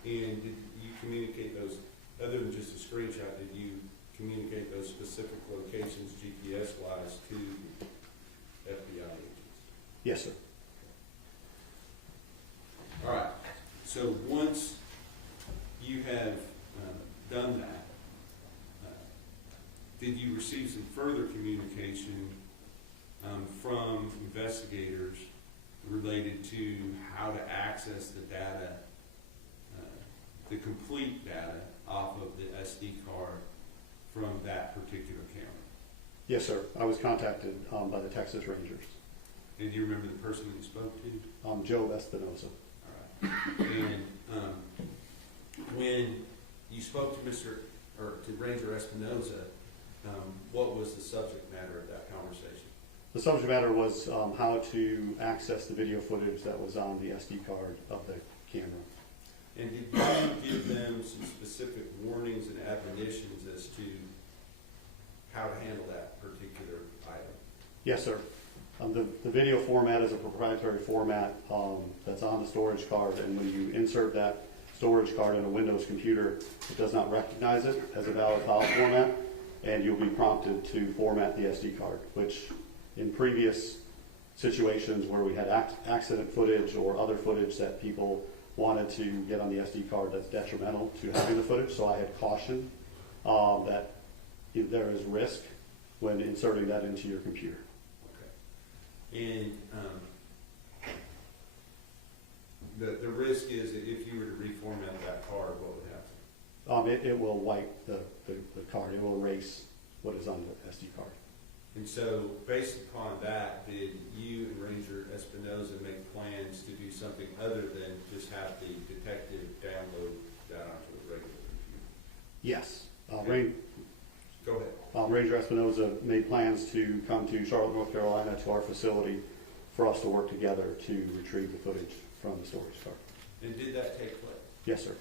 And did you communicate those, other than just a screenshot, did you communicate those specific locations GPS-wise to FBI agents? Yes, sir. All right. So once you have done that, did you receive some further communication from investigators related to how to access the data, the complete data off of the SD card from that particular camera? Yes, sir. I was contacted by the Texas Rangers. And do you remember the person that you spoke to? Joe Espinosa. All right. And when you spoke to Ranger Espinosa, what was the subject matter of that conversation? The subject matter was how to access the video footage that was on the SD card of the camera. And did you give them some specific warnings and admonitions as to how to handle that particular item? Yes, sir. The video format is a proprietary format that's on the storage card, and when you insert that storage card in a Windows computer, it does not recognize it as a valid file format, and you'll be prompted to format the SD card, which in previous situations where we had accident footage or other footage that people wanted to get on the SD card, that's detrimental to having the footage. So I had cautioned that there is risk when inserting that into your computer. Okay. And the risk is that if you were to reformat that card, what would happen? It will wipe the card. It will erase what is on the SD card. And so, based upon that, did you and Ranger Espinosa make plans to do something other than just have the detective download that onto a regular computer? Yes. Go ahead. Ranger Espinosa made plans to come to Charlotte, North Carolina, to our facility for us to work together to retrieve the footage from the storage card. And did that take place? Yes, sir.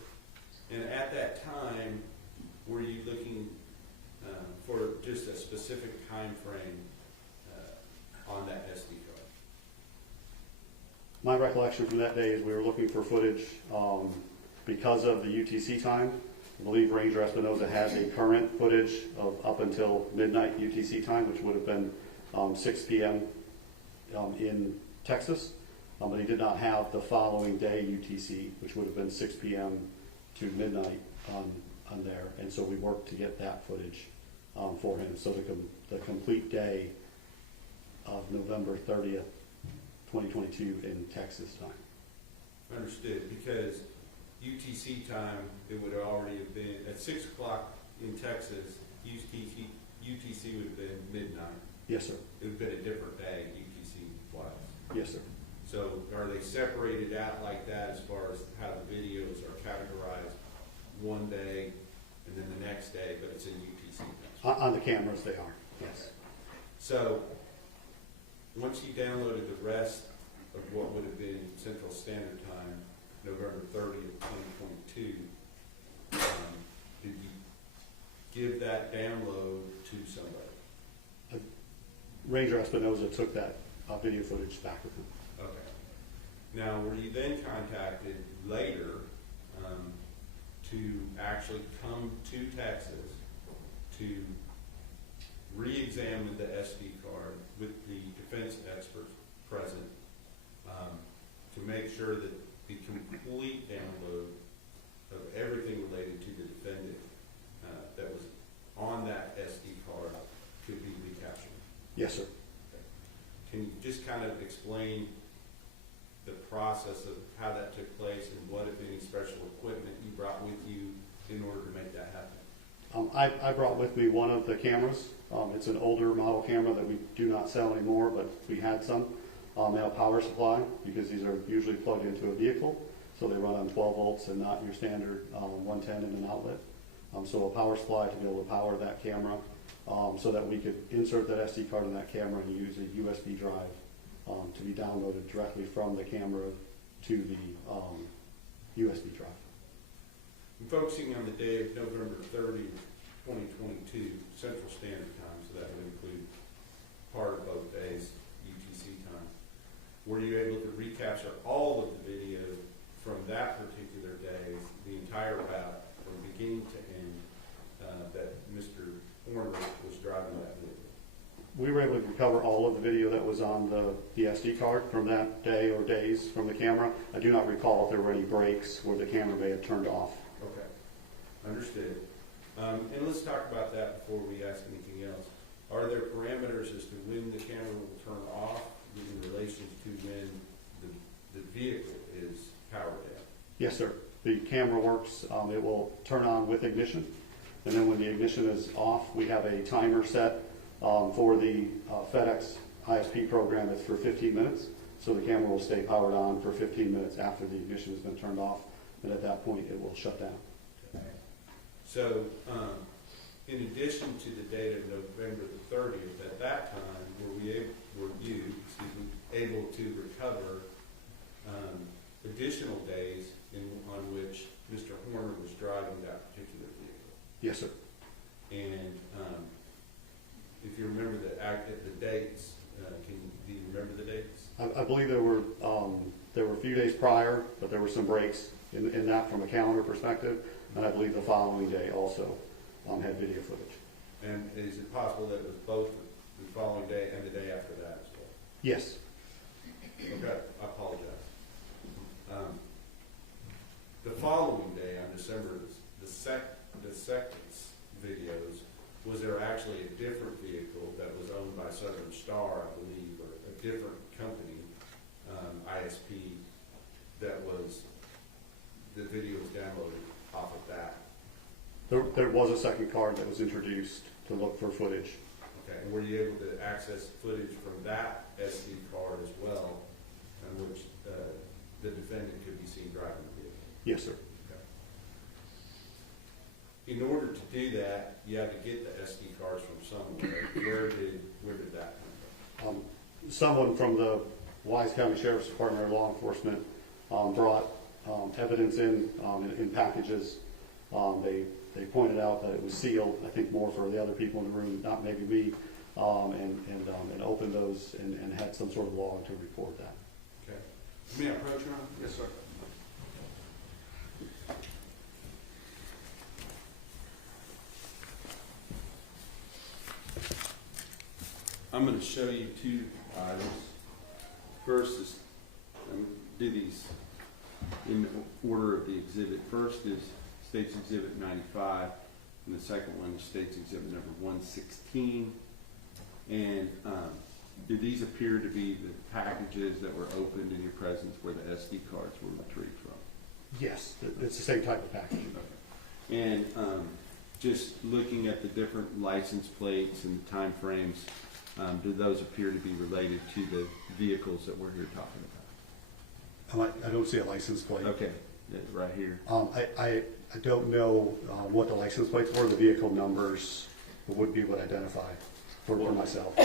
And at that time, were you looking for just a specific recollection from that day is we were looking for footage because of the UTC time. I believe Ranger Espinoza has a current footage of up until midnight UTC time, which would have been 6 p.m. In Texas, but he did not have the following day UTC, which would have been 6 p.m. to midnight on there, and so we worked to get that footage for him. So the complete day of November 30th, 2022 in Texas time. Understood, because UTC time, it would already have been, at 6 o'clock in Texas, UTC would have been midnight. Yes, sir. It would have been a different day, UTC flights. Yes, sir. So are they separated out like that as far as how the videos are categorized one day and then the next day, but it's in UTC time? On the cameras, they are. Yes. So once you downloaded the rest of what would have been Central Standard Time, November 30th, 2022, did you give that download to somebody? Ranger Espinoza took that video footage back with him. Okay. Now, were you then contacted later to actually come to Texas to re-examine the SD card with the defense experts present to make sure that the complete download of everything related to the defendant that was on that SD card could be recaptured? Yes, sir. Can you just kind of explain the process of how that took place and what, if any, special equipment you brought with you in order to make that happen? I brought with me one of the cameras. It's an older model camera that we do not sell anymore, but we had some. They have power supply because these are usually plugged into a vehicle, so they run on 12 volts and not your standard 110 in an outlet. So a power supply to be able to power that camera so that we could insert that SD card in that camera and use a USB drive to be downloaded directly from the camera to the USB drive. I'm focusing on the day of November 30th, 2022, Central Standard Time, so that would include part of both days, UTC time. Were you able to recapture all of the video from that particular day, the entire route, from beginning to end, that Mr. Horner was driving that vehicle? We were able to recover all of the video that was on the SD card from that day or days from the camera. I do not recall if there were any breaks where the camera may have turned off. Okay, understood. And let's talk about that before we ask anything else. Are there parameters as to when the camera will turn off in relation to when the vehicle is powered down? Yes, sir. The camera works. It will turn on with ignition, and then when the ignition is off, we have a timer set for the FedEx ISP program. That's for 15 minutes, so the camera will stay powered on for 15 minutes after the ignition has been turned off, and at that point it will shut down. Okay. So, in addition to the date of November the 30th, at that time, were you able to recover additional days on which Mr. Horner was driving that particular vehicle? Yes, sir. And if you remember the dates, do you remember the dates? I believe there were a few days prior, but there were some breaks in that from a calendar perspective, and I believe the following day also had video footage. And is it possible that it was both the following day and the day after that as well? Yes. Okay, I apologize. The following day, on December the 2nd's videos, was there actually a different vehicle that was owned by Southern Star, I believe, or a different company, ISP, that was, the video was downloaded off of that? There was a second card that was introduced to look for footage. Okay, and were you able to access footage from that SD card as well, on which the defendant could be seen driving the vehicle? Yes, sir. Okay. In order to do that, you had to get the SD cards from somewhere. Where did that come from? Someone from the Wise County Sheriff's Department or law enforcement brought evidence in packages. They pointed out that it was sealed, I think more for the other people in the room, not maybe me, and opened those and had some sort of log to report that. Okay. May I approach, Your Honor? Yes, sir. I'm going to show you two items. First is, do these in order of the exhibit. First is State's Exhibit 95, and the second one is State's Exhibit number 116. And do these appear to be the packages that were opened in your presence where the SD cards were retrieved from? Yes, it's the same type of packaging. And just looking at the different license plates and time frames, do those appear to be related to the vehicles that we're here talking about? I don't see a license plate. Okay, right here. I don't know what the license plates were. The vehicle numbers would be what identify for myself.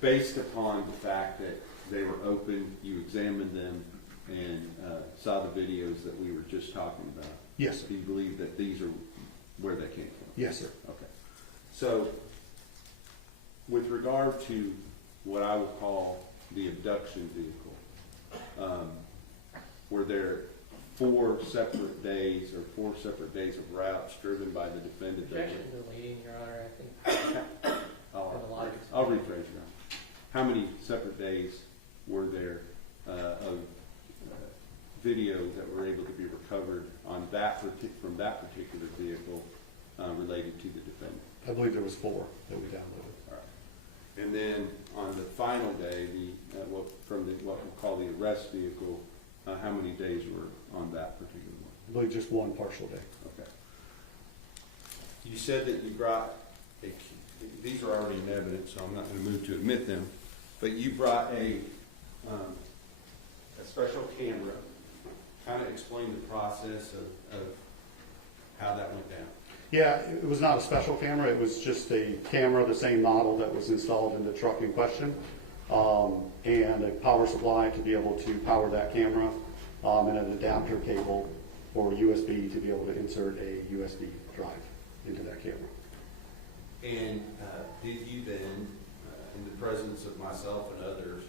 Based upon the fact that they were open, you examined them and saw the videos that we were just talking about. Yes, sir. Do you believe that these are where they came from? Yes, sir. Okay. So, with regard to what I would call the abduction vehicle, were there 4 separate days or 4 separate days of routes driven by the defendant? Objection to leading, Your Honor, I think. I'll rephrase, Your Honor. How many separate days were there of video that were able to be recovered on from that particular vehicle related to the defendant? I believe there was 4 that we downloaded. All right. And then on the final day, what we'll call the arrest vehicle, how many days were on that particular one? I believe just 1 partial day. Okay. You said that you brought these are already in evidence, so I'm not going to move to admit them, but you brought a special camera. Kind of explain the process of how that went down. Yeah, it was not a special camera. It was just a camera, the same model that was installed in the truck in question, and a power supply to be able to power that camera, and an adapter cable for USB to be able to insert a USB drive into that camera. And did you then, in the presence of myself and others,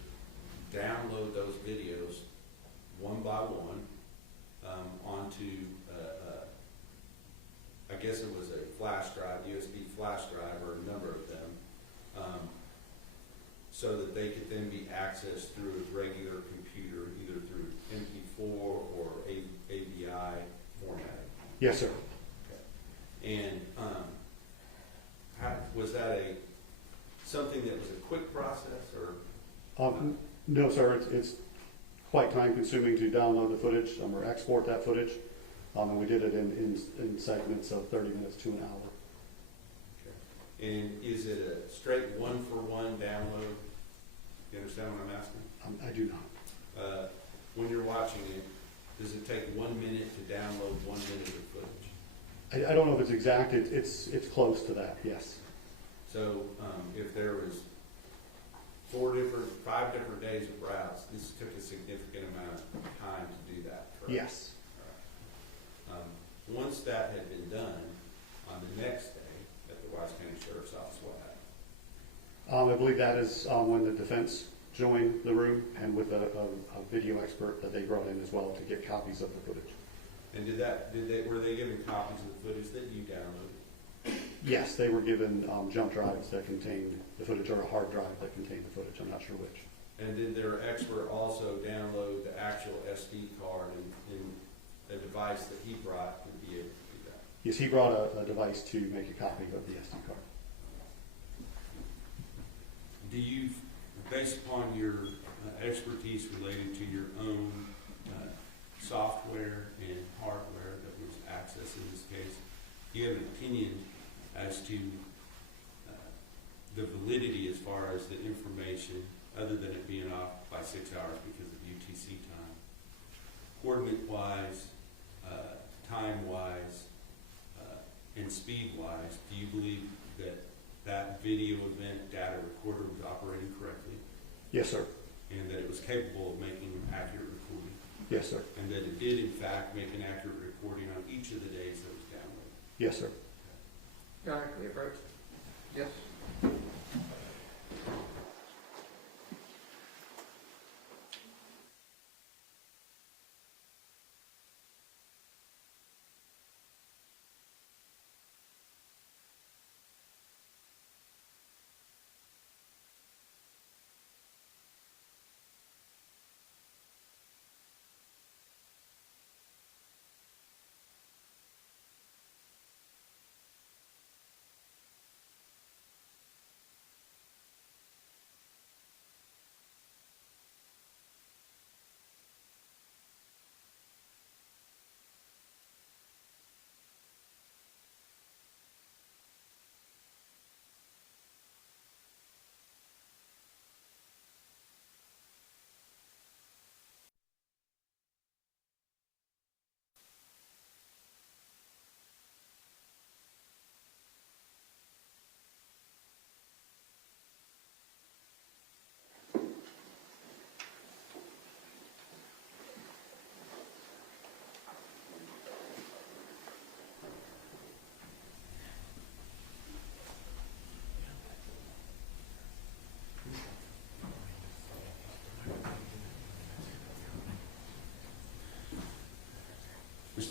download those videos one by one onto, I guess it was a flash drive, USB flash drive, or a number of them, so that they could then be accessed through a regular computer, either through MP4 or AVI formatting? Yes, sir. Okay. And was that something that was a quick process, or? No, sir. It's quite time consuming to download the footage or export that footage. And we did it in segments of 30 minutes to an hour. Okay. And is it a straight 1-for-1 download? You understand what I'm asking? I do not. When you're watching it, does it take 1 minute to download 1 minute of footage? I don't know if it's exact. It's close to that. Yes. So if there was 5 different days of routes, this took a significant amount of time to do that, correct? Yes. All right. Once that had been done, on the next day at the Wise County Sheriff's Office, what happened? I believe that is when the defense joined the room, and with a video expert that they brought in as well to get copies of the footage. And were they given copies of the footage that you downloaded? Yes, they were given jump drives that contained the footage, or a hard drive that contained the footage. I'm not sure which. And did their expert also download the actual SD card in a device that he brought to be able to do that? Yes, he brought a device to make a copy of the SD card. Do you, based upon your expertise related to your own software and hardware that was accessed in this case, do you have an opinion as to the validity as far as the information, other than it being off by 6 hours because of UTC time, coordinate-wise, time-wise, and speed-wise? Do you believe that video event data recorder was operating correctly? Yes, sir. And that it was capable of making an accurate recording? Yes, sir. And that it did, in fact, make an accurate recording on each of the days that it was downloaded? Yes, sir. Your Honor, can we approach? Yes.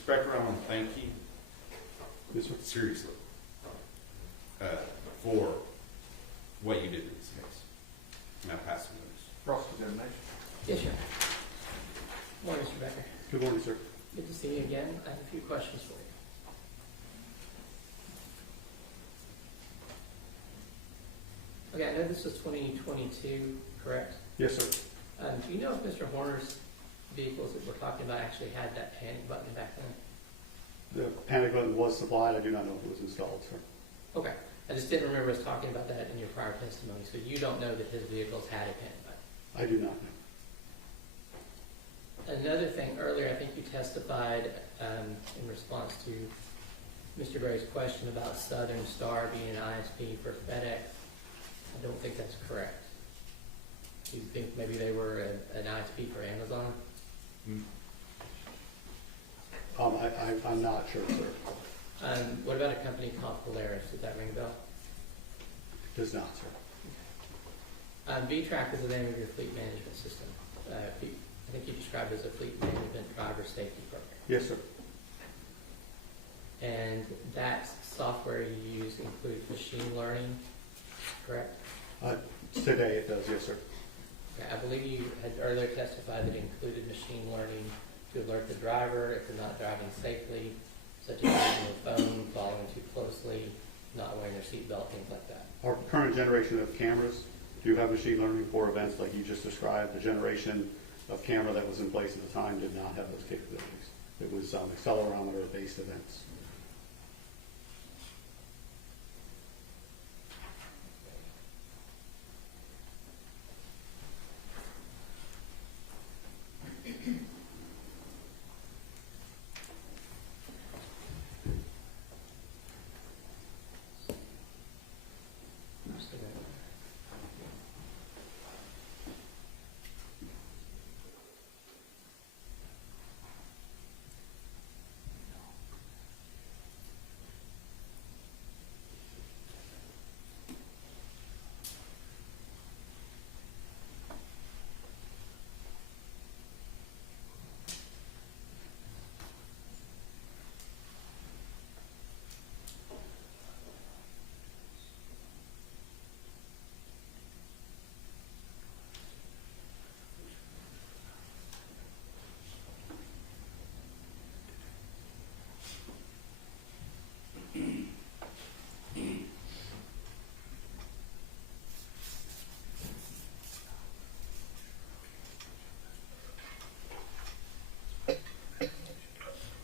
Mr. Becker, I want to thank you, Yes, sir. seriously, for what you did in this case. And I pass the notice. Cross-examination. Yes, sir. Morning, Mr. Becker. Good morning, sir. Good to see you again. I have a few questions for you. Okay, I know this was 2022, correct? Yes, sir. Do you know if Mr. Horner's vehicles that we're talking about actually had that panic button back then? The panic button was supplied. I do not know if it was installed, sir. Okay, I just didn't remember us talking about that in your prior testimony, so you don't know that his vehicles had a panic button? I do not know. Another thing, earlier I think you testified in response to Mr. Berry's question about Southern Star being an ISP for FedEx. I don't think that's correct. Do you think maybe they were an ISP for Amazon? I'm not sure, sir. What about a company called Polaris? Does that ring a bell? Does not, sir. V-Track is the name of your fleet management system. I think you described it as a fleet management driver safety program. Yes, sir. And that software you use includes machine learning, correct? Today it does, yes, sir. Okay, I believe you had earlier testified that it included machine learning to alert the driver if they're not driving safely, such as using their phone, following too closely, not wearing their seatbelt, things like that. Our current generation of cameras do have machine learning for events like you just described. The generation of camera that was in place at the time did not have those capabilities. It was accelerometer-based events.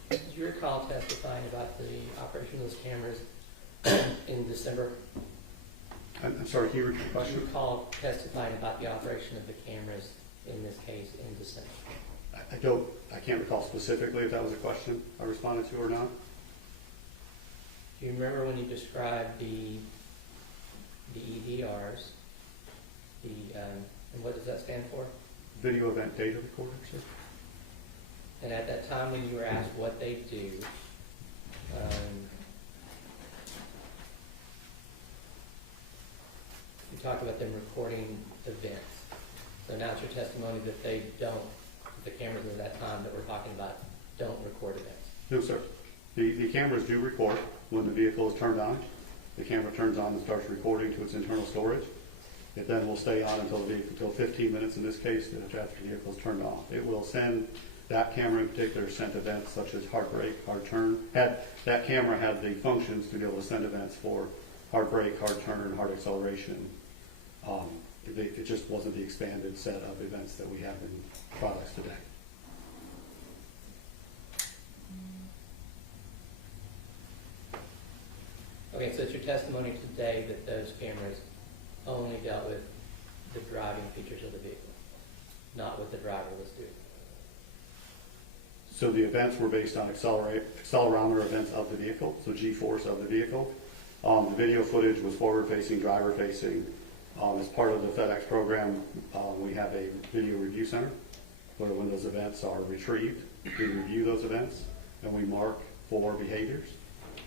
Did you recall testifying about the operation of those cameras in December? I'm sorry, can you repeat the Do you question? recall testifying about the operation of the cameras in this case in December? I can't recall specifically if that was a question I responded to or not. Do you remember when you described the EDRs, and what does that stand for? Video event data recorder, sir? And at that time when you were asked what they do, you talked about them recording events. So now it's your testimony that they don't, the cameras at that time that we're talking about don't record events. No, sir. The cameras do record when the vehicle is turned on. The camera turns on and starts recording to its internal storage. It then will stay on until 15 minutes in this case after the vehicle is turned off. It will send, that camera in particular sent events such as hard brake, hard turn. That camera had the functions to be able to send events for hard brake, hard turn, hard acceleration. It just wasn't the expanded set of events that we have in products today. Okay, so it's your testimony today that those cameras only dealt with the driving features of the vehicle, not what the driver was doing. So the events were based on accelerometer events of the vehicle, so G-force of the vehicle. The video footage was forward-facing, driver-facing. As part of the FedEx program, we have a video review center where when those events are retrieved, we review those events and we mark for behaviors.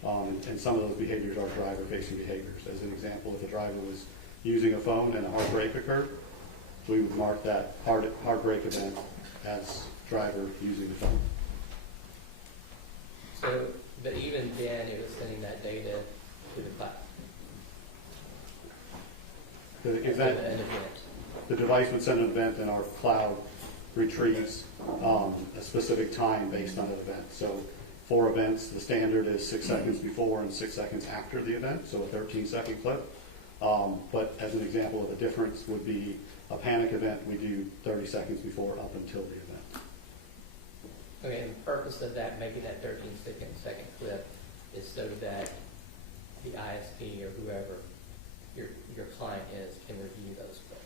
And some of those behaviors are driver-facing behaviors. As an example, if a driver was using a phone and a hard brake occurred, we would mark that hard brake event as driver using the phone. So, but even then, it was sending that data to the cloud. The An event, event. the device would send an event and our cloud retrieves a specific time based on an event. So for events, the standard is 6 seconds before and 6 seconds after the event, so a 13-second clip. But as an example of the difference would be a panic event, we do 30 seconds before up until the event. Okay, and the purpose of that, making that 13-second clip is so that the ISP or whoever your client is can review those clips.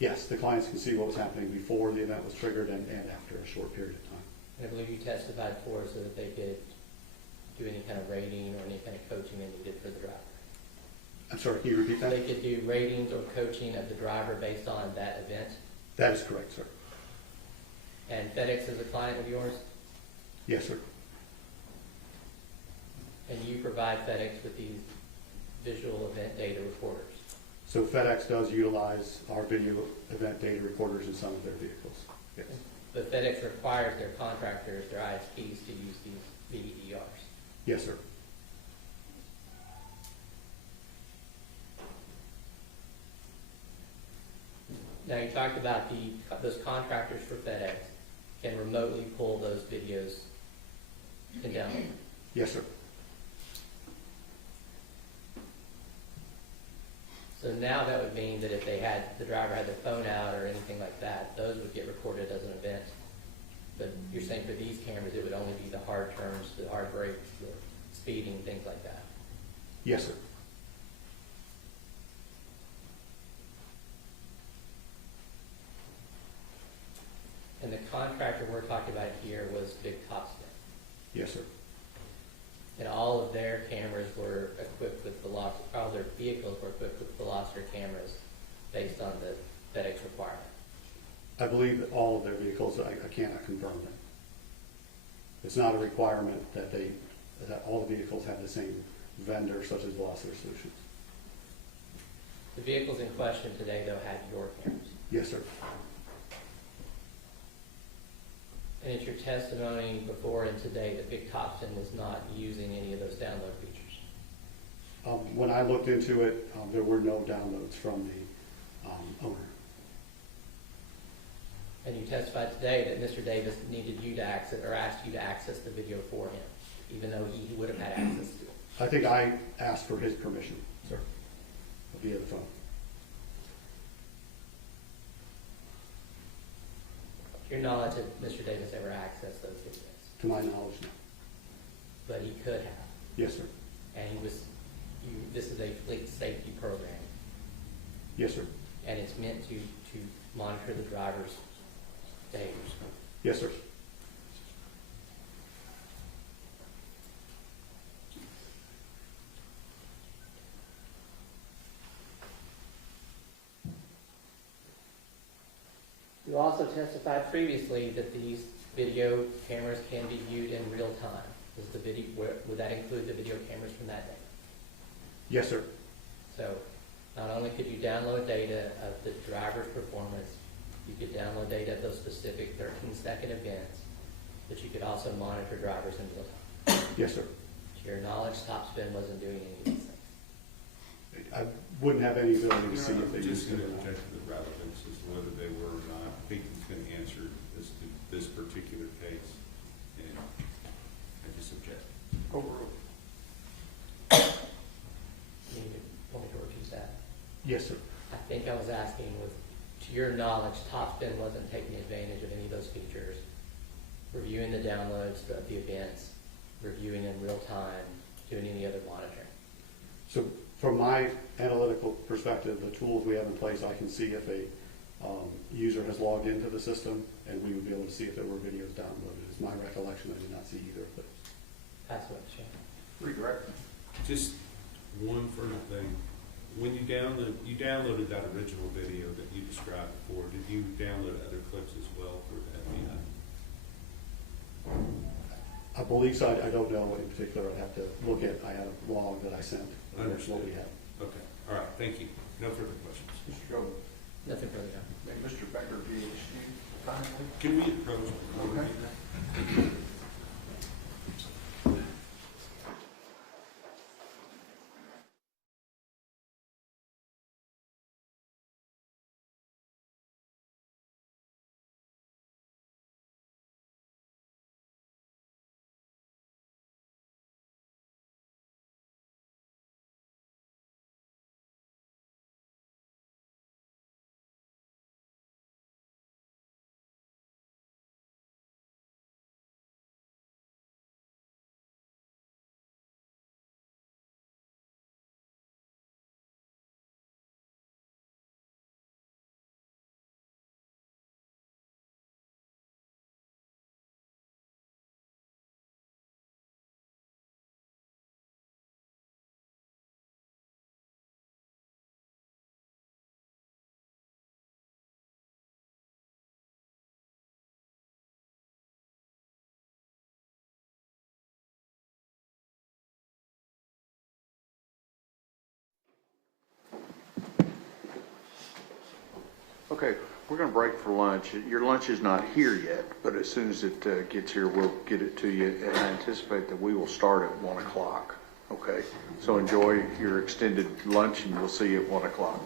Yes, the clients can see what was happening before the event was triggered and after a short period of time. And I believe you testified for so that they could do any kind of rating or any kind of coaching they needed for the driver. I'm sorry, can you repeat that? They could do ratings or coaching of the driver based on that event. That is correct, sir. And FedEx is a client of yours, Yes, sir. and you provide FedEx with these visual event data recorders. So FedEx does utilize our video event data recorders in some of their vehicles. Yes. But FedEx requires their contractors, their ISPs, to use these VERs. Yes, sir. Now, you talked about those contractors for FedEx can remotely pull those videos and download them. Yes, sir. So now that would mean that if the driver had their phone out or anything like that, those would get recorded as an event. But you're saying for these cameras, it would only be the hard turns, the hard brakes, the speeding, things like that. Yes, sir. And the contractor we're talking about here was Big Top Spin. Yes, sir. And all of their cameras were equipped with all their vehicles were equipped with Veloster cameras based on the FedEx requirement. I believe that all of their vehicles, I cannot confirm that. It's not a requirement that all the vehicles have the same vendor such as Velocity Solutions. The vehicles in question today, though, had your cameras. Yes, sir. And it's your testimony before and today that Big Topson was not using any of those download features. When I looked into it, there were no downloads from the owner. And you testified today that Mr. Davis needed you to access or asked you to access the video for him, even though he would have had access to it. I think I asked for his permission, sir, via the phone. To your knowledge, did Mr. Davis ever access those videos? To my knowledge, no. But he could have. Yes, sir. And this is a fleet safety program. Yes, sir. And it's meant to monitor the driver's behaviors. Yes, sir. You also testified previously that these video cameras can be viewed in real time. Would that include the video cameras from that day? Yes, sir. So not only could you download data of the driver's performance, you could download data of those specific 13-second events, but you could also monitor drivers in real time. Yes, sir. To your knowledge, Topspin wasn't doing any of these things. I wouldn't have any ability to see if they Just used it going to or not. object to the relevance as to whether they were or not. I think he's going to answer as to this particular case, and I just object. Overruled. You want me to repeat that? Yes, sir. I think I was asking to your knowledge, Topspin wasn't taking advantage of any of those features, reviewing the downloads of the events, reviewing in real time, doing any other monitoring. So from my analytical perspective, the tools we have in place, I can see if a user has logged into the system, and we would be able to see if there were videos downloaded. It's my recollection I did not see either of those. That's what Shane. Redirect. Just one further thing. When you downloaded that original video that you described before, did you download other clips as well for FBI? I believe so. I don't know in particular. I'd have to look at, I had a log that I sent. And that's what we have. Okay, all right, thank you. No further questions. Mr. Gold. Nothing further down. Mr. Becker, PhD, finally. Can we approach? Okay. Okay, we're gonna break for lunch. Your lunch is not here yet, but as soon as it gets here, we'll get it to you. And I anticipate that we will start at 1 o'clock. Okay, so enjoy your extended lunch and we'll see you at 1 o'clock.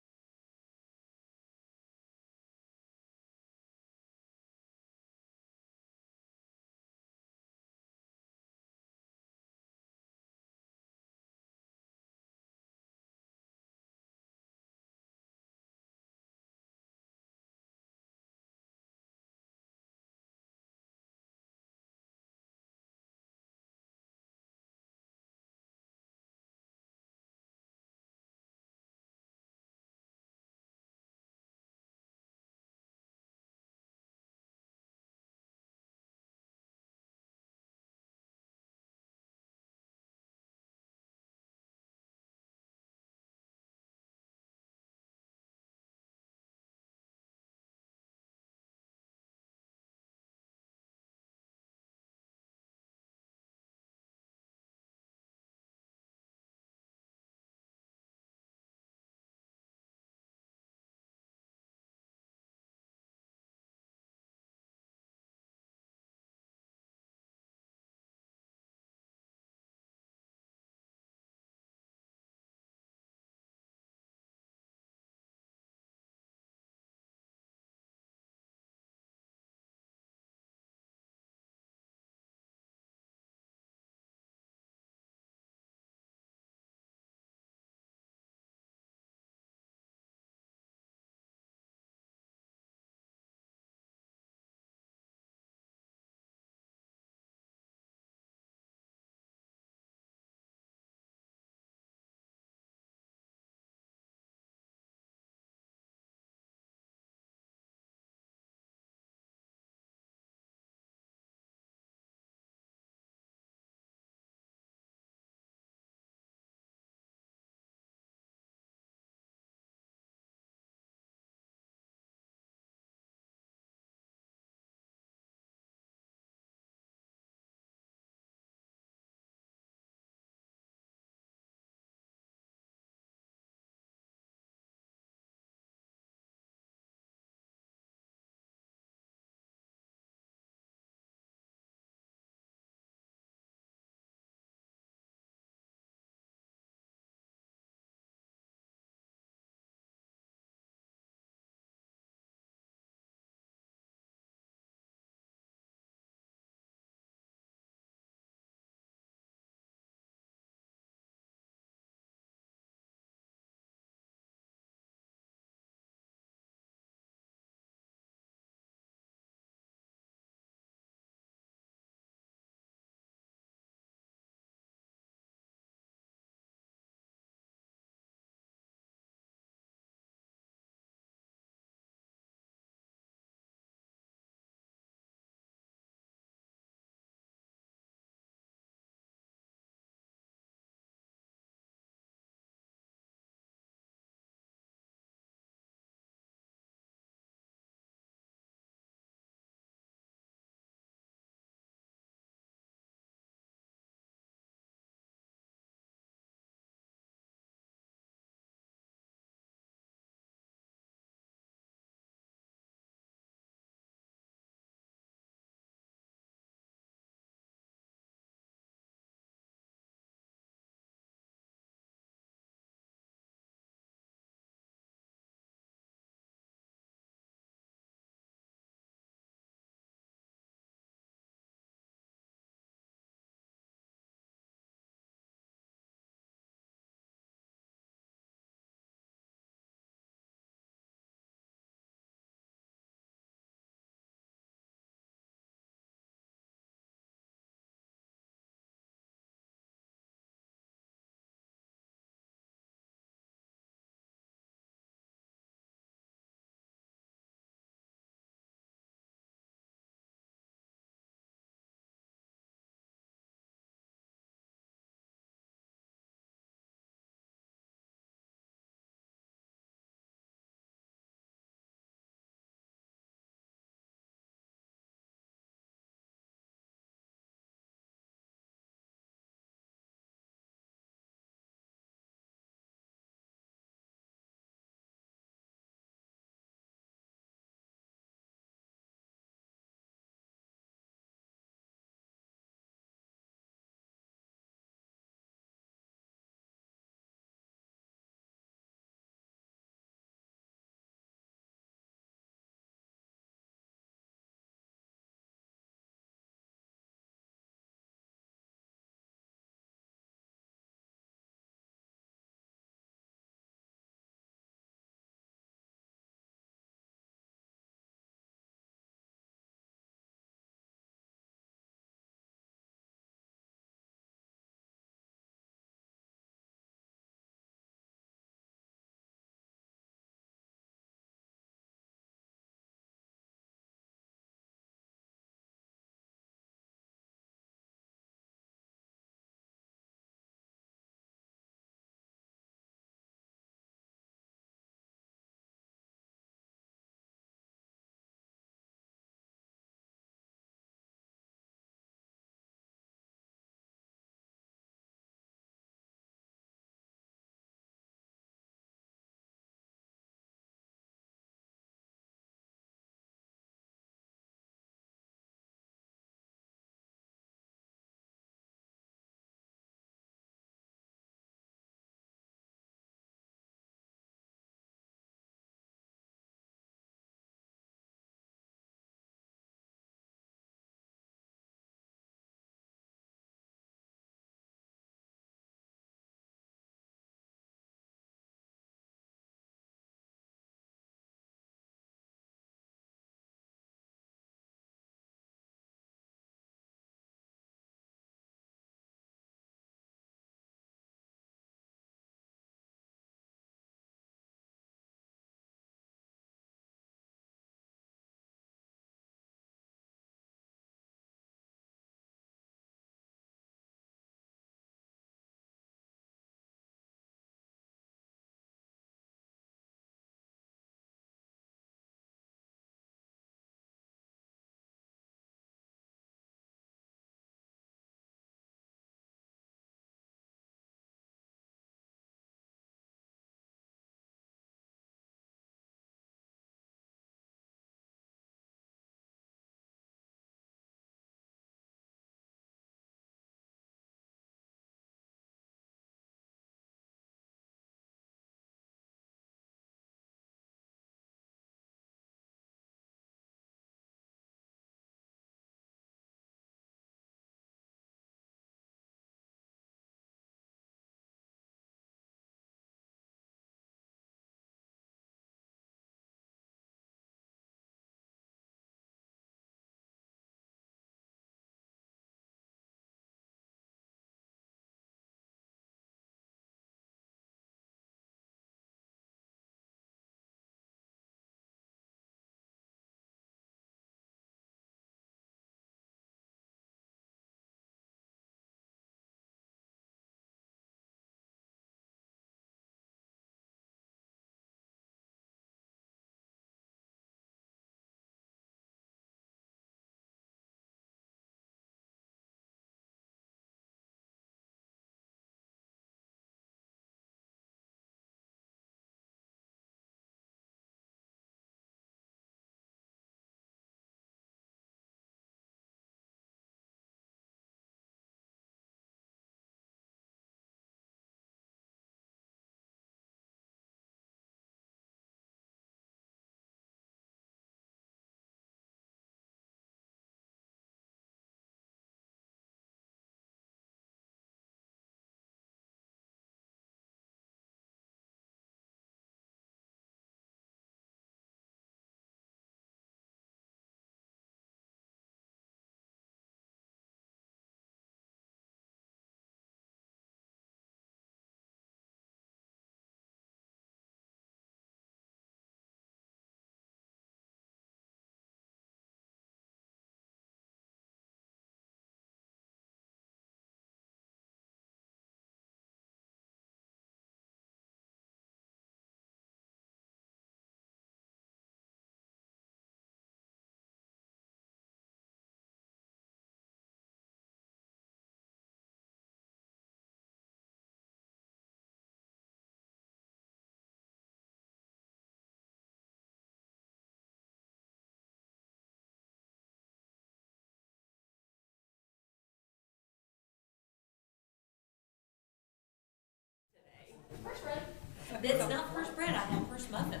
It's not first bread, I have first muffin.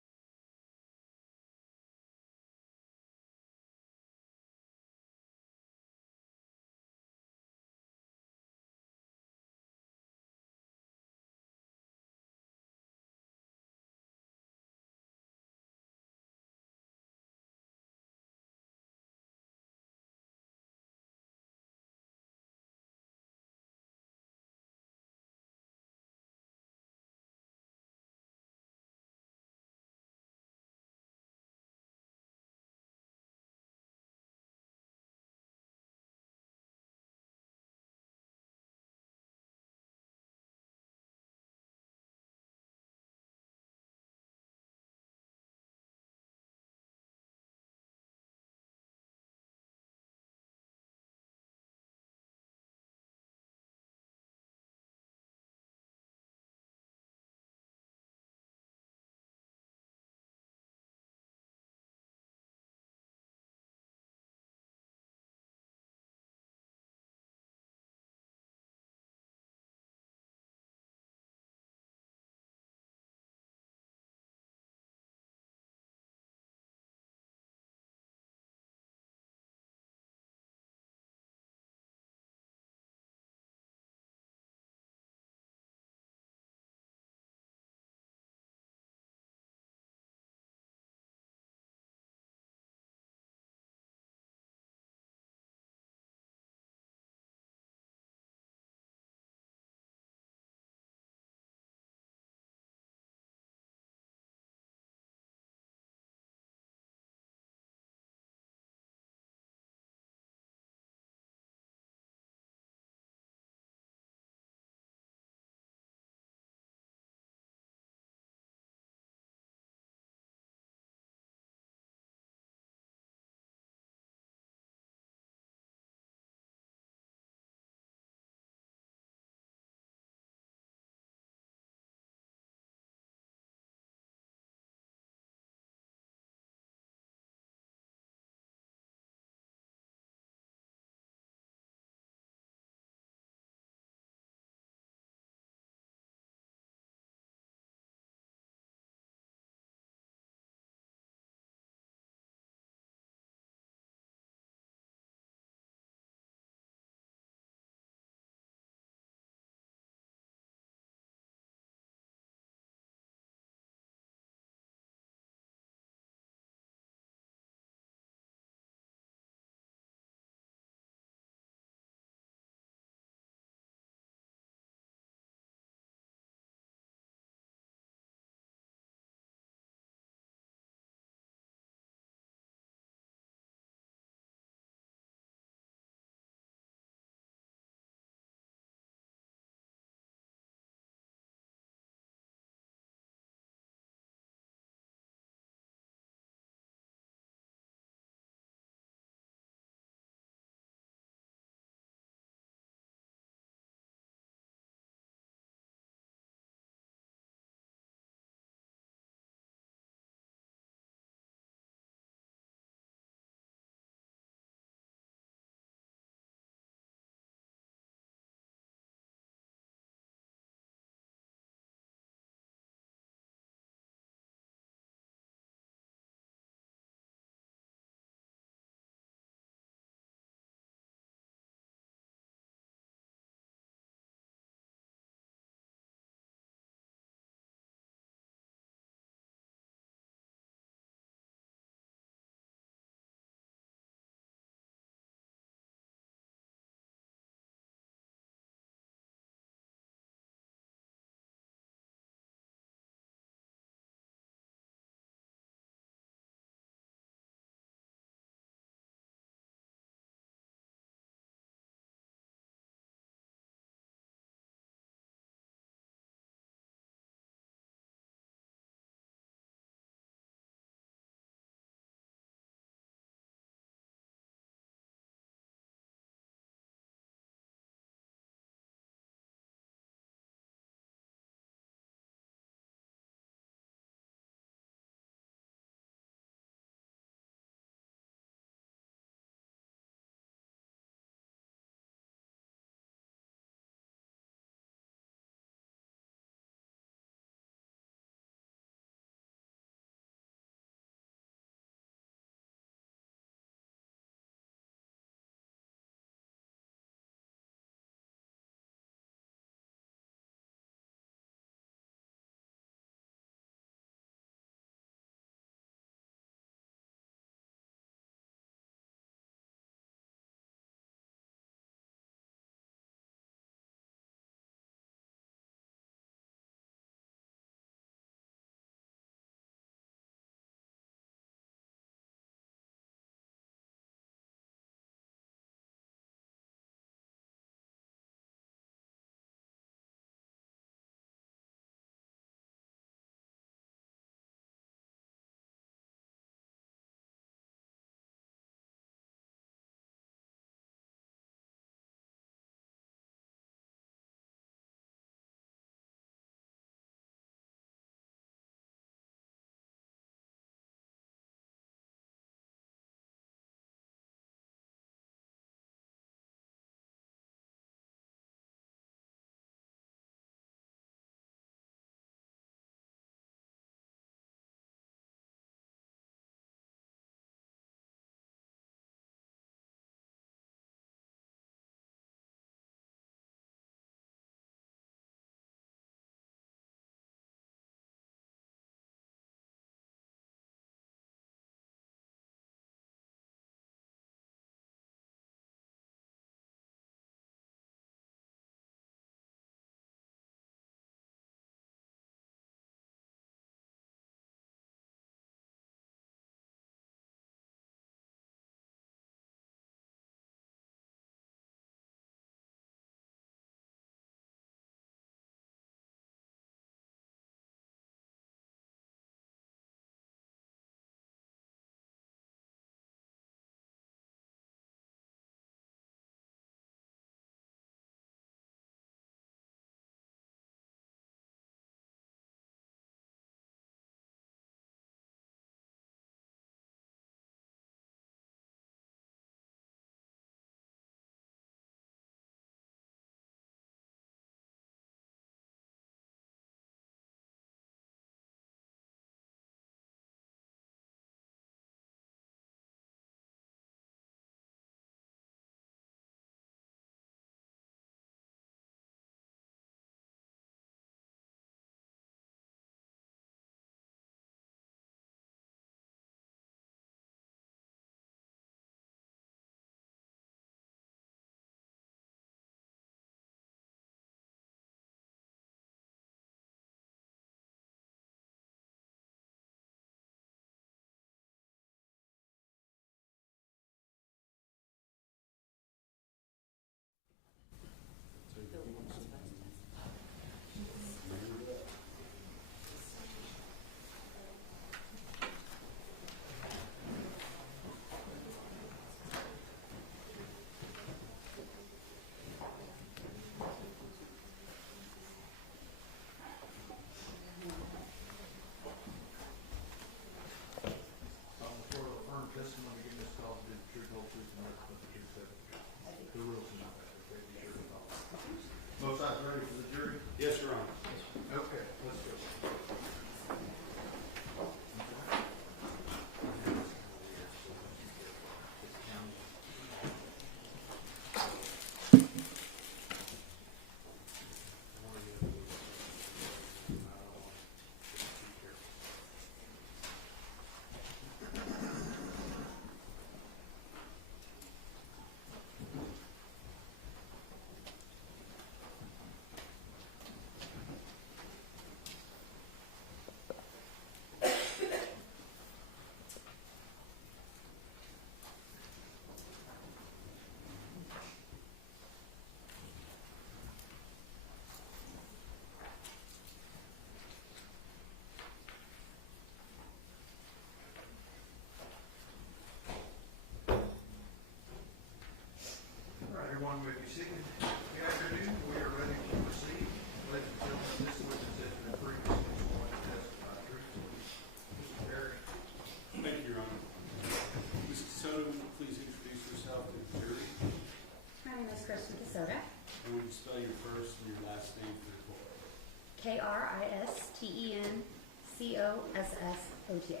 OTA.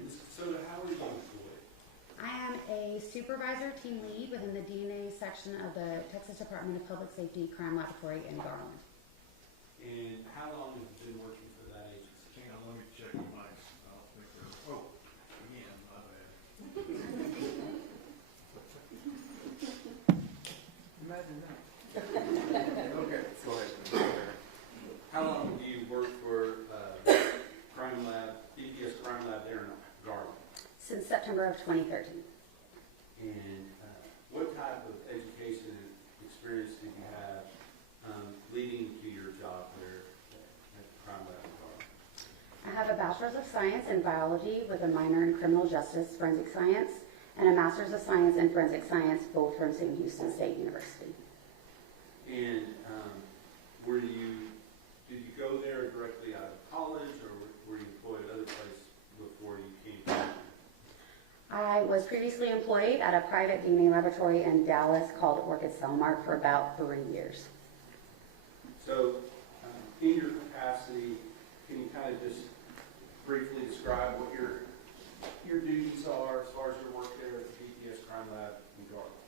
And so how are you employed? I am a supervisor team lead within the DNA section of the Texas Department of Public Safety Crime Laboratory in Garland. And how long have you been working for that agency? Hang on, let me check your mics. I don't think they're, oh, again, my bad. Imagine that. Okay, go ahead. How long do you work for Crime Lab, DPS Crime Lab there in Garland? Since September of 2013. And what type of education and experience did you have leading to your job there at Crime Lab in Garland? I have a Bachelor's of Science in Biology with a minor in Criminal Justice Forensic Science and a Master's of Science in Forensic Science, both from Sam Houston State University. And did you go there directly out of college, or were you employed at other places before you came to? I was previously employed at a private DNA laboratory in Dallas called Orchid Cellmark for about 3 years. So, in your capacity, can you kind of just briefly describe what your duties are as far as your work there at the DPS Crime Lab in Garland?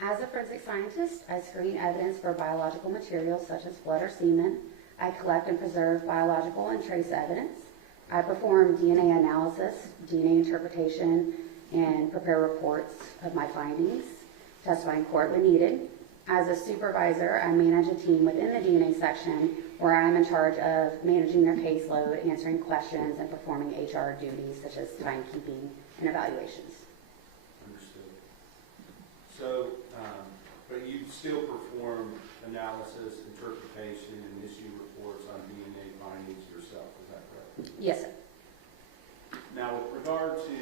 As a forensic scientist, I screen evidence for biological materials such as blood or semen. I collect and preserve biological and trace evidence. I perform DNA analysis, DNA interpretation, and prepare reports of my findings, testify in court when needed. As a supervisor, I manage a team within the DNA section where I am in charge of managing their caseload, answering questions, and performing HR duties such as timekeeping and evaluations. Understood. So, but you still perform analysis, interpretation, and issue reports on DNA findings yourself, is that correct? Yes, sir. Now, with regard to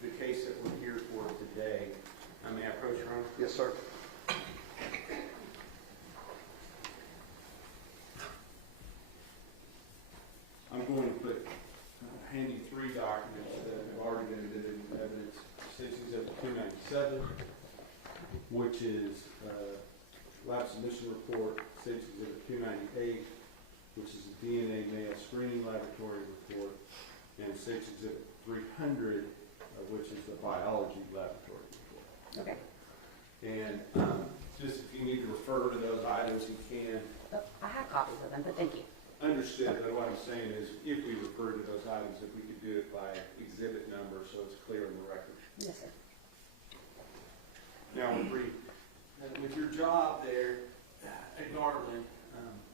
the case that we're here for today, may I approach your Honor? Yes, sir. I'm going to hand you 3 documents that have already been admitted into evidence. State Exhibit 297, which is lab submission report. State Exhibit 298, which is a DNA male screening laboratory report. And State Exhibit 300, which is the biology laboratory report. Okay. And just if you need to refer to those items, you can. Oh, I have copies of them, but thank you. Understood, but what I'm saying is, if we refer to those items, if we could do it by exhibit number, so it's clear in the record. Yes, sir. Now, with your job there at Garland,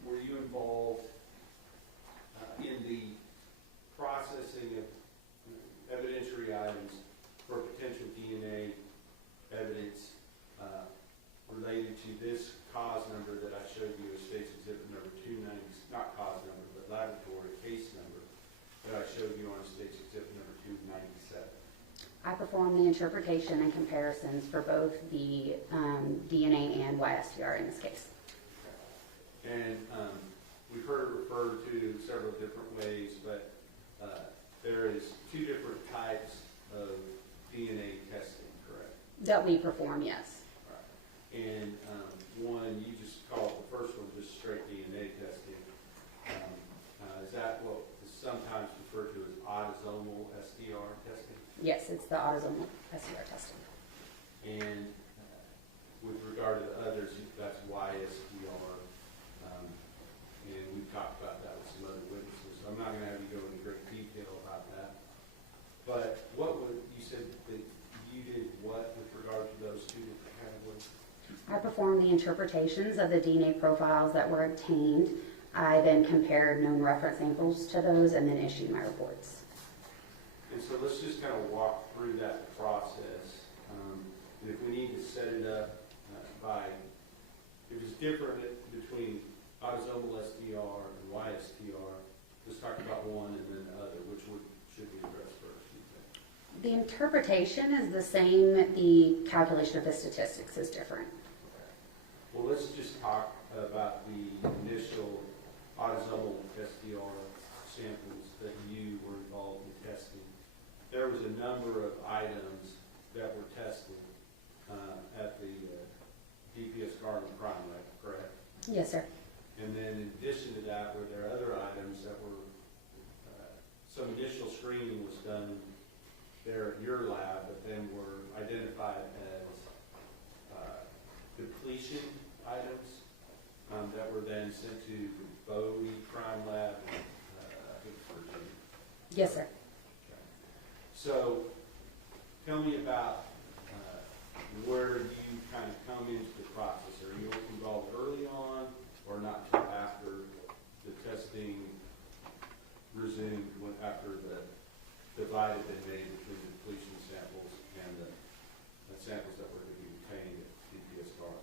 were you involved in the processing of evidentiary items for potential DNA evidence related to this cause number that I showed you as State's Exhibit number 290, not cause number, but laboratory case number that I showed you on State's Exhibit number 297? I perform the interpretation and comparisons for both the DNA and YSTR in this case. And we've heard it referred to several different ways, but there is 2 different types of DNA testing, correct? That we perform, yes. Right. And one, you just call it, the first one, just straight DNA testing. Is that what is sometimes referred to as autosomal STR testing? Yes, it's the autosomal STR testing. And with regard to the others, that's YSTR. And we've talked about that with some other witnesses. So I'm not going to have you go into great detail about that. But you said that you did what with regard to those 2 different categories? I performed the interpretations of the DNA profiles that were obtained. I then compared known reference samples to those and then issued my reports. And so let's just kind of walk through that process. And if we need to set it up if it's different between autosomal STR and YSTR, let's talk about one and then the other. Which should we address first, you think? The interpretation is the same. The calculation of the statistics is different. Well, let's just talk about the initial autosomal STR samples that you were involved in testing. There was a number of items that were tested at the DPS Garland Crime Lab, correct? Yes, sir. And then in addition to that, were there other items that were some screening was done there at your lab, but then were identified as depletion items that were then sent to the Bodie Crime Lab in Virginia. Yes, sir. So, tell me about where you kind of come into the process. Are you involved early on, or not till after the testing resumed, after the divide had been made between the depletion samples and the samples that were to be obtained at DPSR?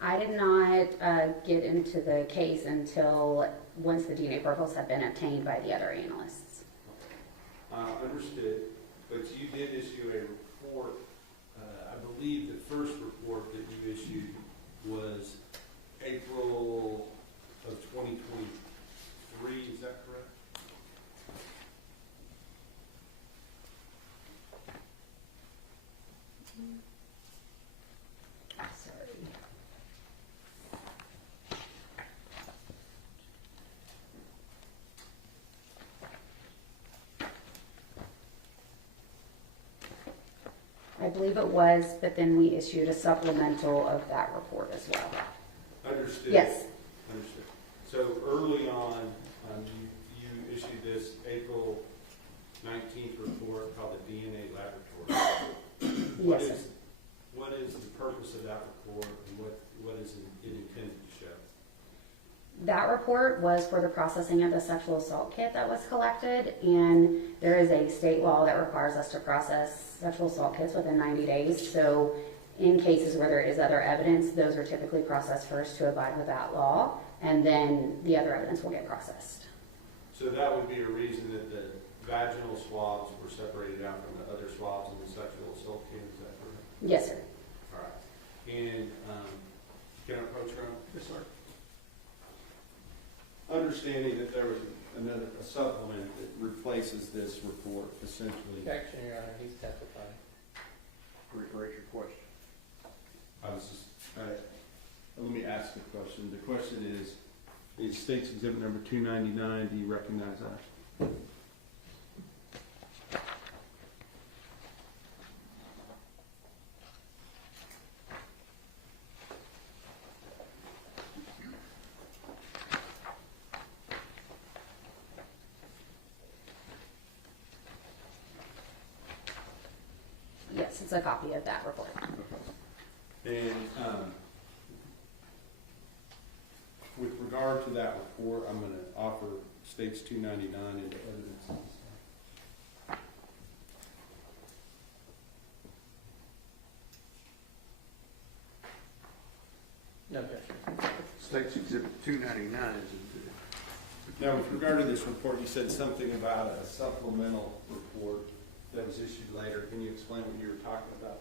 I did not get into the case until once the DNA profiles had been obtained by the other analysts. Understood, but you did issue a report. I believe the first report that you issued was April of 2023, is that correct? Sorry. I believe it was, but then we issued a supplemental of that report as well. Understood. Yes. Understood. So early on, you issued this April 19th report called the DNA Laboratory. Yes, sir. What is the purpose of that report, and what is it intended to show? That report was for the processing of the sexual assault kit that was collected, and there is a state law that requires us to process sexual assault kits within 90 days. So in cases where there is other evidence, those are typically processed first to abide with that law, and then the other evidence will get processed. So that would be a reason that the vaginal swabs were separated out from the other swabs in the sexual assault kit, is that correct? Yes, sir. All right. And can I approach her? Yes, sir. Understanding that there was a supplement that replaces this report, essentially. Objection, Your Honor, he's testifying. Rephrase your question. I was just, let me ask the question. The question is State's Exhibit number 299, do you recognize that? Yes, it's a copy of that report. And with regard to that report, I'm going to offer States 299 into evidence. No objection. State's Exhibit 299 is Now, with regard to this report, you said something about a supplemental report that was issued later. Can you explain what you were talking about?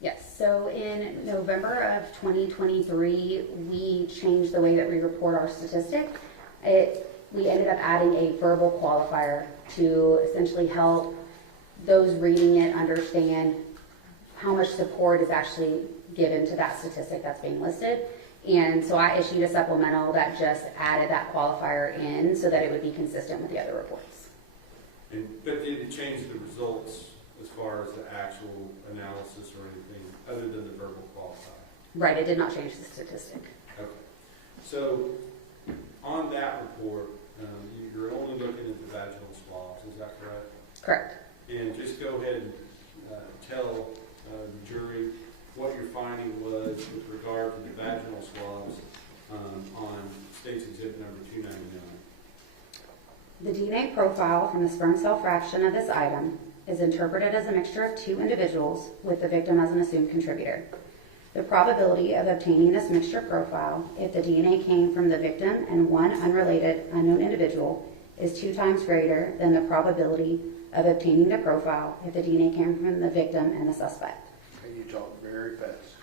Yes, so in November of 2023, we changed the way that we report our statistic. We ended up adding a verbal qualifier to essentially help those reading it understand how much support is actually given to that statistic that's being listed. And so I issued a supplemental that just added that qualifier in so that it would be consistent with the other reports. But did it change the results as far as the actual analysis or anything other than the verbal qualifier? Right, it did not change the statistic. Okay. So on that report, you're only looking at the vaginal swabs, is that correct? Correct. And just go ahead and tell the jury what your finding was with regard to the vaginal swabs on State's Exhibit number 299. The DNA profile from the sperm cell fraction of this item is interpreted as a mixture of two individuals with the victim as an assumed contributor. The probability of obtaining this mixture profile if the DNA came from the victim and one unrelated unknown individual is 2 times greater than the probability of obtaining the profile if the DNA came from the victim and the suspect. Okay, you talk very fast.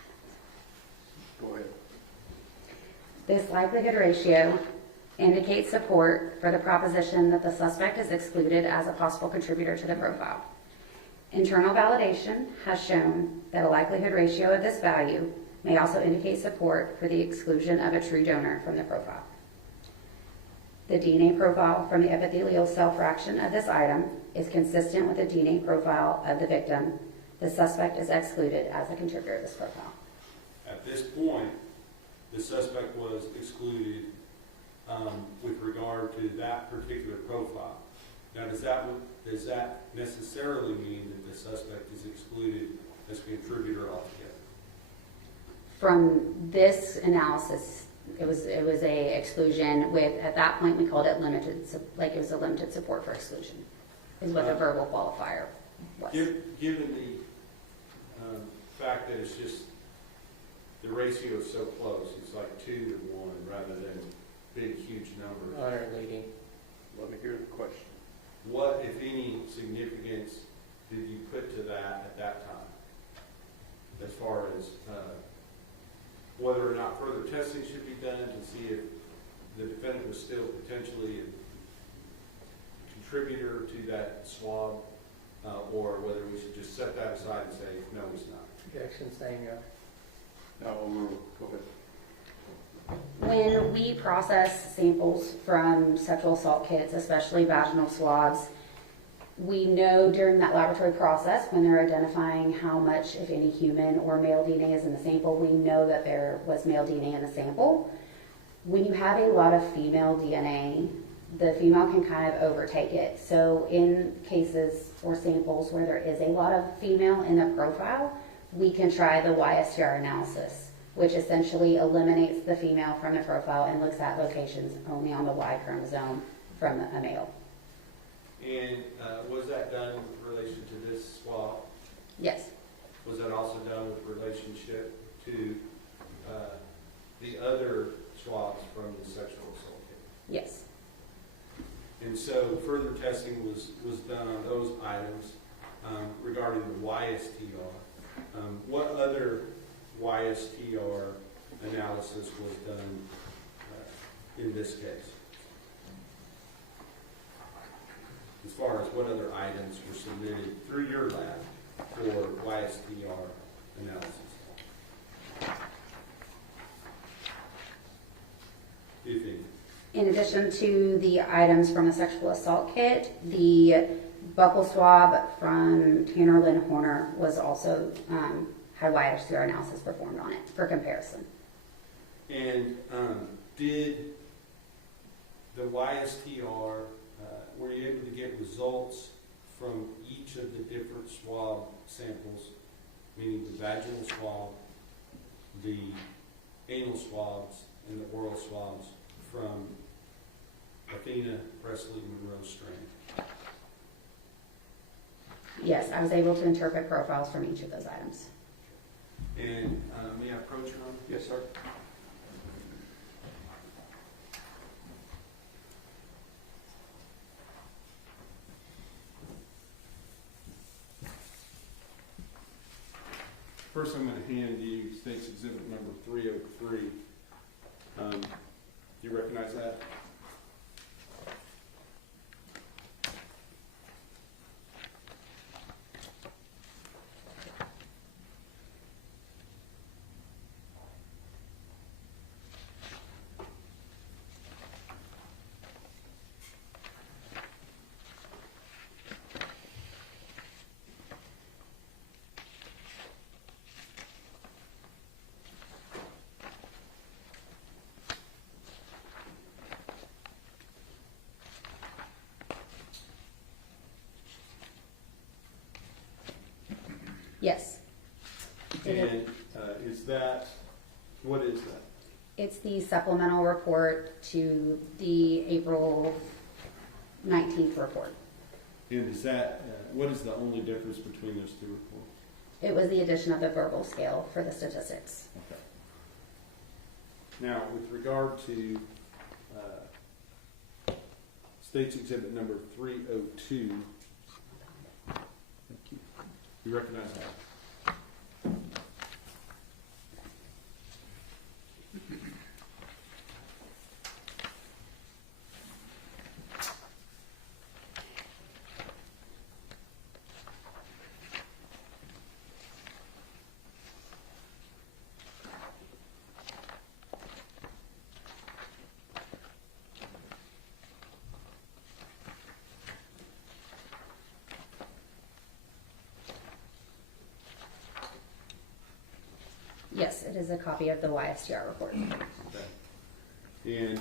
Go ahead. This likelihood ratio indicates support for the proposition that the suspect is excluded as a possible contributor to the profile. Internal validation has shown that a likelihood ratio of this value may also indicate support for the exclusion of a true donor from the profile. The DNA profile from the epithelial cell fraction of this item is consistent with the DNA profile of the victim. The suspect is excluded as a contributor of this profile. At this point, the suspect was excluded with regard to that particular profile. Now, does that necessarily mean that the suspect is excluded as a contributor altogether? From this analysis, it was a exclusion with, at that point we called it limited, like it was a limited support for exclusion, is what the verbal qualifier was. Given the fact that it's just, the ratio is so close, it's like 2 to 1 rather than big, huge numbers. Honor leading. Let me hear the question. What, if any, significance did you put to that at that time? As far as whether or not further testing should be done to see if the defendant was still potentially a contributor to that swab, or whether we should just set that aside and say, no, he's not. Objection, same, Your Honor. No, go ahead. When we process samples from sexual assault kits, especially vaginal swabs, we know during that laboratory process, when they're identifying how much, if any, human or male DNA is in the sample, we know that there was male DNA in the sample. When you have a lot of female DNA, the female can kind of overtake it. So in cases or samples where there is a lot of female in the profile, we can try the YSTR analysis, which essentially eliminates the female from the profile and looks at locations only on the Y chromosome from a male. And was that done with relation to this swab? Yes. Was that also done with relationship to the other swabs from the sexual assault kit? Yes. And so further testing was done on those items regarding the YSTR. What other YSTR analysis was done in this case? As far as what other items were submitted through your lab for YSTR analysis? Do you think? In addition to the items from the sexual assault kit, the buccal swab from Tanner Lynn Horner was also had YSTR analysis performed on it for comparison. And did the YSTR, were you able to get results from each of the different swab samples, meaning the vaginal swab, the anal swabs, and the oral swabs from Athena, Presley, Monroe Strand? Yes, I was able to interpret profiles from each of those items. And may I approach you on? Yes, sir. First, I'm going to hand you State's Exhibit number 303. Do you recognize that? Yes. And is that, what is that? It's the supplemental report to the April 19th report. And is that, what is the only difference between those two reports? It was the addition of the verbal scale for the statistics. Okay. Now, with regard to State's Exhibit number 302, thank you. You recognize that? Yes, it is a copy of the YSTR report. Okay. And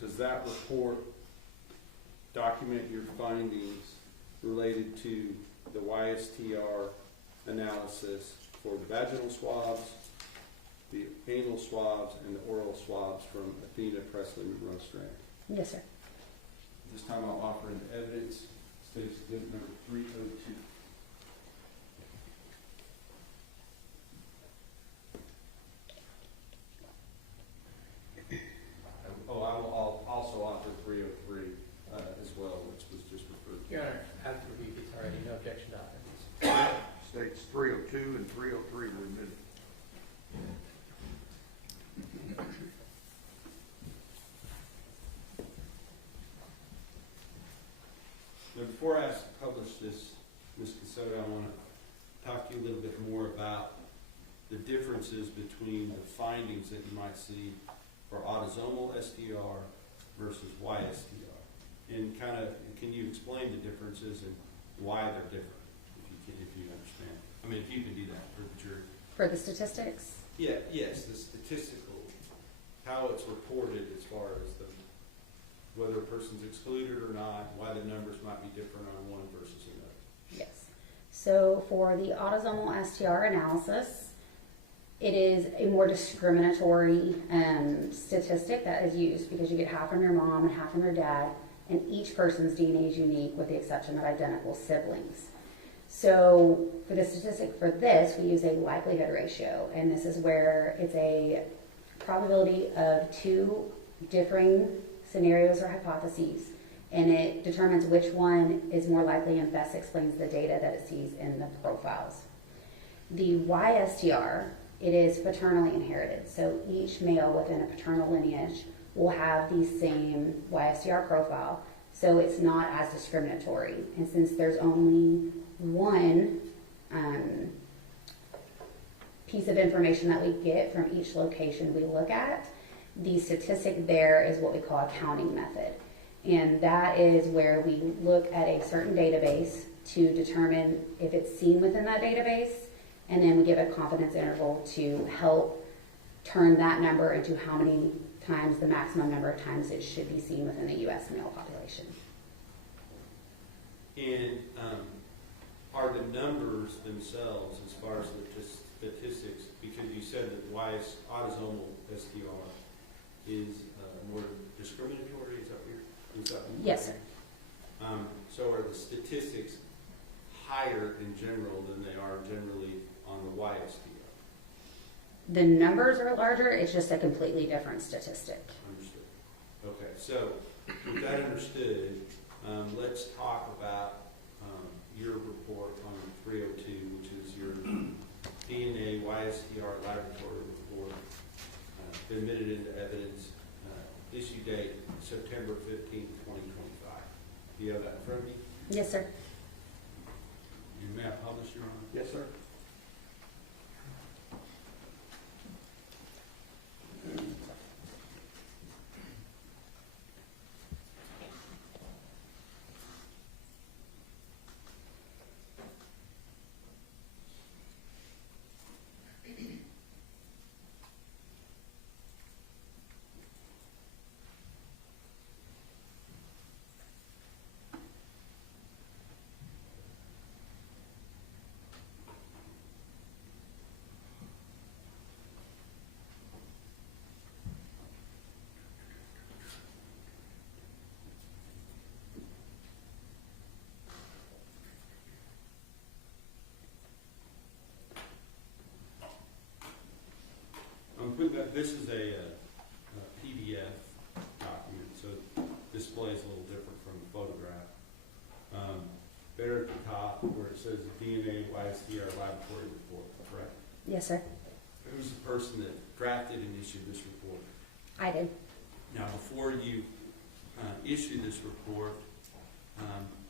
does that report document your findings related to the YSTR analysis for the vaginal swabs, the anal swabs, and the oral swabs from Athena, Presley, Monroe Strand? Yes, sir. This time I'll offer an evidence, State's Exhibit number 302. I'll also offer 303 as well, which was just referred to. Your Honor, I've reviewed these already, no objection to offense. States 302 and 303 were admitted. Now, before I publish this, Ms. Casoto, I want to talk to you a little bit more about the differences between the findings that you might see for autosomal STR versus YSTR. And kind of, can you explain the differences and why they're different, if you understand? I mean, if you can do that for the jury. For the statistics? Yeah, yes, the statistical, how it's reported as far as the, whether a person's excluded or not, why the numbers might be different on one versus another. Yes. So for the autosomal STR analysis, it is a more discriminatory statistic that is used because you get half from your mom and half from your dad, and each person's DNA is unique with the exception of identical siblings. So for the statistic for this, we use a likelihood ratio, and this is where it's a probability of two differing scenarios or hypotheses, and it determines which one is more likely and best explains the data that it sees in the profiles. The YSTR, it is paternally inherited, so each male within a paternal lineage will have the same YSTR profile, so it's not as discriminatory. And since there's only one piece of information that we get from each location we look at, the statistic there is what we call a counting method. And that is where we look at a certain database to determine if it's seen within that database, and then we give a confidence interval to help turn that number into how many times, the maximum number of times it should be seen within the U.S. male population. And are the numbers themselves, as far as the statistics, because you said that autosomal STR is more discriminatory, is that what you're? Yes, sir. So are the statistics higher in general than they are generally on the YSTR? The numbers are larger, it's just a completely different statistic. Understood. Okay, so with that understood, let's talk about your report on 302, which is your DNA YSTR laboratory report, admitted into evidence, issue date September 15th, 2025. Do you have that in front of you? Yes, sir. You may have published, Your Honor? Yes, sir. This is a PDF document, so display is a little different from the photograph. There at the top where it says DNA YSTR laboratory report, correct? Yes, sir. Who's the person that drafted and issued this report? I did. Now, before you issue this report,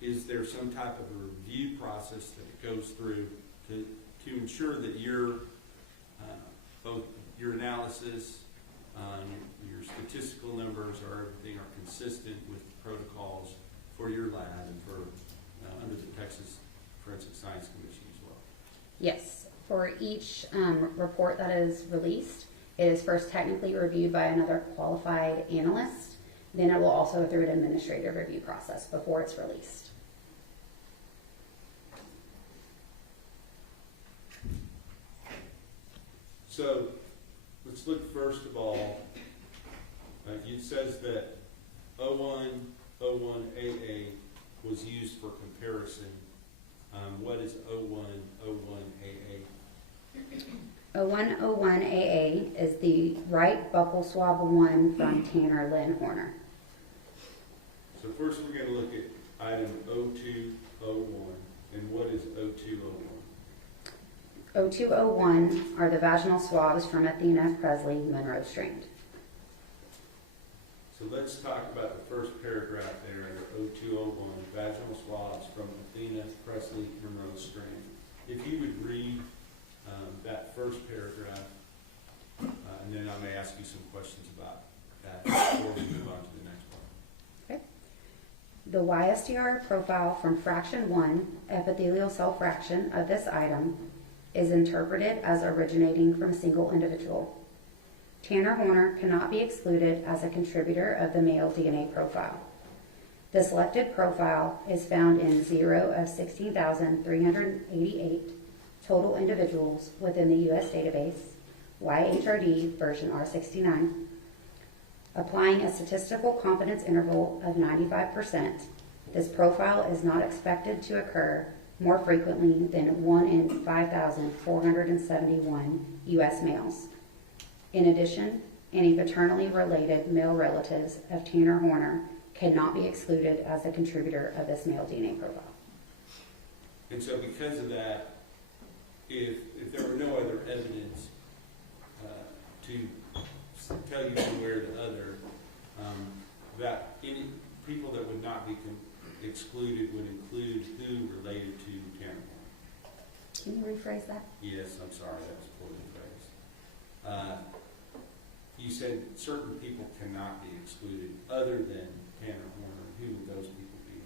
is there some type of a review process that it goes through to ensure that both your analysis, your statistical numbers, or everything are consistent with the protocols for your lab and for under the Texas Forensic Science Commission as well? Yes. For each report that is released, it is first technically reviewed by another qualified analyst. Then it will also go through an administrative review process before it's released. So let's look first of all, it says that 0101AA was used for comparison. What is 0101AA? 0101AA is the right buccal swab 1 from Tanner Lynn Horner. So first we're going to look at item 0201. And what is 0201? 0201 are the vaginal swabs from Athena Strand. So let's talk about the first paragraph there under 0201, vaginal swabs from Athena Strand. If you would read that first paragraph, and then I may ask you some questions about that before we move on to the next one. Okay. The YSTR profile from fraction 1, epithelial cell fraction, of this item is interpreted as originating from a single individual. Tanner Horner cannot be excluded as a contributor of the male DNA profile. The selected profile is found in 0 of 16,388 total individuals within the U.S. database, YHRD version R69. Applying a statistical confidence interval of 95%, this profile is not expected to occur more frequently than 1 in 5,471 U.S. males. In addition, any paternally related male relatives of Tanner Horner cannot be excluded as a contributor of this male DNA profile. And so because of that, if there were no other evidence to tell you one way or the other, that any people that would not be excluded would include who related to Tanner Horner. Can you rephrase that? Yes, I'm sorry, that was poorly phrased. You said certain people cannot be excluded other than Tanner Horner. Who would those people be?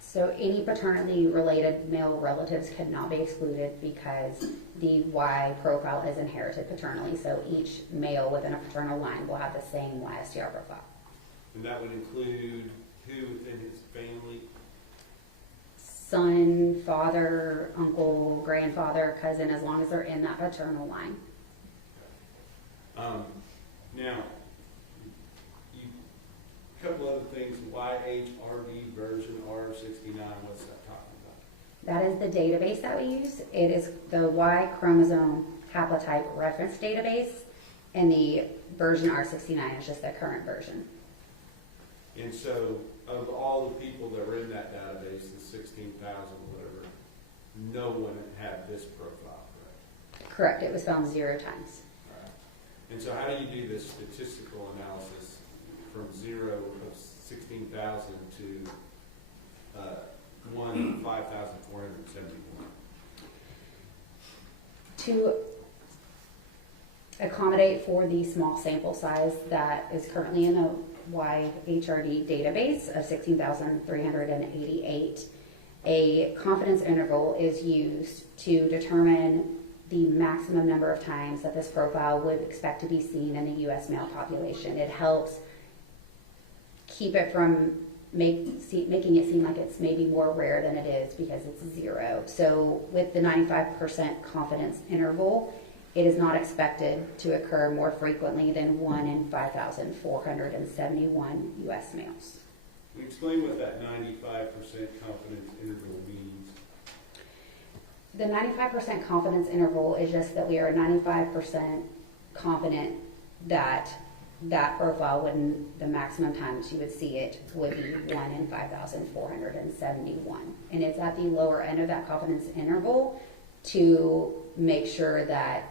So any paternally related male relatives cannot be excluded because the Y profile is inherited paternally. So each male within a paternal line will have the same YSTR profile. And that would include who within his family? Son, father, uncle, grandfather, cousin, as long as they're in that paternal line. Now, a couple other things, YHRD version R69, what's that talking about? That is the database that we use. It is the Y chromosome haplotype reference database, and the version R69 is just the current version. And so, of all the people that were in that database, the 16,000 whatever, no one had this profile, correct? Correct. It was found 0 times. And so how do you do this statistical analysis from 0 of 16,000 to 1 in 5,471? To accommodate for the small sample size that is currently in the YHRD database of 16,388, a confidence interval is used to determine the maximum number of times that this profile would expect to be seen in the U.S. male population. It helps keep it from making it seem like it's maybe more rare than it is because it's 0. So with the 95% confidence interval, it is not expected to occur more frequently than 1 in 5,471 U.S. males. Explain what that 95% confidence interval means. The 95% confidence interval is just that we are 95% confident that that profile wouldn't, the maximum times you would see it would be 1 in 5,471. And it's at the lower end of that confidence interval to make sure that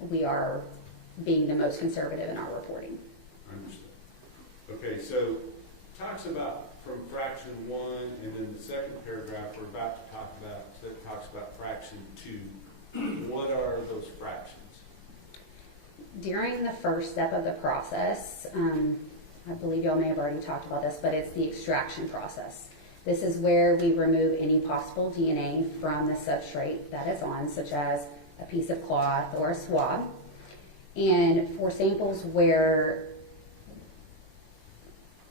we are being the most conservative in our reporting. Understood. Okay, so talks about from fraction 1, and then the second paragraph we're about to talk about that talks about fraction 2. What are those fractions? During the first step of the process, I believe y'all may have already talked about this, but it's the extraction process. This is where we remove any possible DNA from the substrate that it's on, such as a piece of cloth or a swab. And for samples where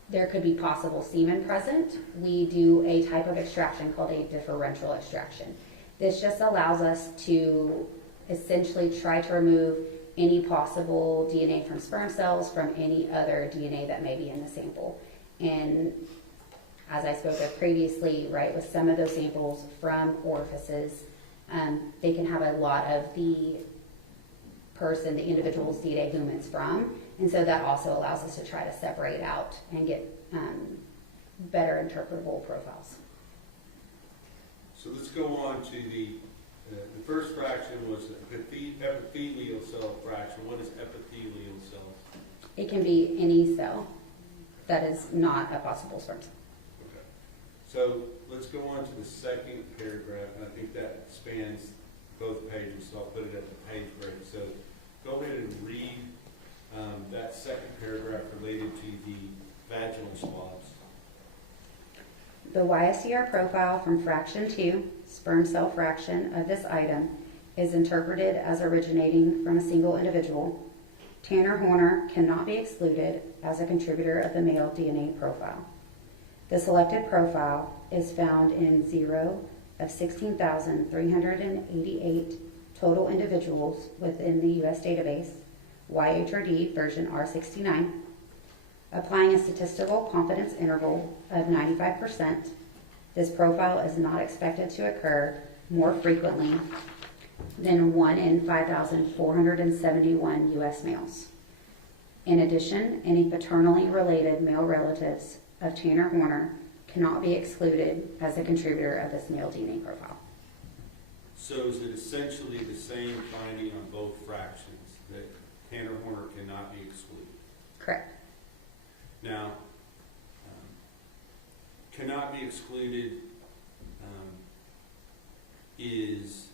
there could be possible semen present, we do a type of extraction called a differential extraction. This just allows us to essentially try to remove any possible DNA from sperm cells from any other DNA that may be in the sample. And as I spoke of previously, right, with some of those samples from orifices, they can have a lot of the individual's DNA whom it's from. And so that also allows us to try to separate out and get better interpretable profiles. So let's go on to the first fraction was epithelial cell fraction. What is epithelial cells? It can be any cell that is not a possible sperm cell. Okay. So let's go on to the second paragraph, and I think that spans both pages, so I'll put it at the page break. So go ahead and read that second paragraph related to the vaginal swabs. The YSTR profile from fraction 2, sperm cell fraction of this item, is interpreted as originating from a single individual. Tanner Horner cannot be excluded as a contributor of the male DNA profile. The selected profile is found in 0 of 16,388 total individuals within the U.S. database, YHRD version R69. Applying a statistical confidence interval of 95%, this profile is not expected to occur more frequently than 1 in 5,471 U.S. males. In addition, any paternally related male relatives of Tanner Horner cannot be excluded as a contributor of this male DNA profile. So is it essentially the same finding on both fractions, that Tanner Horner cannot be excluded? Correct. Now, cannot be excluded is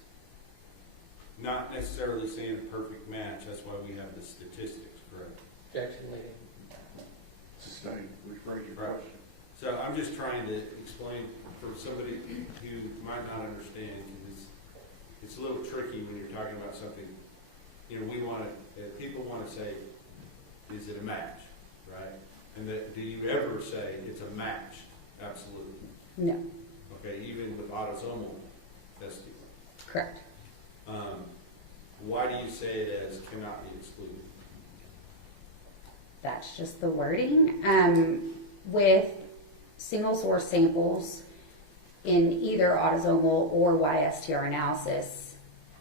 not necessarily saying a perfect match. That's why we have the statistics, correct? Objection, lady. Sustained, rephrase your Right. question. So I'm just trying to explain for somebody who might not understand, because it's a little tricky when you're talking about something. You know, people want to say, is it a match, right? And do you ever say it's a match? Absolutely. No. Okay, even with autosomal testing. Correct. Why do you say it as cannot be excluded? That's just the wording. With single source samples in either autosomal or YSTR analysis,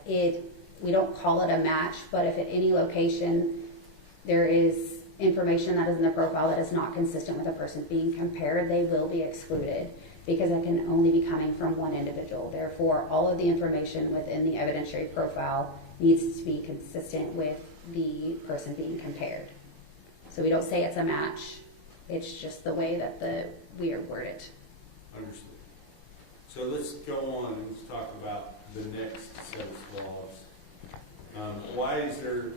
we don't call it a match, but if at any location there is information that is in the profile that is not consistent with a person being compared, they will be excluded because it can only be coming from one individual. Therefore, all of the information within the evidentiary profile needs to be consistent with the person being compared. So we don't say it's a match. It's just the way that we are worded. Understood. So let's go on and let's talk about the next set of swabs. Why is there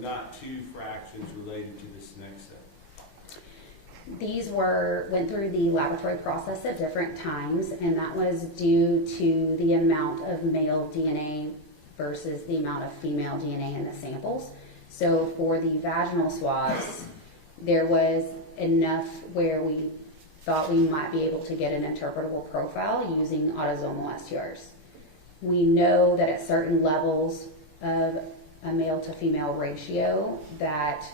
not two fractions related to this next set? These went through the laboratory process at different times, and that was due to the amount of male DNA versus the amount of female DNA in the samples. So for the vaginal swabs, there was enough where we thought we might be able to get an interpretable profile using autosomal STRs. We know that at certain levels of a male to female ratio that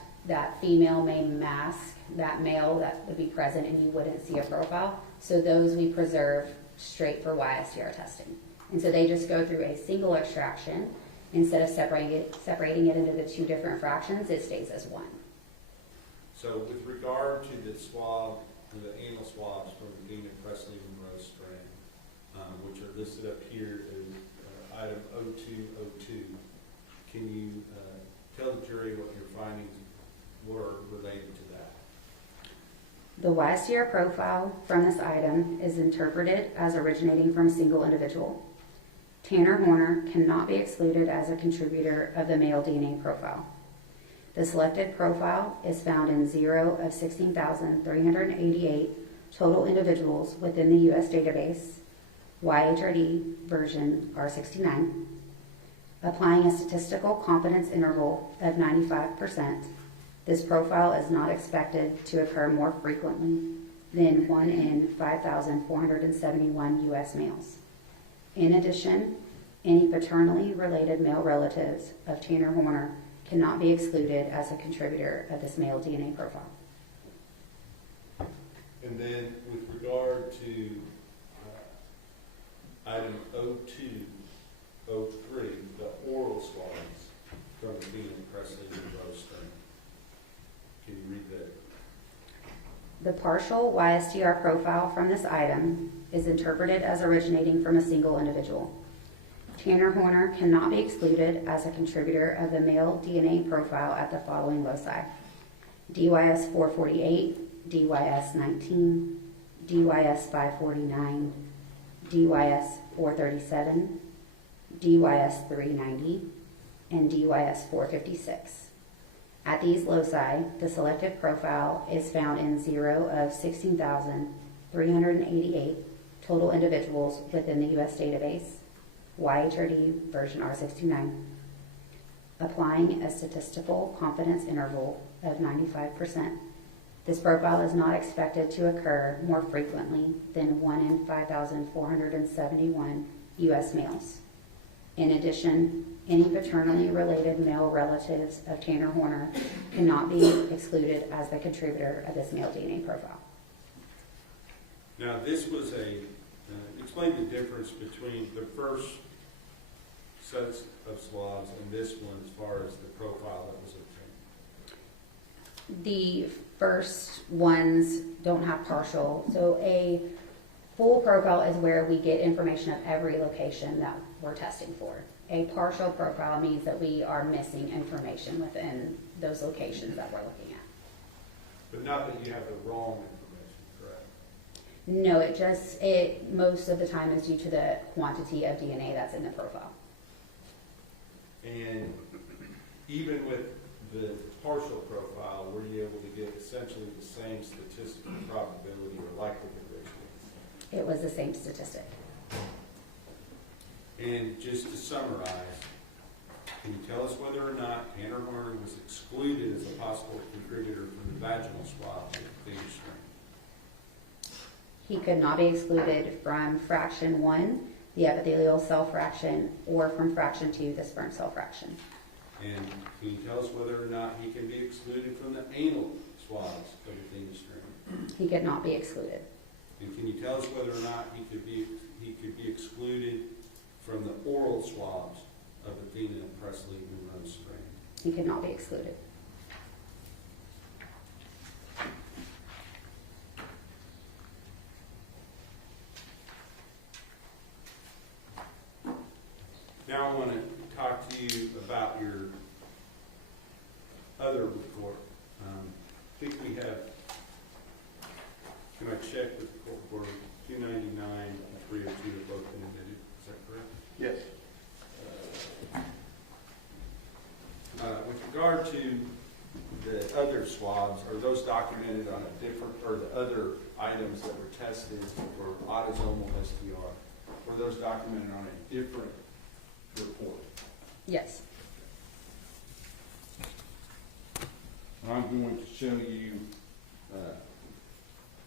female may mask that male that would be present and you wouldn't see a profile. So those we preserve straight for YSTR testing. And so they just go through a single extraction. Instead of separating it into the two different fractions, it stays as one. So with regard to the swab, the anal swabs from Athena Presley Monroe Strand, which are listed up here as item 0202, can you tell the jury what your findings were related to that? The YSTR profile from this item is interpreted as originating from a single individual. Tanner Horner cannot be excluded as a contributor of the male DNA profile. The selected profile is found in 0 of 16,388 total individuals within the U.S. database, YHRD version R69, applying a statistical confidence interval of 95%. This profile is not expected to occur more frequently than 1 in 5,471 U.S. males. In addition, any paternally related male relatives of Tanner Horner cannot be excluded as a contributor of this male DNA profile. And then with regard to item 0203, the oral swabs from Athena, Presley, and Rose Strand. Can you read that? The partial YSTR profile from this item is interpreted as originating from a single individual. Tanner Horner cannot be excluded as a contributor of the male DNA profile at the following loci: DYS 448, DYS 19, DYS 549, DYS 437, DYS 390, and DYS 456. At these loci, the selected profile is found in 0 of 16,388 total individuals within the U.S. database, YHRD version R69, applying a statistical confidence interval of 95%. This profile is not expected to occur more frequently than 1 in 5,471 U.S. males. In addition, any paternally related male relatives of Tanner Horner cannot be excluded as the contributor of this male DNA profile. Now, this was explain the difference between the first sets of swabs and this one as far as the profile that was obtained. The first ones don't have partial, so a full profile is where we get information of every location that we're testing for. A partial profile means that we are missing information within those locations that we're looking at. But not that you have the wrong information, correct? No, it most of the time is due to the quantity of DNA that's in the profile. And even with the partial profile, were you able to get essentially the same statistical probability or likelihood ratio? It was the same statistic. And just to summarize, can you tell us whether or not Tanner Horner was excluded as a possible contributor from the vaginal swab of Athena Strand? He could not be excluded from fraction 1, the epithelial cell fraction, or from fraction 2, the sperm cell fraction. And can you tell us whether or not he can be excluded from the anal swabs of Athena Strand? He could not be excluded. And can you tell us whether or not he could be excluded from the oral swabs of Athena, Presley, and Rose Strand? He could not be excluded. Now I want to talk to you about your other report. I think we have, can I check with the court for 299 and 302 have both been admitted? Is that correct? Yes. With regard to the other swabs, are those documented on a different, or the other items that were tested for autosomal STR, were those documented on a different report? Yes. I'm going to show you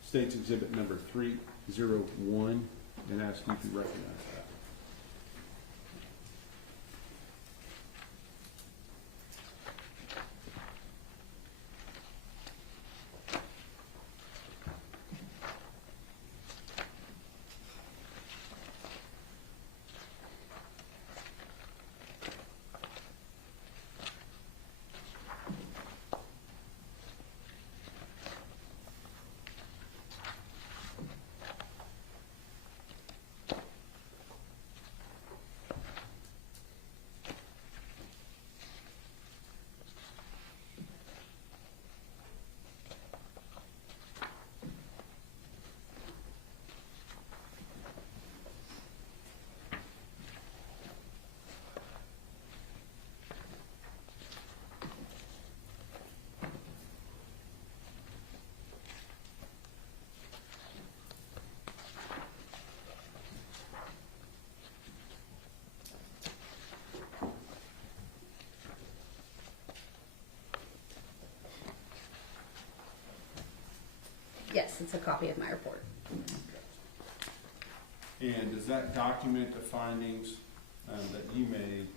State's Exhibit number 301 and ask you if you recognize that. Yes, it's a copy of my report. And does that document the findings that you made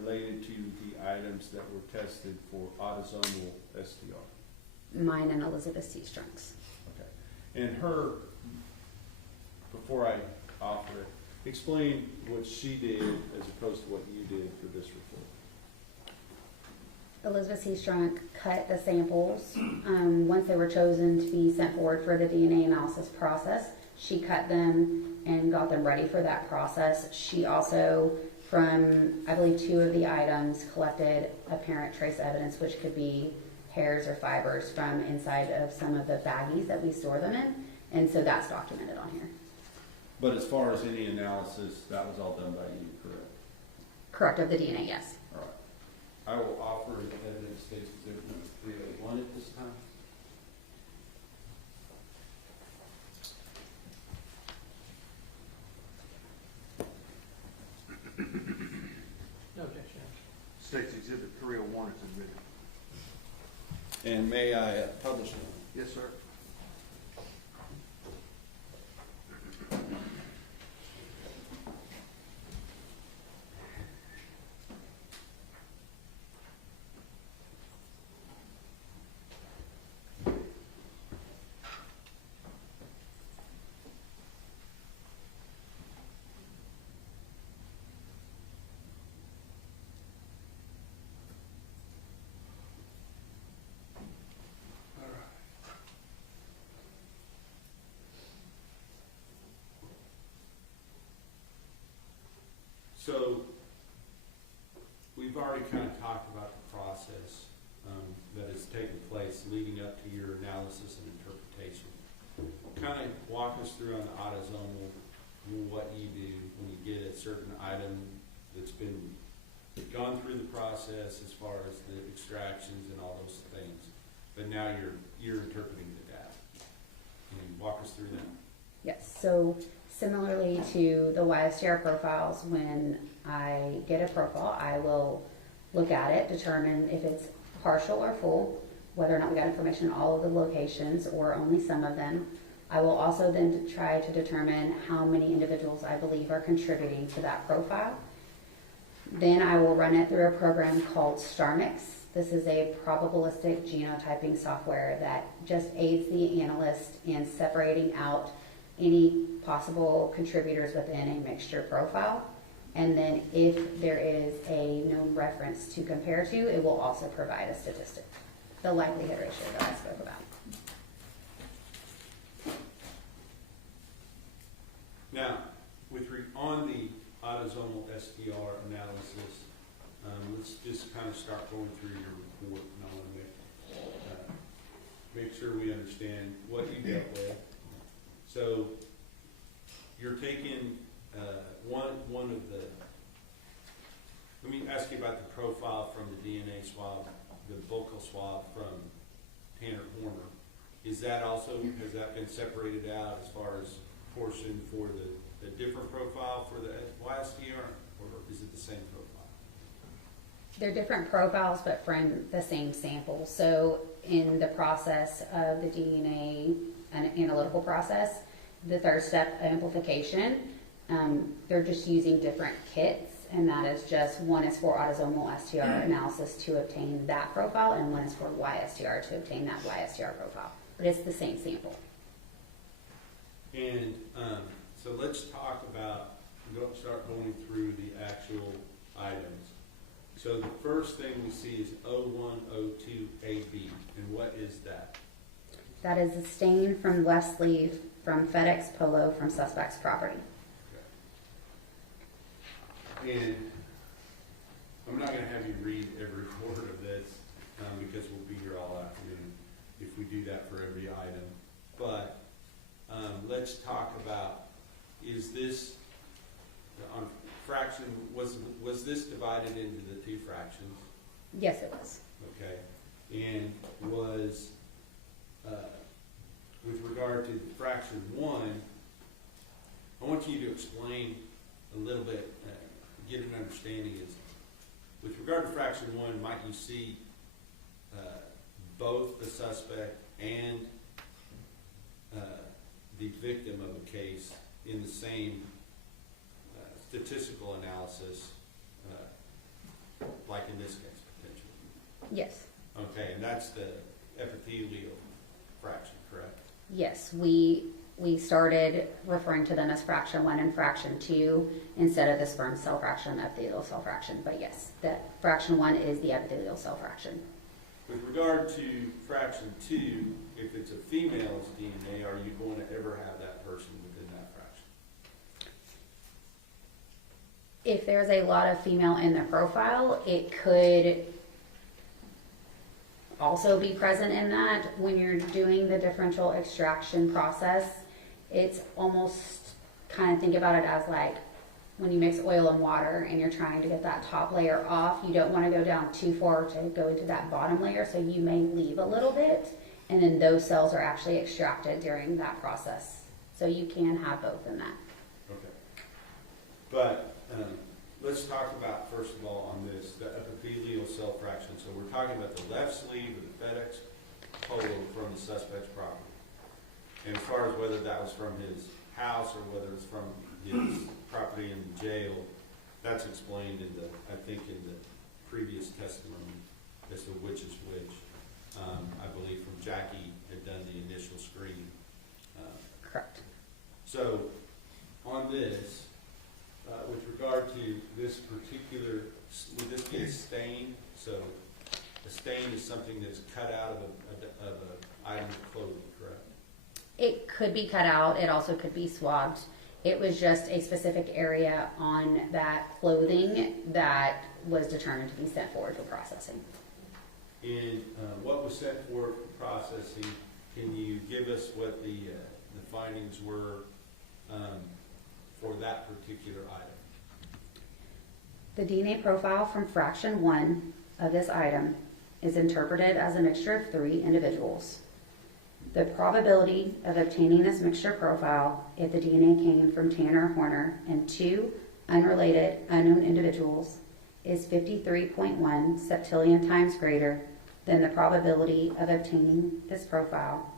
related to the items that were tested for autosomal STR? Mine and Elizabeth Seastrunk's. Okay. And her, before I offer it, explain what she did as opposed to what you did for this report. Elizabeth Seastrunk cut the samples. Once they were chosen to be sent forward for the DNA analysis process, she cut them and got them ready for that process. She also, from I believe 2 of the items, collected apparent trace evidence, which could be hairs or fibers from inside of some of the baggies that we store them in, and so that's documented on here. But as far as any analysis, that was all done by you, correct? Correct, of the DNA, yes. All right. I will offer the evidence states exhibit number 301 at this time. No objection. States Exhibit 301 is admitted. And may I publish it? Yes, sir. So, we've already kind of talked about the process that has taken place leading up to your analysis and interpretation. Kind of walk us through on the autosomal, what you do when you get a certain item that's been gone through the process as far as the extractions and all those things, but now you're interpreting the data. Can you walk us through that? Yes, so similarly to the YSTR profiles, when I get a profile, I will look at it, determine if it's partial or full, whether or not we got information on all of the locations or only some of them. I will also then try to determine how many individuals I believe are contributing to that profile. Then I will run it through a program called StarMix. This is a probabilistic genotyping software that just aids the analyst in separating out any possible contributors within a mixture profile. And then if there is a known reference to compare to, it will also provide a statistic, the likelihood ratio that I spoke about. Now, on the autosomal STR analysis, let's just kind of start going through your report, and I want to make sure we understand what you dealt with. So, you're taking one of the. Let me ask you about the profile from the DNA swab, the buccal swab from Tanner Horner. Is that also, has that been separated out as far as portion for the different profile for the YSTR, or is it the same profile? They're different profiles, but from the same sample. So in the process of the DNA analytical process, the third step, amplification, they're just using different kits, and that is just one is for autosomal STR analysis to obtain that profile, and one is for YSTR to obtain that YSTR profile. But it's the same sample. And so let's talk about, start going through the actual items. So the first thing we see is 0102AB, and what is that? That is a stain from left sleeve from FedEx Polo from suspect's property. Okay. And I'm not going to have you read every word of this because we'll be here all afternoon if we do that for every item. But let's talk about, is this on fraction, was this divided into the 2 fractions? Yes, it was. Okay. And was, with regard to fraction 1, I want you to explain a little bit, get an understanding is, with regard to fraction 1, might you see both the suspect and the victim of a case in the same statistical analysis, like in this case, potentially? Yes. Okay, and that's the epithelial fraction, correct? Yes, we started referring to them as fraction 1 and fraction 2 instead of the sperm cell fraction, epithelial cell fraction. But yes, the fraction 1 is the epithelial cell fraction. With regard to fraction 2, if it's a female's DNA, are you going to ever have that person within that fraction? If there's a lot of female in the profile, it could also be present in that. When you're doing the differential extraction process, it's almost, kind of think about it as like when you mix oil and water and you're trying to get that top layer off, you don't want to go down too far to go into that bottom layer, so you may leave a little bit, and then those cells are actually extracted during that process. So you can have both in that. Okay. But let's talk about, first of all, on this, the epithelial cell fraction. So we're talking about the left sleeve of the FedEx polo from the suspect's property. And as far as whether that was from his house or whether it's from his property in the jail, that's explained in the, I think, in the previous testimony as to which is which. I believe from Jackie had done the initial screen. Correct. So on this, with regard to this particular, would this be a stain? So a stain is something that's cut out of an item of clothing, correct? It could be cut out. It also could be swabbed. It was just a specific area on that clothing that was determined to be sent forward for processing. And what was sent forward for processing, can you give us what the findings were for that particular item? The DNA profile from fraction 1 of this item is interpreted as a mixture of 3 individuals. The probability of obtaining this mixture profile if the DNA came from Tanner Horner and 2 unrelated unknown individuals is 53.1 septillion times greater than the probability of obtaining this profile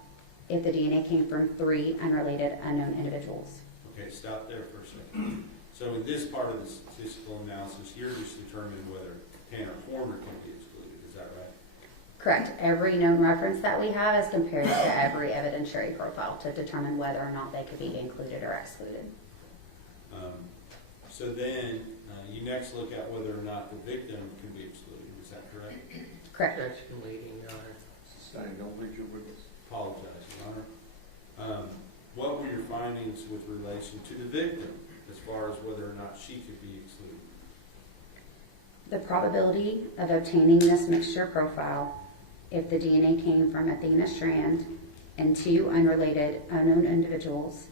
if the DNA came from 3 unrelated unknown individuals. Okay, stop there for a second. So in this part of the statistical analysis, you're just determining whether Tanner Horner can be excluded, is that right? Correct. Every known reference that we have is compared to every evidentiary profile to determine whether or not they could be included or excluded. So then you next look at whether or not the victim can be excluded, is that correct? Correct. Objection leading, Your Honor. Sustained, don't read your witness. Apologize, Your Honor. What were your findings with relation to the victim as far as whether or not she could be excluded? The probability of obtaining this mixture profile if the DNA came from Athena Strand and 2 unrelated unknown individuals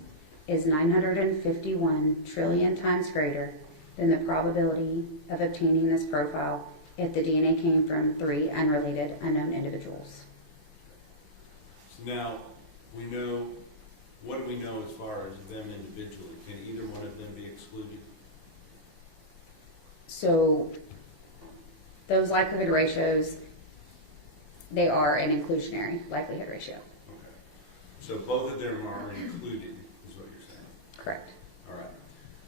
is 951 trillion times greater than the probability of obtaining this profile if the DNA came from 3 unrelated unknown individuals. So now we know, what do we know as far as them individually? Can either one of them be excluded? So those likelihood ratios, they are an inclusionary likelihood ratio. Okay. So both of them are included, is what you're saying? Correct. All right.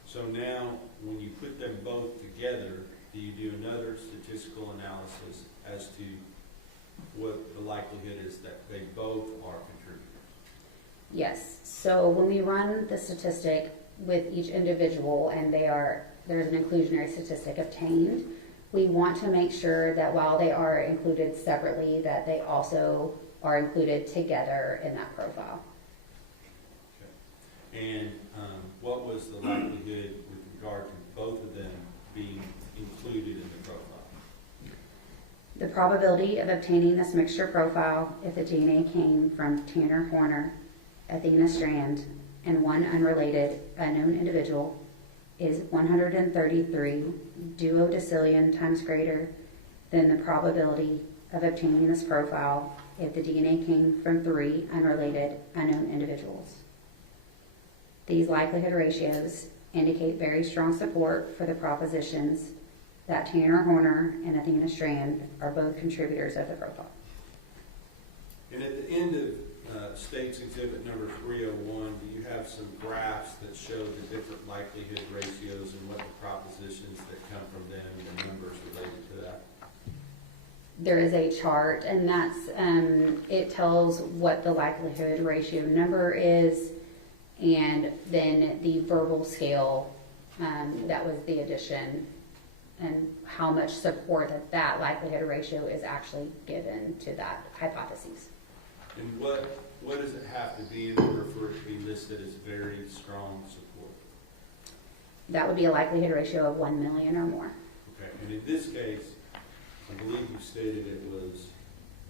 So now, when you put them both together, do you do another statistical analysis as to what the likelihood is that they both are contributors? Yes. So when we run the statistic with each individual and there's an inclusionary statistic obtained, we want to make sure that while they are included separately, that they also are included together in that profile. Okay. And what was the likelihood with regard to both of them being included in the profile? The probability of obtaining this mixture profile if the DNA came from Tanner Horner, Athena Strand, and 1 unrelated unknown individual is 133 duodecillion times greater than the probability of obtaining this profile if the DNA came from 3 unrelated unknown individuals. These likelihood ratios indicate very strong support for the propositions that Tanner Horner and Athena Strand are both contributors of the profile. And at the end of State's Exhibit number 301, do you have some graphs that show the different likelihood ratios and what the propositions that come from them and the numbers related to that? There is a chart, and that's, it tells what the likelihood ratio number is, and then the verbal scale, that was the addition, and how much support that likelihood ratio is actually given to that hypothesis. And what does it have to be in order for it to be listed as very strong support? That would be a likelihood ratio of 1 million or more. Okay, and in this case, I believe you stated it was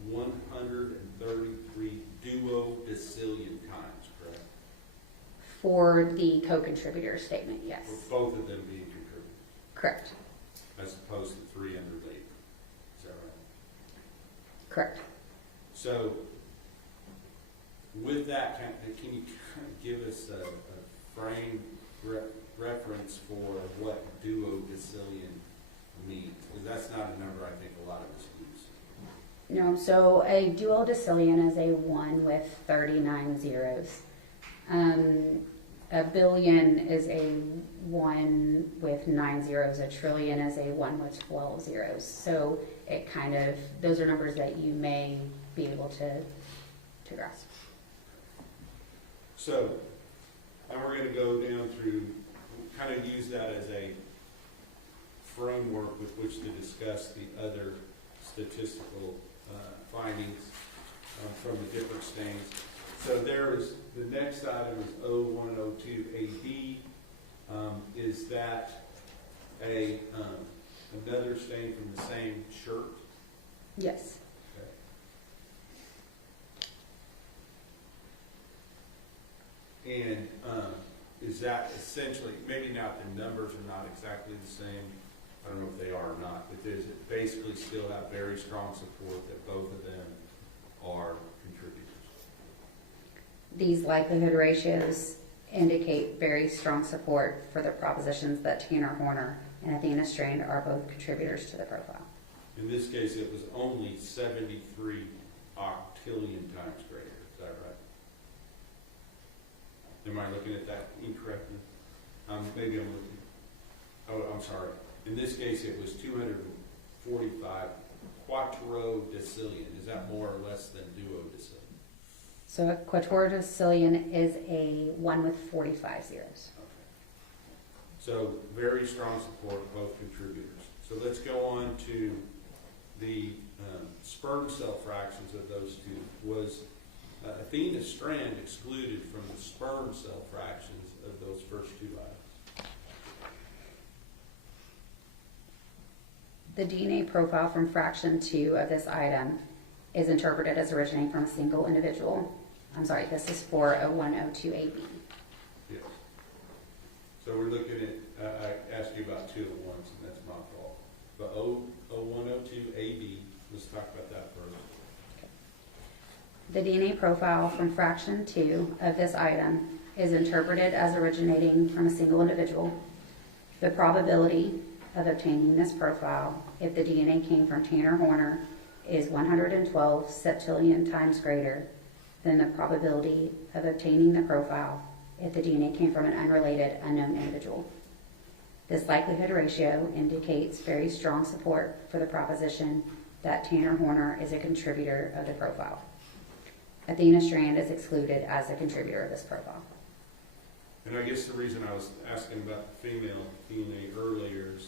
133 duodecillion times, correct? For the co-contributor statement, yes. For both of them being contributed, Correct. as opposed to 3 under labor. Is that right? Correct. So, with that, can you kind of give us a frame reference for what duodecillion means? Because that's not a number I think a lot of us use. No, so a duodecillion is a 1 with 39 zeros. A billion is a 1 with 9 zeros. A trillion is a 1 with 12 zeros. So it kind of, those are numbers that you may be able to grasp. So, and we're going to go down through, kind of use that as a framework with which to discuss the other statistical findings from the different stains. So there is, the next item is 0102AB. Is that another stain from the same shirt? Yes. Okay. And is that essentially, maybe not the numbers are not exactly the same, I don't know if they are or not, but does it basically still have very strong support that both of them are contributors? These likelihood ratios indicate very strong support for the propositions that Tanner Horner and Athena Strand are both contributors to the profile. In this case, it was only 73 octillion times greater, is that right? Am I looking at that incorrectly? Maybe I'm looking, I'm sorry. In this case, it was 245 quattrodecillion. Is that more or less than duodecillion? So a quattrodecillion is a 1 with 45 zeros. Okay. So very strong support, both contributors. So let's go on to the sperm cell fractions of those two. Was Athena Strand excluded from the sperm cell fractions of those first two items? The DNA profile from fraction 2 of this item is interpreted as originating from a single individual. I'm sorry, this is for a 102AB. Yes. So we're looking at, I asked you about two at once, and that's my fault. But 0102AB, let's talk about that first. The DNA profile from fraction 2 of this item is interpreted as originating from a single individual. The probability of obtaining this profile, if the DNA came from Tanner Horner, is 112 septillion times greater than the probability of obtaining the profile if the DNA came from an unrelated, unknown individual. This likelihood ratio indicates very strong support for the proposition that Tanner Horner is a contributor of the profile. Athena Strand is excluded as a contributor of this profile. And I guess the reason I was asking about the female DNA earlier is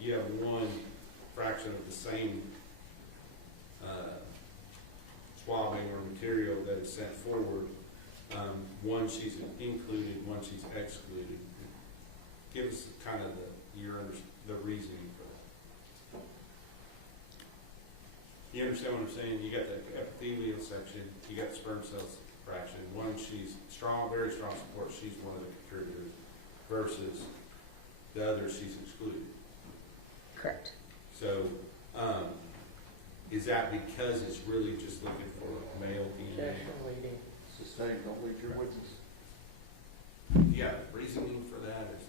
you have one fraction of the same swabbing or material that is sent forward. One she's included, one she's excluded. Give us kind of the reasoning for that. You understand what I'm saying? You got the epithelial section, you got the sperm cells fraction. One she's strong, very strong support, she's one of the contributors, versus the other she's excluded. Correct. So, is that because it's really just looking for male DNA? Sustained, don't leave your witness. Yeah, reasoning for that, is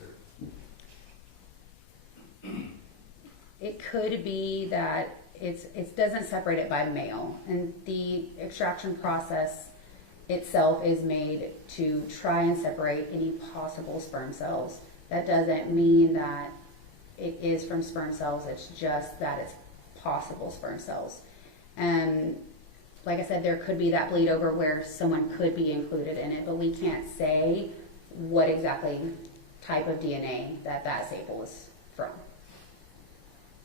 there? It could be that it doesn't separate it by male, and the extraction process itself is made to try and separate any possible sperm cells. That doesn't mean that it is from sperm cells, it's just that it's possible sperm cells. And like I said, there could be that bleed over where someone could be included in it, but we can't say what exactly type of DNA that sample is from.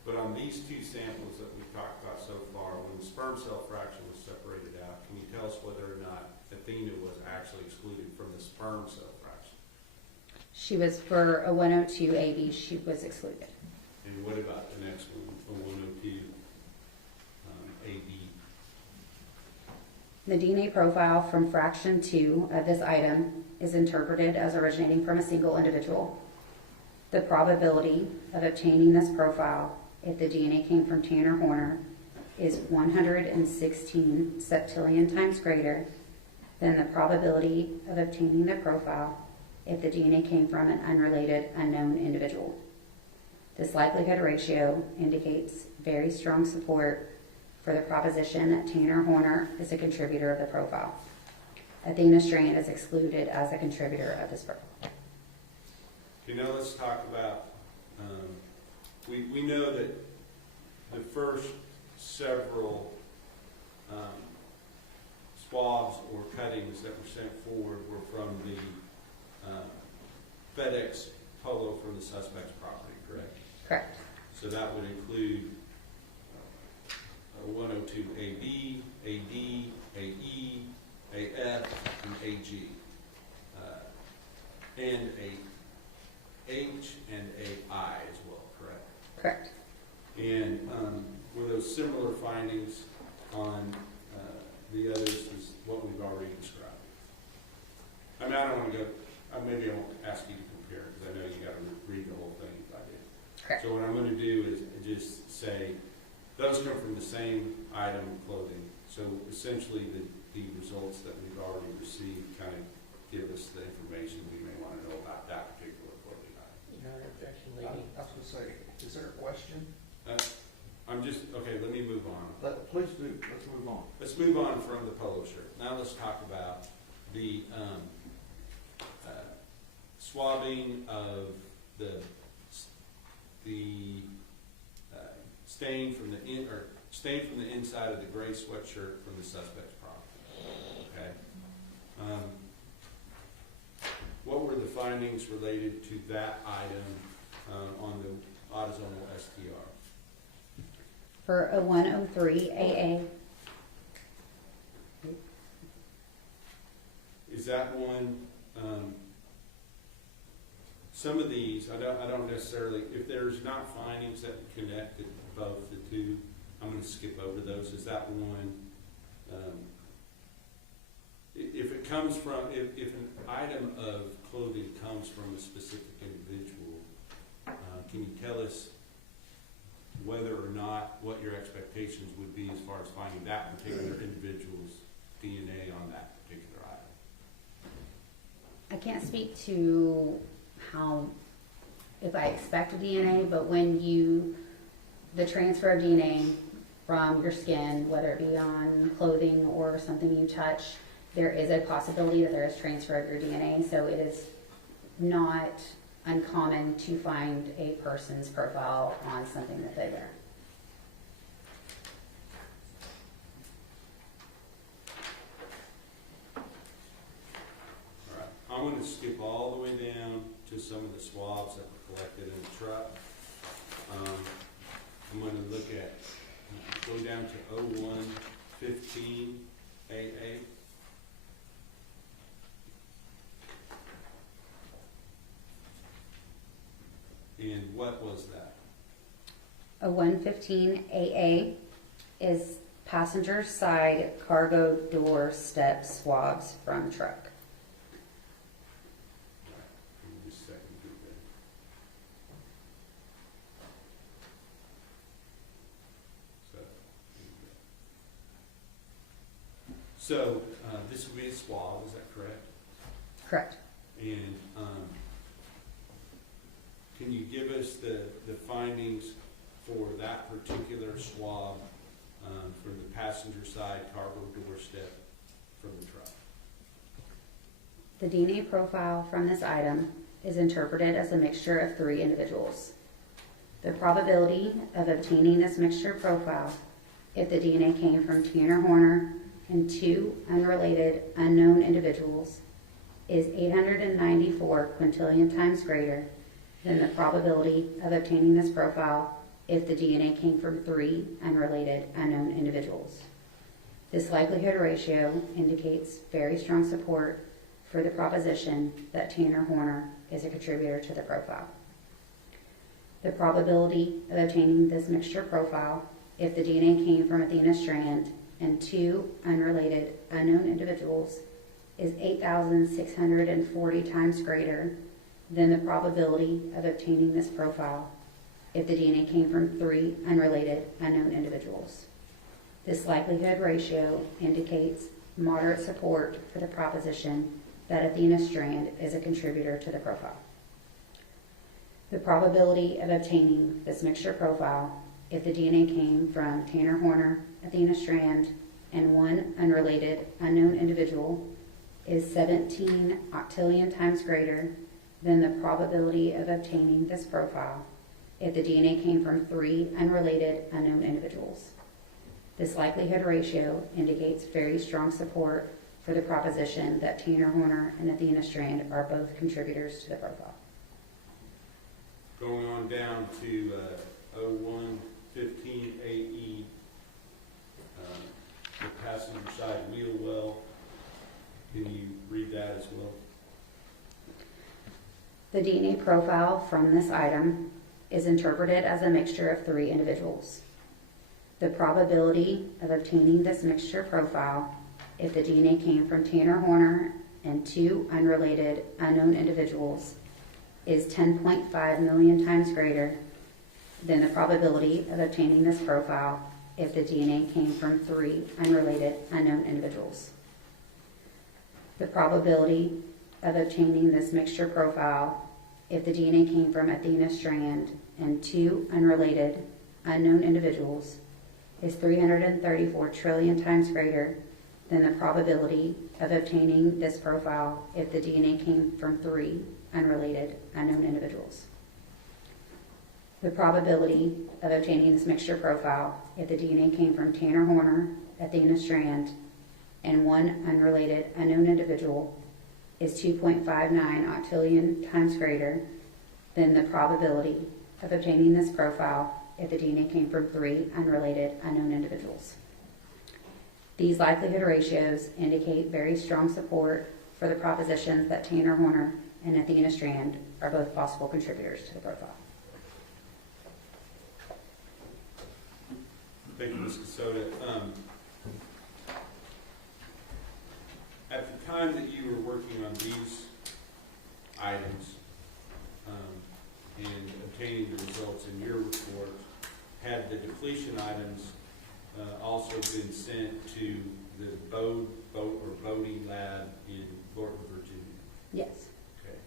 But on these two samples that we've talked about so far, when the sperm cell fraction was separated out, can you tell us whether or not Athena was actually excluded from the sperm cell fraction? She was, for a 102 AB, she was excluded. And what about the next one, a 102 AB? The DNA profile from fraction 2 of this item is interpreted as originating from a single individual. The probability of obtaining this profile, if the DNA came from Tanner Horner, is 116 septillion times greater than the probability of obtaining the profile if the DNA came from an unrelated, unknown individual. This likelihood ratio indicates very strong support for the proposition that Tanner Horner is a contributor of the profile. Athena Strand is excluded as a contributor of this profile. Okay, now let's talk about, we know that the first several swabs or cuttings that were sent forward were from the FedEx Polo from the suspect's property, correct? Correct. So that would include a 102 AB, AD, AE, AF, and AG, and a H and a I as well, correct? Correct. And were those similar findings on the others as what we've already described? I mean, I don't want to go, maybe I won't ask you to compare because I know you got to read the whole thing if I did. Correct. So what I'm going to do is just say, those come from the same item of clothing. So essentially the results that we've already received kind of give us the information we may want to know about that particular clothing item. Your Honor, objection, I lady. was going to say, is there a question? Okay, let me move on. Please do, let's move on. Let's move on from the polo shirt. Now let's talk about the swabbing of the stain from the inside of the gray sweatshirt from the suspect's property. Okay. What were the findings related to that item on the autosomal STR? For a 103 AA, Is that one? Some of these, I don't necessarily. If there's not findings that connect both the two, I'm going to skip over those. Is that one? If it comes from, if an item of clothing comes from a specific individual, can you tell us whether or not what your expectations would be as far as finding that particular individual's DNA on that particular item? I can't speak to if I expect DNA, but when the transfer of DNA from your skin, whether it be on clothing or something you touch, there is a possibility that there is transfer of your DNA, so it is not uncommon to find a person's profile on something that they wear. All right. I'm going to skip all the way down to some of the swabs that were collected in the truck. I'm going to look at, go down to 0115 AA. And what was that? A 115 AA is passenger side cargo door step swabs from truck. Give me just a second to do that. So this would be a swab, is that correct? Correct. And can you give us the findings for that particular swab from the passenger side cargo door step from the truck? The DNA profile from this item is interpreted as a mixture of 3 individuals. The probability of obtaining this mixture profile if the DNA came from Tanner Horner and 2 unrelated unknown individuals is 894 quintillion times greater than the probability of obtaining this profile if the DNA came from 3 unrelated unknown individuals. This likelihood ratio indicates very strong support for the proposition that Tanner Horner is a contributor to the profile. The probability of obtaining this mixture profile if the DNA came from Athena Strand and 2 unrelated unknown individuals is 8,640 times greater than the probability of obtaining this profile if the DNA came from 3 unrelated unknown individuals. This likelihood ratio indicates moderate support for the proposition that Athena Strand is a contributor to the profile. The probability of obtaining this mixture profile if the DNA came from Tanner Horner, Athena Strand, and 1 unrelated unknown individual is 17 octillion times greater than the probability of obtaining this profile if the DNA came from 3 unrelated unknown individuals. This likelihood ratio indicates very strong support for the proposition that Tanner Horner and Athena Strand are both contributors to the profile. Going on down to 0115 AE, the passenger side wheel well. Can you read that as well? The DNA profile from this item is interpreted as a mixture of 3 individuals. The probability of obtaining this mixture profile if the DNA came from Tanner Horner and 2 unrelated unknown individuals is 10.5 million times greater than the probability of obtaining this profile if the DNA came from 3 unrelated unknown individuals. The probability of obtaining this mixture profile if the DNA came from Athena Strand and 2 unrelated unknown individuals is 334 trillion times greater than the probability of obtaining this profile if the DNA came from 3 unrelated unknown individuals. The probability of obtaining this mixture profile if the DNA came from Tanner Horner, Athena Strand, and 1 unrelated unknown individual is 2.59 octillion times greater than the probability of obtaining this profile if the DNA came from 3 unrelated unknown individuals. These likelihood ratios indicate very strong support for the proposition that Tanner Horner and Athena Strand are both possible contributors to the profile. Thank you, Ms. Casoda. At the time that you were working on these items and obtaining the results in your report, had the depletion items also been sent to the Bodie lab in Thornton, Virginia? Yes. Okay.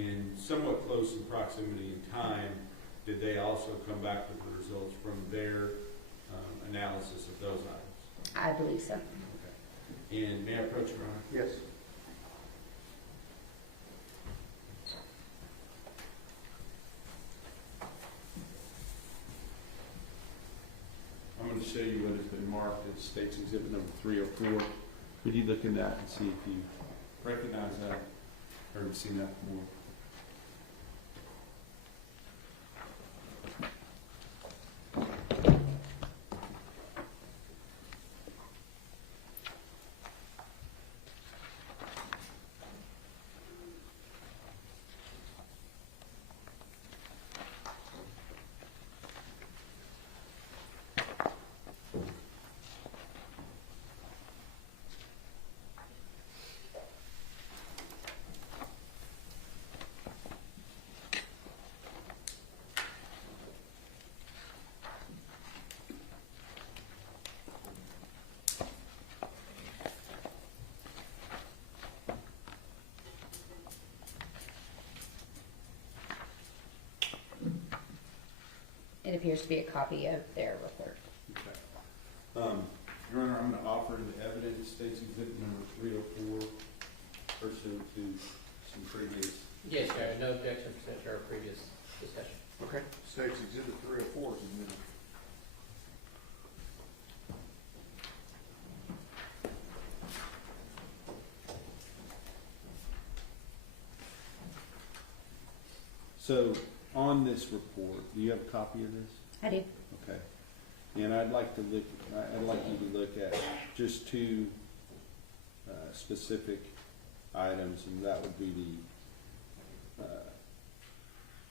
In somewhat close in proximity in time, did they also come back with the results from their analysis of those items? I believe so. Okay. And may I approach Your Honor? Yes. I'm going to show you what has been marked as State's Exhibit number 304. Could you look in that and see if you recognize that or have seen that before? It appears to be a copy of their report. Okay. Your Honor, I'm going to offer into evidence State's Exhibit number 304. pursuant to some previous? Yes, Chair, no objection pursuant to our previous discussion. Okay. States Exhibit 304 is admitted. So on this report, do you have a copy of this? I do. Okay. And I'd like you to look at just two specific items, and that would be the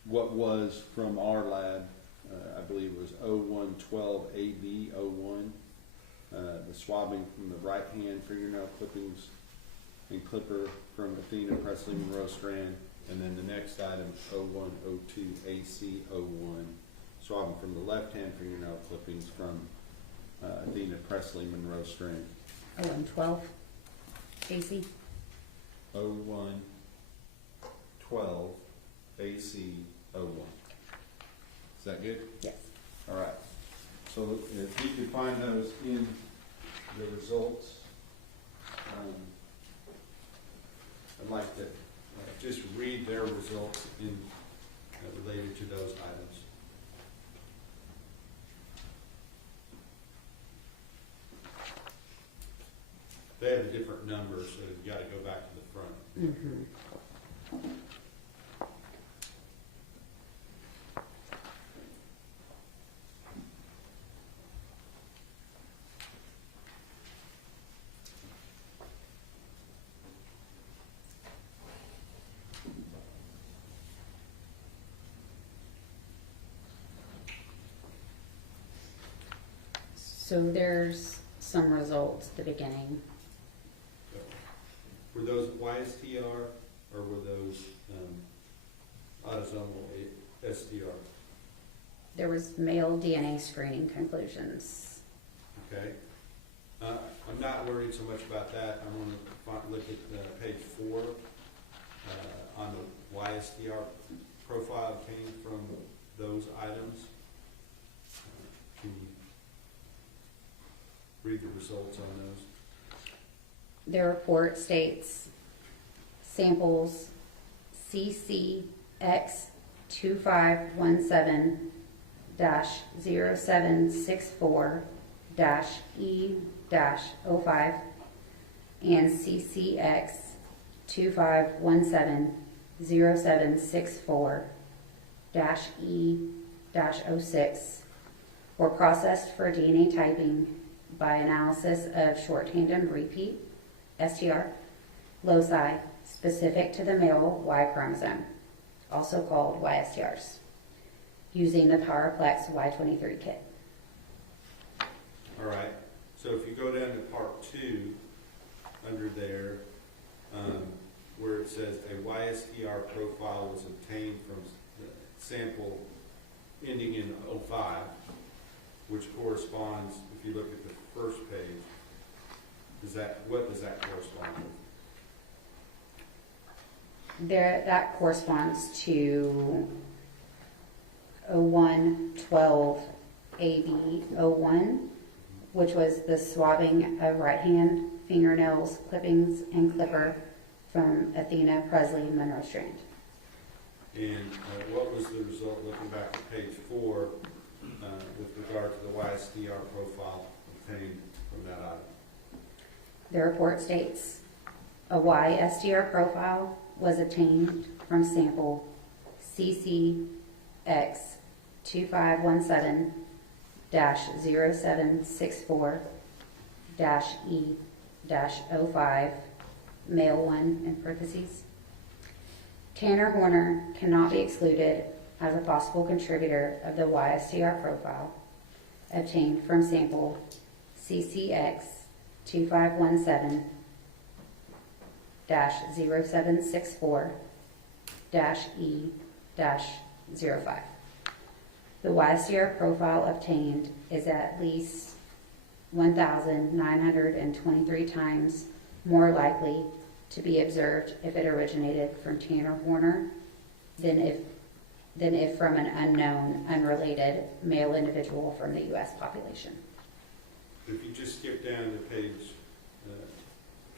what was from our lab, I believe it was 0112 AB 01, the swabbing from the right hand fingernail clippings and clipper from Athena Presley Monroe Strand, and then the next item 0102 AC 01, swabbing from the left hand fingernail clippings from Athena Presley Monroe Strand. 0112 AC. 0112 AC 01. Is that good? Yes. All right. So if you could find those in the results, I'd like to just read their results in related to those items. They have a different number, so you've got to go back to the front. Mm-hmm. So there's some results at the beginning. Were those YSTR or were those autosomal STR? There was male DNA screening conclusions. Okay. I'm not worried so much about that. I want to look at page 4 on the YSTR profile came from those items. Can you read the results on those? Their report states samples CCX2517-0764-E-05 and CCX2517-0764-E-06 were processed for DNA typing by analysis of short tandem repeat STR loci specific to the male Y chromosome, also called YSTRs, using the PowerPlex Y23 kit. All right. So if you go down to part 2, under there, where it says a YSTR profile was obtained from the sample ending in 05, which corresponds, if you look at the first page, what does that correspond with? That corresponds to 0112 AB01, which was the swabbing of right hand fingernails, clippings, and clipper from Athena Presley Monroe Strand. And what was the result, looking back at page 4, with regard to the YSTR profile obtained from that item? The report states a YSTR profile was obtained from sample CCX2517-0764-E-05, male 1 in parentheses. Tanner Horner cannot be excluded as a possible contributor of the YSTR profile obtained from sample CCX2517-0764-E-05. The YSTR profile obtained is at least 1,923 times more likely to be observed if it originated from Tanner Horner than if from an unknown, unrelated male individual from the U.S. population. If you just skip down to page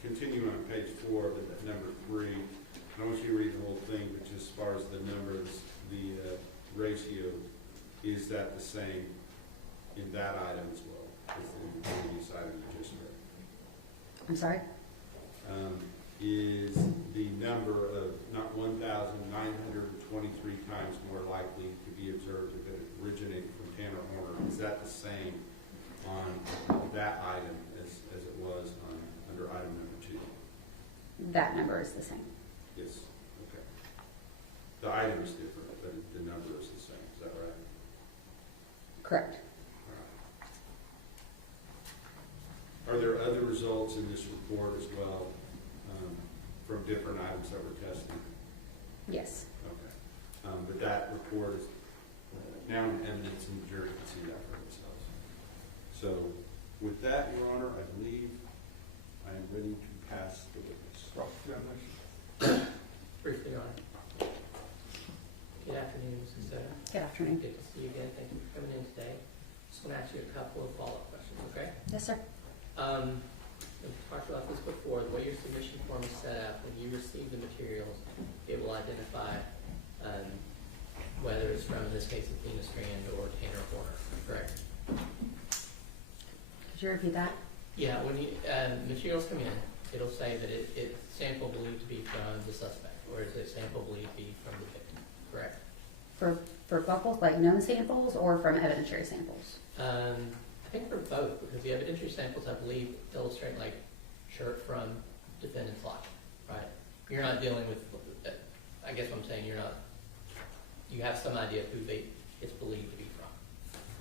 continue on page 4, but at number 3, I don't want you to read the whole thing, but just as far as the numbers, the ratio, is that the same in that item as well as in the previous item you just read? I'm sorry? Is the number of not 1,923 times more likely to be observed if it originated from Tanner Horner, is that the same on that item as it was on under item number 2? That number is the same. Yes. Okay. The item is different, but the number is the same. Is that right? Correct. All right. Are there other results in this report as well from different items that were tested? Yes. Okay. But that report is now in evidence and the jury can see that for themselves. So with that, Your Honor, I believe I am ready to pass the witness. Briefly, Your Honor. Good afternoon, Mrs. Soto. Good afternoon. Good to see you again. Thank you for coming in today. Just want to ask you a couple of follow-up questions, okay? Yes, sir. We've talked about this before. The way your submission form is set up, when you receive the materials, it will identify whether it's from, in this case, Athena Strand or Tanner Horner, correct? Could you repeat that? Yeah, when you, materials come in, it'll say that it's sample believed to be from the suspect, or is it sample believed to be from the victim, correct? For both, like known samples or from evidentiary samples? I think for both, because the evidentiary samples, I believe, illustrate like shirt from defendant's lock, right? You're not dealing with, I guess what I'm saying, you have some idea of who it's believed to be from.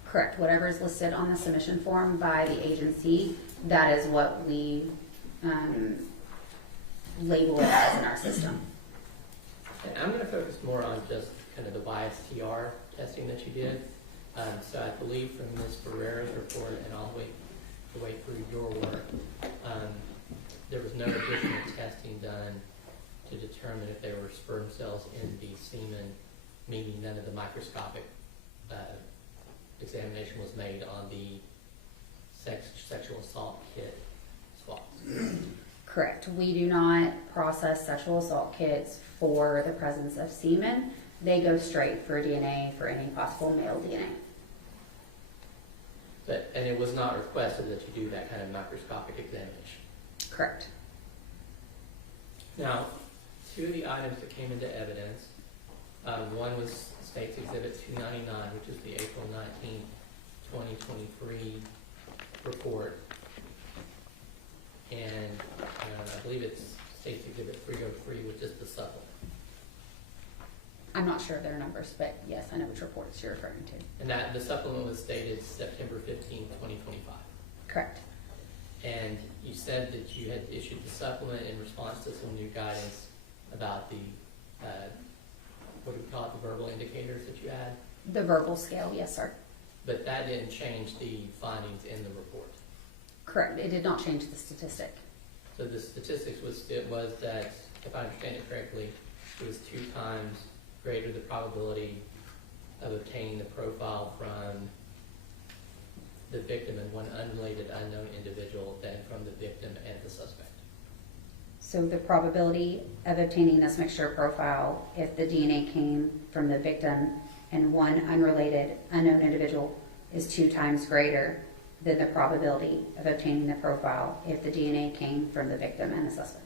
Correct. Whatever is listed on the submission form by the agency, that is what we label it as in our system. And I'm going to focus more on just kind of the YSTR testing that you did. So I believe from Ms. Ferrera's report and all the way through your work, there was no additional testing done to determine if there were sperm cells in the semen, meaning none of the microscopic examination was made on the sexual assault kit swabs. Correct. We do not process sexual assault kits for the presence of semen. They go straight for DNA for any possible male DNA. And it was not requested that you do that kind of microscopic examination. Correct. Now, two of the items that came into evidence, one was State's Exhibit 299, which is the April 19, 2023 report, and I believe it's State's Exhibit 303, which is the supplement. I'm not sure of their numbers, but yes, I know which reports you're referring to. And that the supplement was dated September 15, 2025. Correct. And you said that you had issued the supplement in response to some new guidance about the, what do we call it, the verbal indicators that you had? The verbal scale, yes, sir. But that didn't change the findings in the report. Correct. It did not change the statistic. So the statistics was that, if I understand it correctly, it was 2 times greater the probability of obtaining the profile from the victim and one unrelated unknown individual than from the victim and the suspect. So the probability of obtaining this mixture profile if the DNA came from the victim and one unrelated unknown individual is 2 times greater than the probability of obtaining the profile if the DNA came from the victim and the suspect.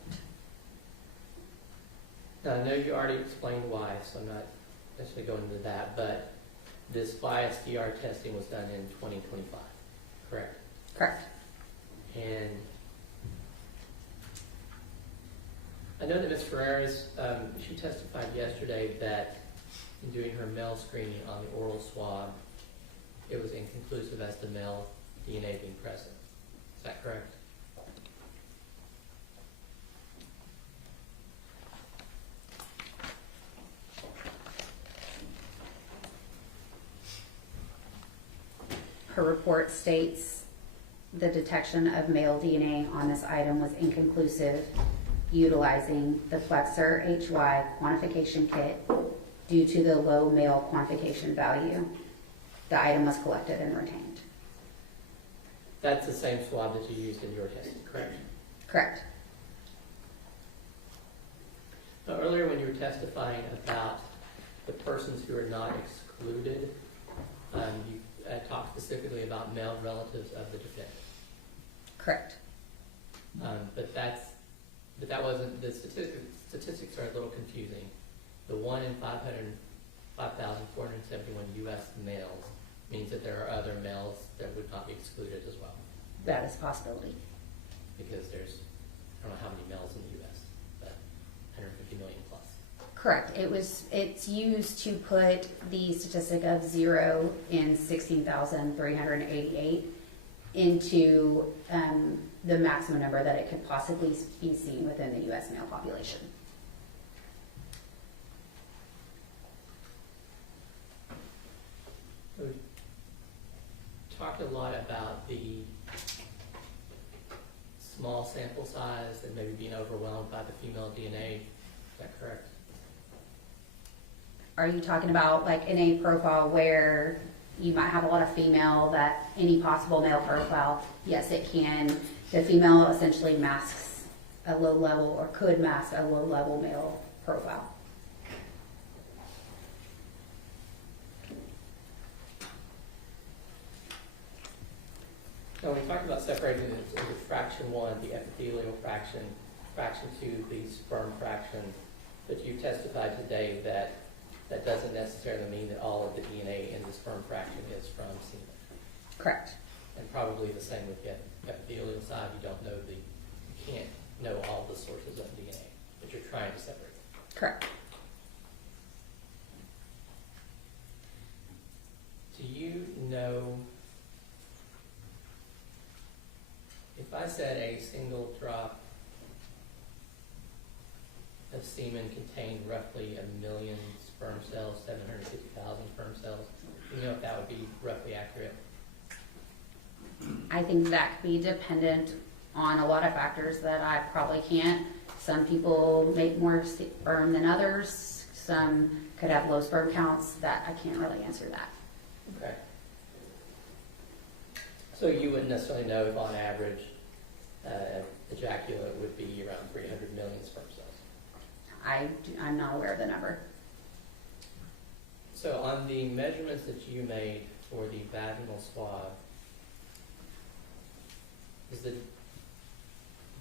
Now, I know you already explained why, so I'm not necessarily going into that, but this YSTR testing was done in 2025, correct? Correct. And I know that Ms. Ferreira's, she testified yesterday that in doing her male screening on the oral swab, it was inconclusive as to male DNA being present. Is that correct? Her report states the detection of male DNA on this item was inconclusive utilizing the Flexer HY quantification kit due to the low male quantification value. The item was collected and retained. That's the same swab that you used in your testing, correct? Correct. Now, earlier when you were testifying about the persons who are not excluded, you talked specifically about male relatives of the defendant. Correct. But that wasn't, the statistics are a little confusing. The 1 in 5,471 U.S. males means that there are other males that would not be excluded as well. That is a possibility. Because there's, I don't know how many males in the U.S., but 150 million plus. Correct. It's used to put the statistic of 0 in 16,388 into the maximum number that it could possibly be seen within the U.S. male population. We talked a lot about the small sample size and maybe being overwhelmed by the female DNA. Is that correct? Are you talking about like in a profile where you might have a lot of female that any possible male profile? Yes, it can. The female essentially masks a low level or could mask a low level male profile. So we talked about separating it into fraction 1, the epithelial fraction, fraction 2, the sperm fraction, but you testified today that that doesn't necessarily mean that all of the DNA in the sperm fraction is from semen. Correct. And probably the same with the epithelial side. You can't know all the sources of DNA, but you're trying to separate them. Correct. Do you know, if I said a single drop of semen contained roughly 1 million sperm cells, 750,000 sperm cells, do you know if that would be roughly accurate? I think that could be dependent on a lot of factors that I probably can't. Some people make more sperm than others. Some could have low sperm counts. That I can't really answer that. Okay. So you wouldn't necessarily know if on average ejaculate would be around 300 million sperm cells? I'm not aware of the number. So on the measurements that you made for the vaginal swab, is the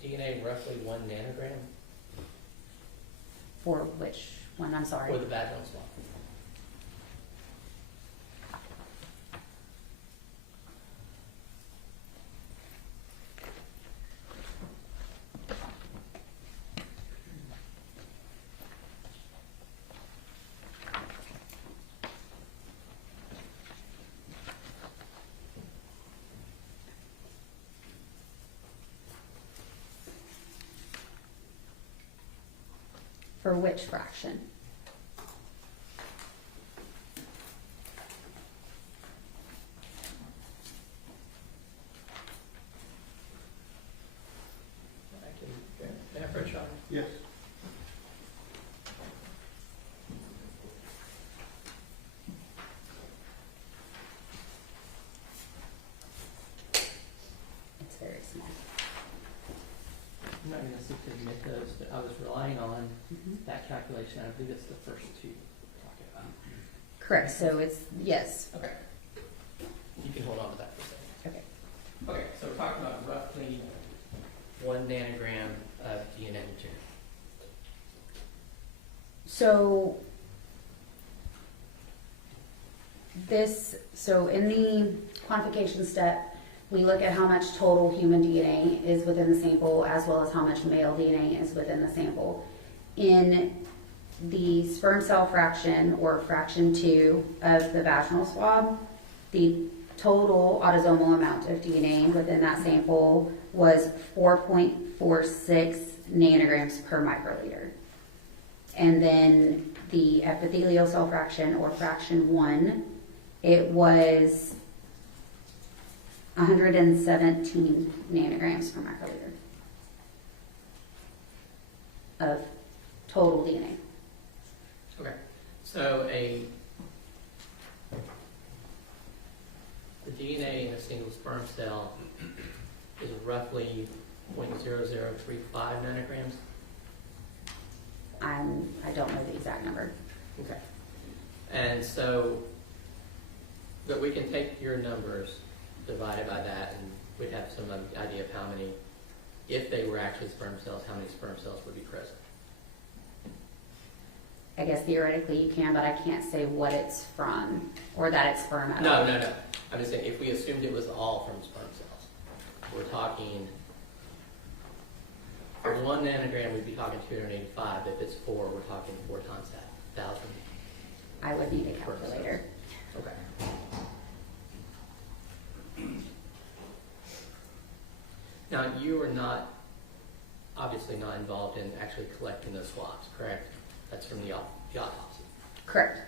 DNA roughly 1 nanogram? For which one? I'm sorry. For the vaginal swab. For which fraction? May I approach on? Yes. It's very small. I'm not going to seek to admit those, but I was relying on that calculation. I believe it's the first two we're talking about. Correct. So it's yes. Okay. You can hold on to that for a second. Okay. Okay, so we're talking about roughly 1 nanogram of DNA material. So in the quantification step, we look at how much total human DNA is within the sample as well as how much male DNA is within the sample. In the sperm cell fraction, or fraction 2 of the vaginal swab, the total autosomal amount of DNA within that sample was 4.46 nanograms per microliter. And then the epithelial cell fraction, or fraction 1, it was 117 nanograms per microliter of total DNA. Okay, so the DNA in a single sperm cell is roughly 0.0035 nanograms. I don't know the exact number. Okay. And so, but we can take your numbers, divide it by that, and we'd have some idea of how many, if they were actually sperm cells, how many sperm cells would be present. I guess theoretically you can, but I can't say what it's from or that it's sperm at all. No. I'm just saying, if we assumed it was all from sperm cells, we're talking, for 1 nanogram, we'd be talking 285. If it's 4, we're talking 4 times that, 1,000. I would need a calculator. Okay. Now, you are not, obviously not involved in actually collecting those swabs, correct? That's from the autopsy. Correct.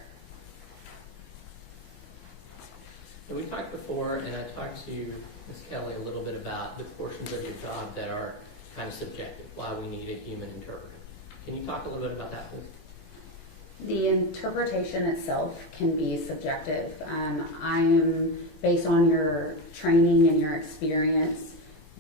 And we talked before, and I talked to Ms. Kelly a little bit about the portions of your job that are kind of subjective, why we need a human interpreter. Can you talk a little bit about that, please? The interpretation itself can be subjective. I am, based on your training and your experience,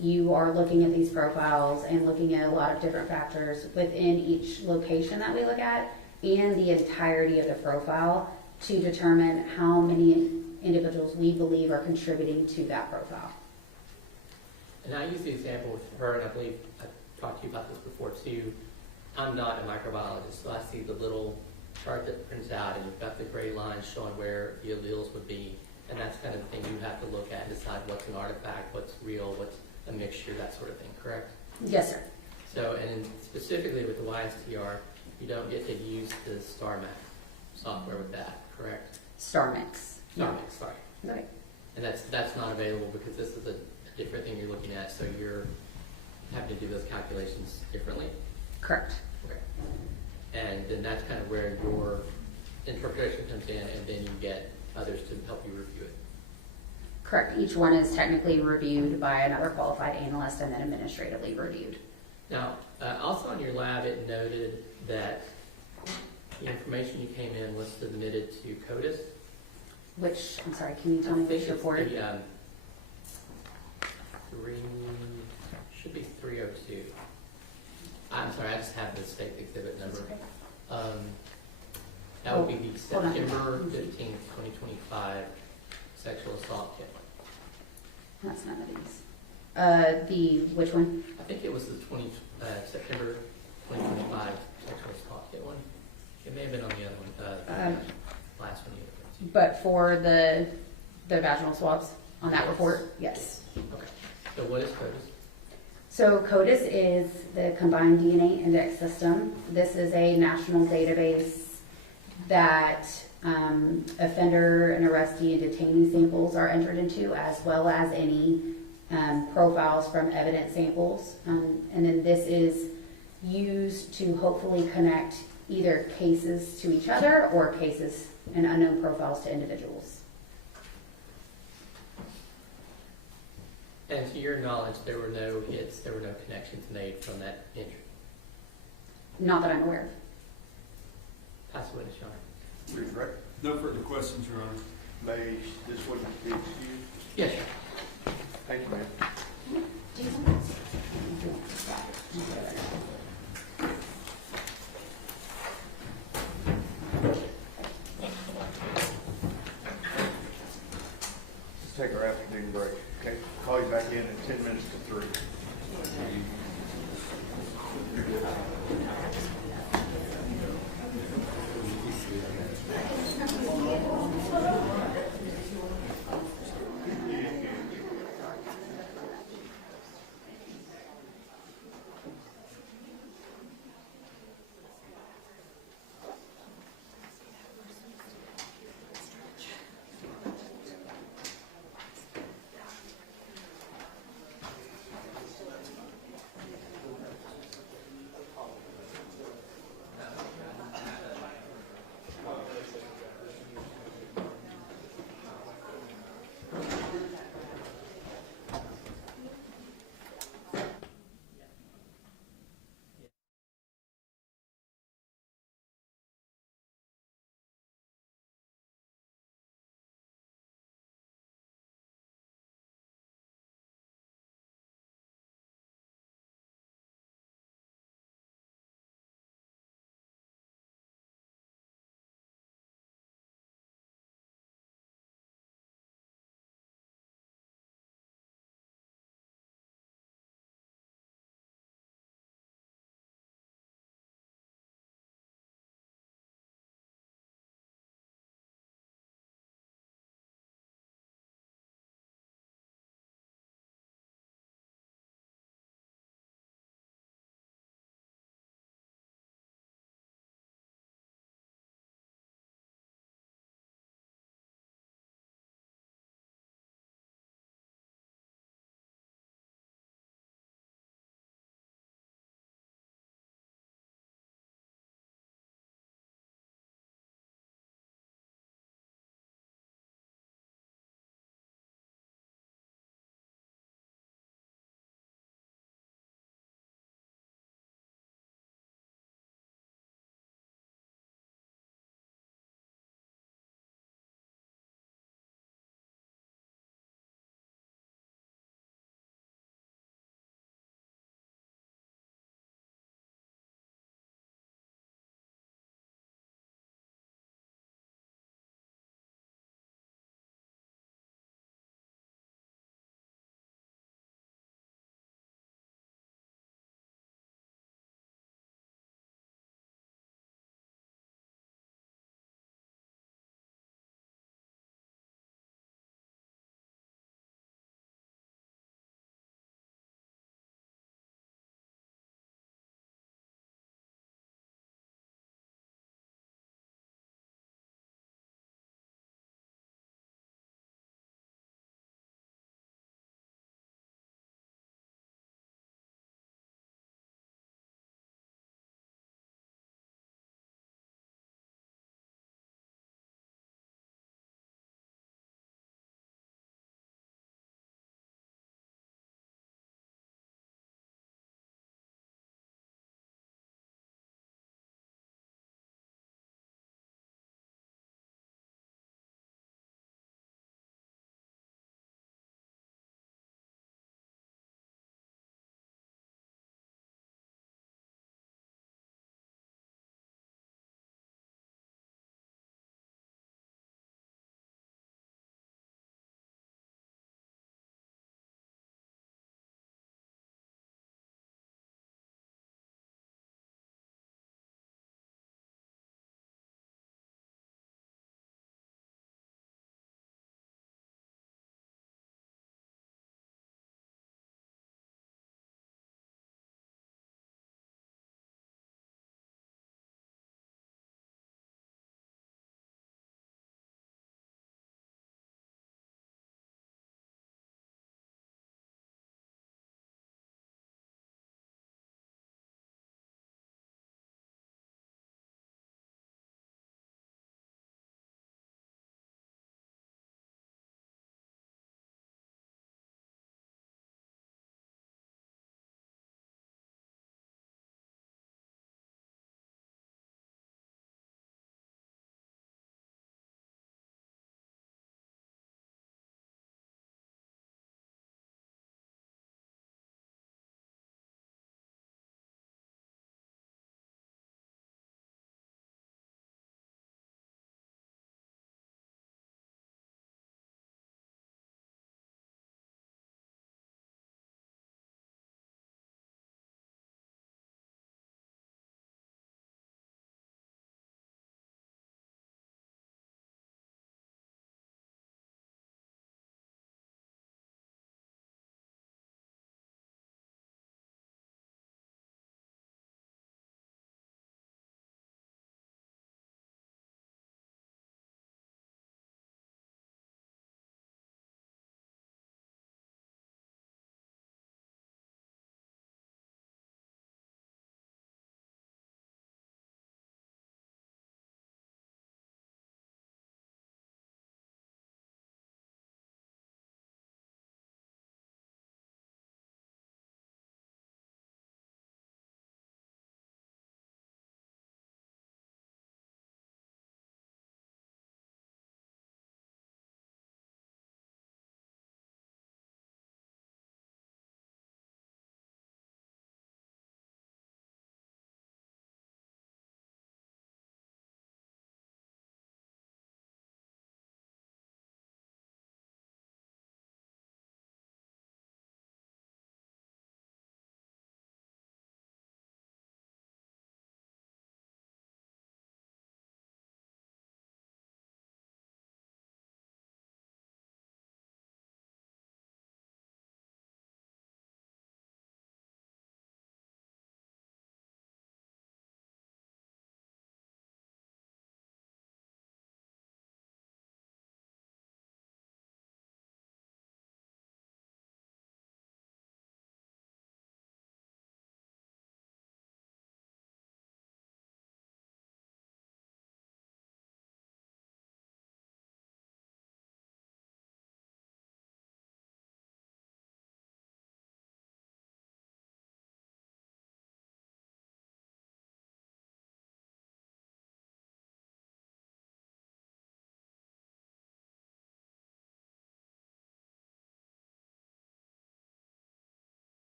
you are looking at these profiles and looking at a lot of different factors within each location that we look at and the entirety of the profile to determine how many individuals we believe are contributing to that profile. And I use the example with her, and I believe I've talked to you about this before too. I'm not a microbiologist, so I see the little chart that prints out, and you've got the gray lines showing where the alleles would be, and that's kind of the thing you have to look at and decide what's an artifact, what's real, what's a mixture, that sort of thing, correct? Yes, sir. So, and specifically with the YSTR, you don't get to use the StarMax software with that, correct? StarMix. StarMix, sorry. Right. And that's not available because this is a different thing you're looking at, so you're having to do those calculations differently? Correct. Okay. And then that's kind of where your interpretation comes in, and then you get others to help you review it. Correct. Each one is technically reviewed by another qualified analyst and then administratively reviewed. Now, also in your lab, it noted that the information you came in was submitted to CODIS. Which, I'm sorry, can you tell me which report? Should be 302. I'm sorry, I just have the state exhibit number. That would be the September 15th, 2025 sexual assault kit. That's none of these. Which one? I think it was the September 2025 sexual assault kit one. It may have been on the other one, last one you referred But for the vaginal swabs on that report? Yes. to. Okay. So what is CODIS? So CODIS is the Combined DNA Index System. This is a national database that offender and arrestee and detainee samples are entered into, as well as any profiles from evidence samples. And then this is used to hopefully connect either cases to each other or cases and unknown profiles to individuals. And to your knowledge, there were no hits, there were no connections made from that entry. Not that I'm aware of. Pass the witness, Your Honor. Please, Rick. No further questions, Your Honor. May this witness be excused? Yes, sir. Thank you, ma'am. Let's take our afternoon break, okay? Call you back in 10 minutes to 3.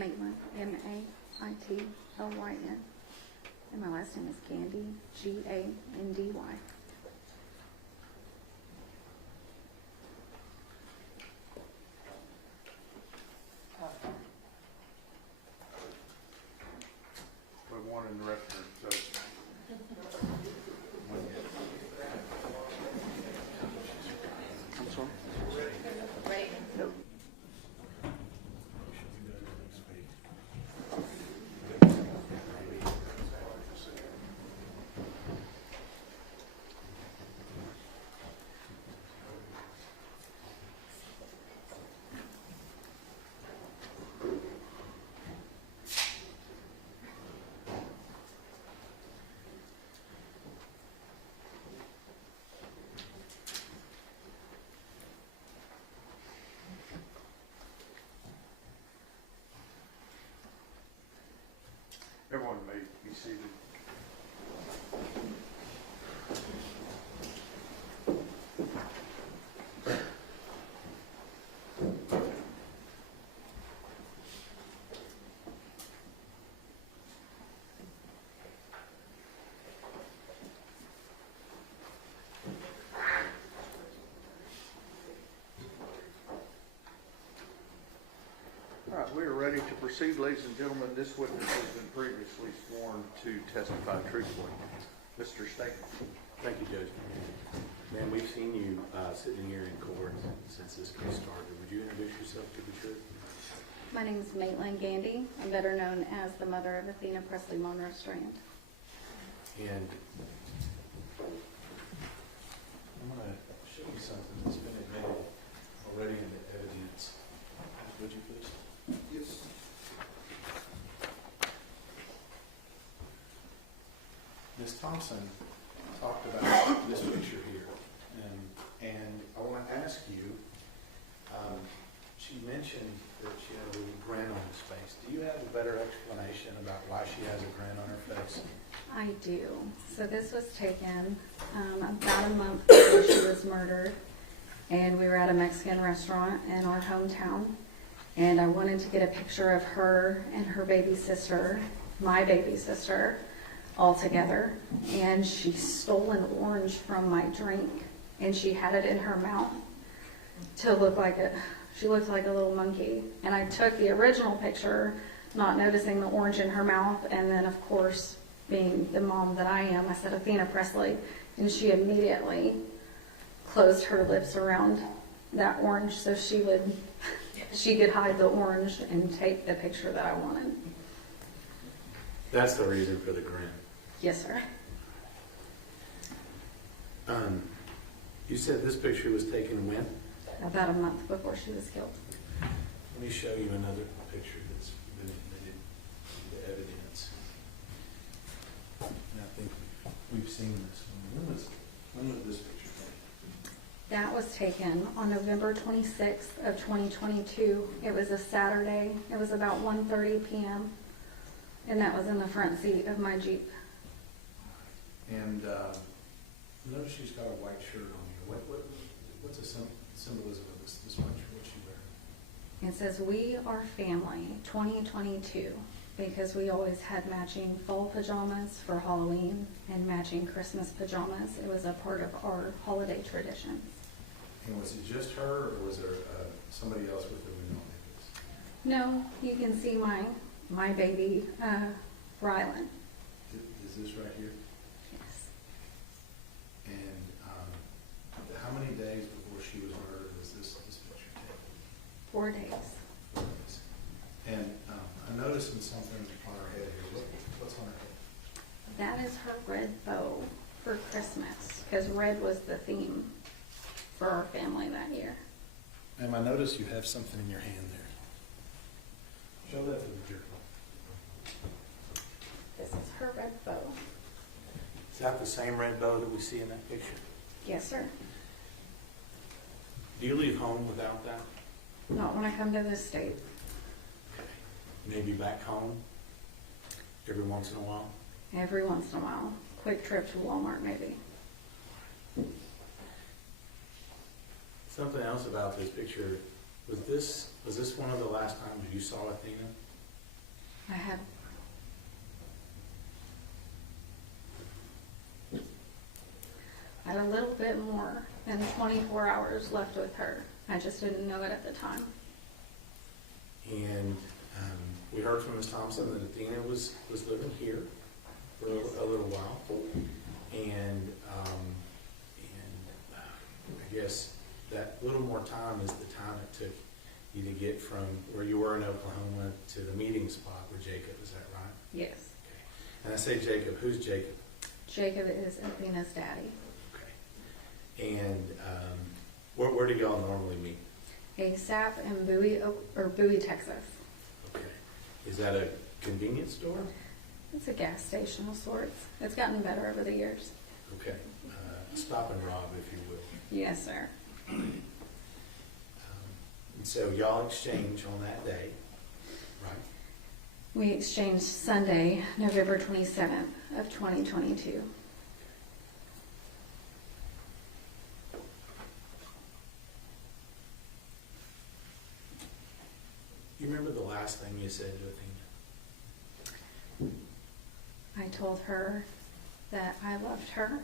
Maitland, M-A-I-T-L-Y-N. And my last name is Gandy, G-A-N-D-Y. We have one in the restroom, so. I'm sorry? Ready? Everyone may be seated. All right, we are ready to proceed, ladies and gentlemen. This witness has been previously sworn to testify truthfully. Mr. Staten. Thank you, Judge. Ma'am, we've seen you sitting here in court since this case started. Would you introduce yourself to the jury? My name is Maitland Gandy. I'm better known as the mother of Athena Strand. And I'm going to show you something that's been admitted already in the evidence. Would you please? Yes. Ms. Thompson talked about this picture here, and I want to ask you, she mentioned that she had a little grin on her face. Do you have a better explanation about why she has a grin on her face? I do. So this was taken about a month before she was murdered, and we were at a Mexican restaurant in our hometown, and I wanted to get a picture of her and her baby sister, my baby sister, all together, and she stole an orange from my drink, and she had it in her mouth to look like she looked like a little monkey. And I took the original picture, not noticing the orange in her mouth, and then of course, being the mom that I am, I said Athena Presley, and she immediately closed her lips around that orange so she could hide the orange and take the picture that I wanted. That's the reason for the grin. Yes, sir. You said this picture was taken when? About a month before she was killed. Let me show you another picture that's been admitted to the evidence. And I think we've seen this one. When was this picture taken? That was taken on November 26th of 2022. It was a Saturday. It was about 1:30 p.m. And that was in the front seat of my Jeep. And notice she's got a white shirt on here. What's the symbolism of this white shirt? What's she wearing? It says, "We are family 2022," because we always had matching fall pajamas for Halloween and matching Christmas pajamas. It was a part of our holiday traditions. And was it just her, or was there somebody else with her we don't No, you can see my baby, Rylan. Is this right here? Yes. And how many days before she was murdered was this picture taken? 4 days. 4 days. And I'm noticing something on her head here. What's on her head? That is her red bow for Christmas, because red was the theme for our family that year. Ma'am, I notice you have something in your hand there. Show that to the jury. This is her red bow. Is that the same red bow that we see in that picture? Yes, sir. Do you leave home without that? Not when I come to this state. Okay. Maybe back home every once in a while? Every once in a while. Quick trip to Walmart, maybe. Something else about this picture, was this one of the last times you saw Athena? I had a little bit more than 24 hours left with her. I just didn't know it at the time. And we heard from Ms. Thompson that Athena was living here for a little while. And I guess that little more time is the time it took you to get from where you were in Oklahoma to the meeting spot with Jacob. Is that right? Yes. Okay. And I say Jacob. Who's Jacob? Jacob is Athena's daddy. Okay. And where do y'all normally meet? ASAP in Bowie, Texas. Okay. Is that a convenience store? It's a gas station of sorts. It's gotten better over the years. Okay. Stop and rob, if you will. Yes, sir. And so y'all exchange on that day, right? We exchanged Sunday, November 27th of 2022. You remember the last thing you said to Athena? I told her that I loved her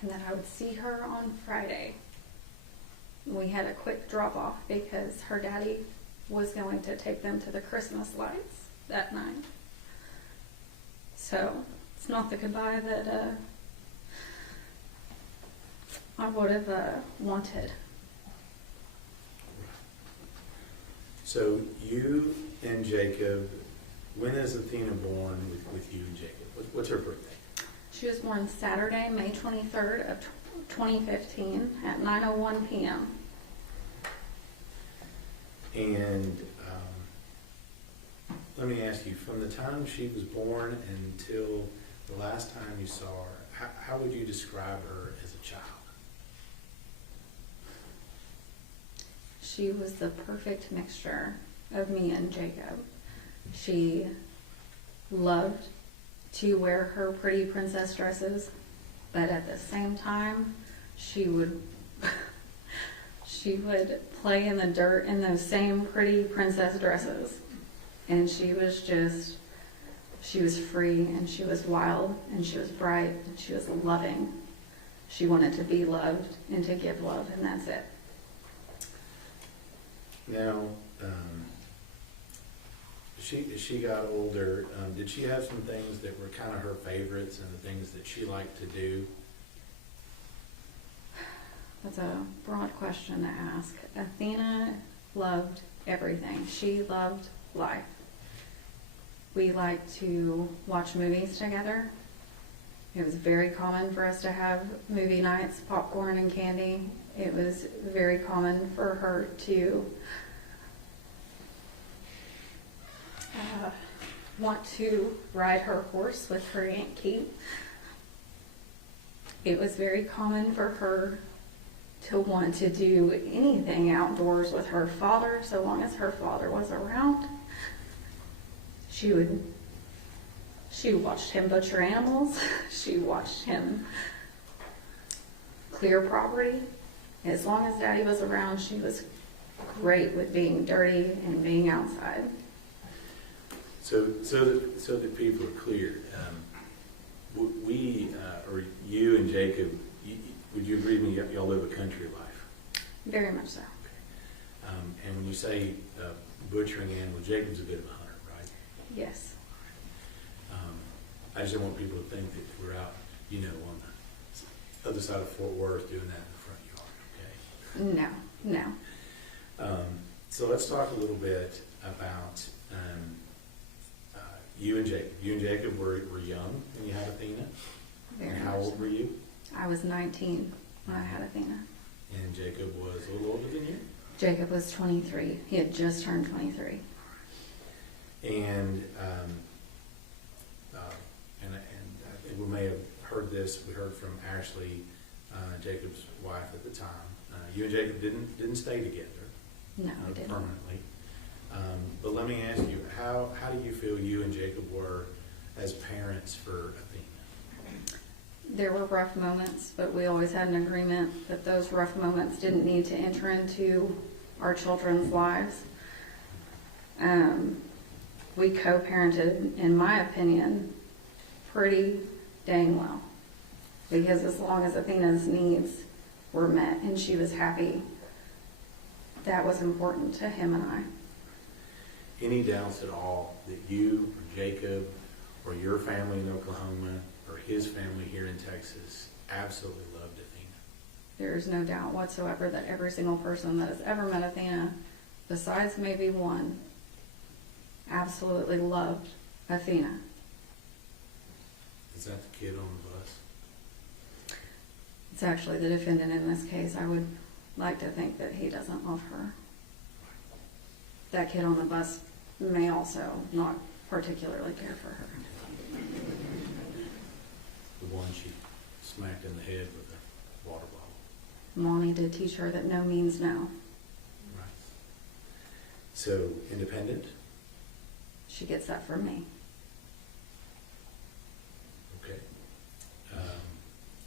and that I would see her on Friday. We had a quick drop off because her daddy was going to take them to the Christmas lights that night. So it's not the goodbye that I would have wanted. So you and Jacob, when is Athena born with you and Jacob? What's her birthday? She was born Saturday, May 23rd of 2015 at 9:01 p.m. And let me ask you, from the time she was born until the last time you saw her, how would you describe her as a child? She was the perfect mixture of me and Jacob. She loved to wear her pretty princess dresses, but at the same time, she would play in the dirt in those same pretty princess dresses. And she was free, and she was wild, and she was bright, and she was loving. She wanted to be loved and to give love, and that's it. Now, as she got older, did she have some things that were kind of her favorites and the things that she liked to do? That's a broad question to ask. Athena loved everything. She loved life. We liked to watch movies together. It was very common for us to have movie nights, popcorn and candy. It was very common for her to want to ride her horse with her Aunt Kate. It was very common for her to want to do anything outdoors with her father, so long as her father was around. She watched him butcher animals. She watched him clear property. As long as Daddy was around, she was great with being dirty and being outside. So that people are clear, or you and Jacob, would you agree with me, y'all live a country life? Very much so. Okay. And when you say butchering animals, Jacob's a bit of a hunter, right? Yes. I just don't want people to think that we're out, on the other side of Fort Worth doing that in the front yard, okay? No. So let's talk a little bit about you and Jacob. You and Jacob were young when you had Athena. Very and how much old so. were you? I was 19 when I had Athena. And Jacob was a little older than you? Jacob was 23. He had just turned 23. And I think we may have heard this. We heard from Ashley, Jacob's wife at the time. You and Jacob didn't stay together. No, we didn't. Permanently. But let me ask you, how do you feel you and Jacob were as parents for Athena? There were rough moments, but we always had an agreement that those rough moments didn't need to enter into our children's lives. we co-parented, in my opinion, pretty dang well. Because as long as Athena's needs were met and she was happy, that was important to him and I. Any doubts at all that you or Jacob or your family in Oklahoma or his family here in Texas absolutely loved Athena? There is no doubt whatsoever that every single person that has ever met Athena, besides maybe one, absolutely loved Athena. Is that the kid on the bus? It's actually the defendant in this case. I would like to think that he doesn't love her. That kid on the bus may also not particularly care for her. The one she smacked in the head with a water bottle. Mommy did teach her that no means no. Right. So, independent? She gets that from me. Okay.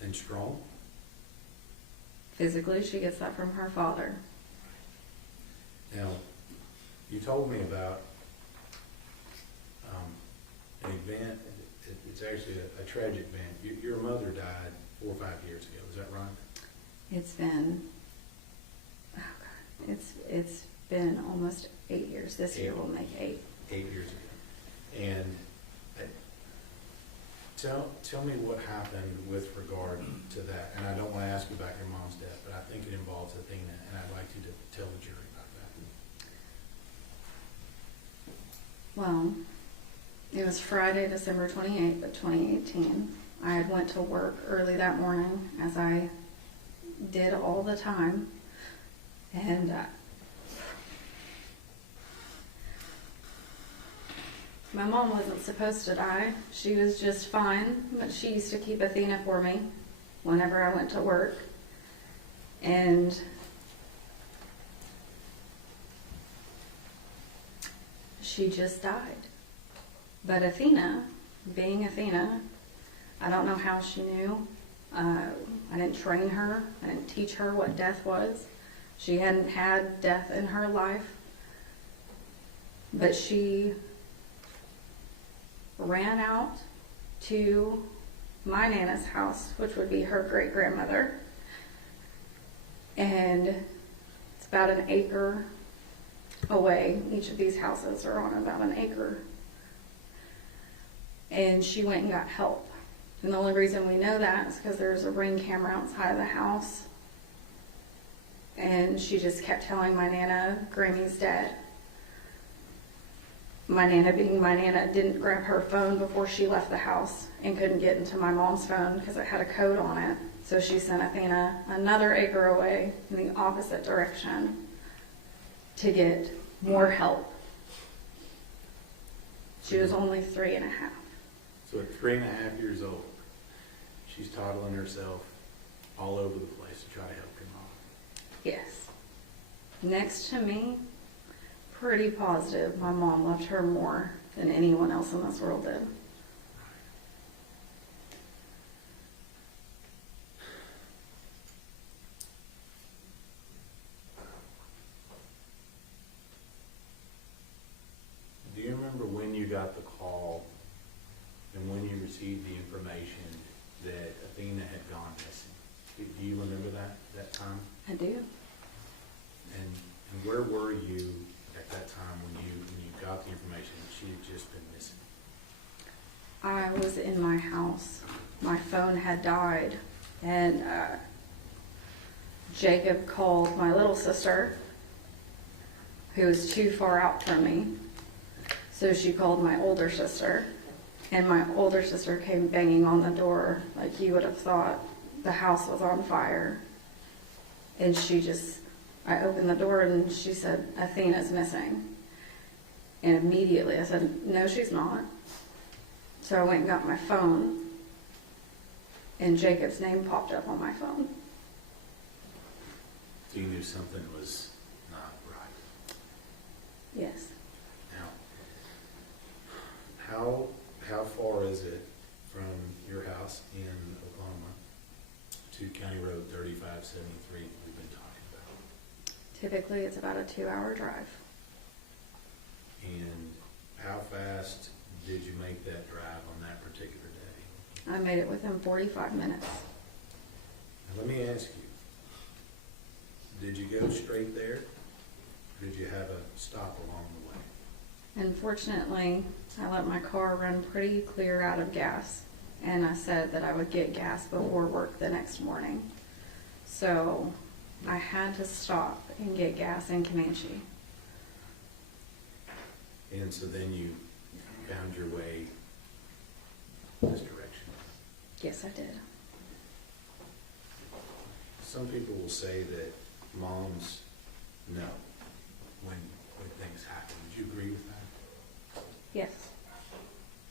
And strong? Physically, she gets that from her father. Now, you told me about an event. It's actually a tragic event. Your mother died 4 or 5 years ago. Is that right? It's been, oh God, it's been almost 8 years. This year will make 8. 8 years ago. And tell me what happened with regard to that. And I don't want to ask you about your mom's death, but I think it involves Athena, and I'd like you to tell the jury about that. Well, it was Friday, December 28th of 2018. I had went to work early that morning, as I did all the time, and my mom wasn't supposed to die. She was just fine, but she used to keep Athena for me whenever I went to work. And she just died. But Athena, being Athena, I don't know how she knew. I didn't train her. I didn't teach her what death was. She hadn't had death in her life. But she ran out to my Nana's house, which would be her great-grandmother. And it's about an acre away. Each of these houses are on about an acre. And she went and got help. And the only reason we know that is because there's a Ring camera outside of the house. And she just kept telling my Nana, Grammy's dead. My Nana, being my Nana, didn't grab her phone before she left the house and couldn't get into my mom's phone because it had a code on it. So she sent Athena another acre away in the opposite direction to get more help. She was only 3.5. So at 3.5 years old, she's toddling herself all over the place to try to help your mom. Yes. Next to me, pretty positive my mom loved her more than anyone else in this world did. Do you remember when you got the call and when you received the information that Athena had gone missing? Do you remember that time? I do. And where were you at that time when you got the information that she had just been missing? I was in my house. My phone had died, and Jacob called my little sister, who was too far out from me. So she called my older sister, and my older sister came banging on the door like you would have thought the house was on fire. And I opened the door and she said, Athena's missing. And immediately I said, no, she's not. So I went and got my phone, and Jacob's name popped up on my phone. So you knew something was not right. Yes. Now, how far is it from your house in Oklahoma to County Road 3573 that we've been talking about? Typically it's about a 2-hour drive. And how fast I made it within 45 minutes. Now, let me ask you, did you go straight there? Or did you have a stop along the way? Unfortunately, I let my car run pretty clear out of gas, and I said that I would get gas before work the next morning. So I had to stop and get gas in Comanche. And so then you found your way this direction. Yes, I did. Some people will say that moms know when things happen. Would you agree with that? Yes.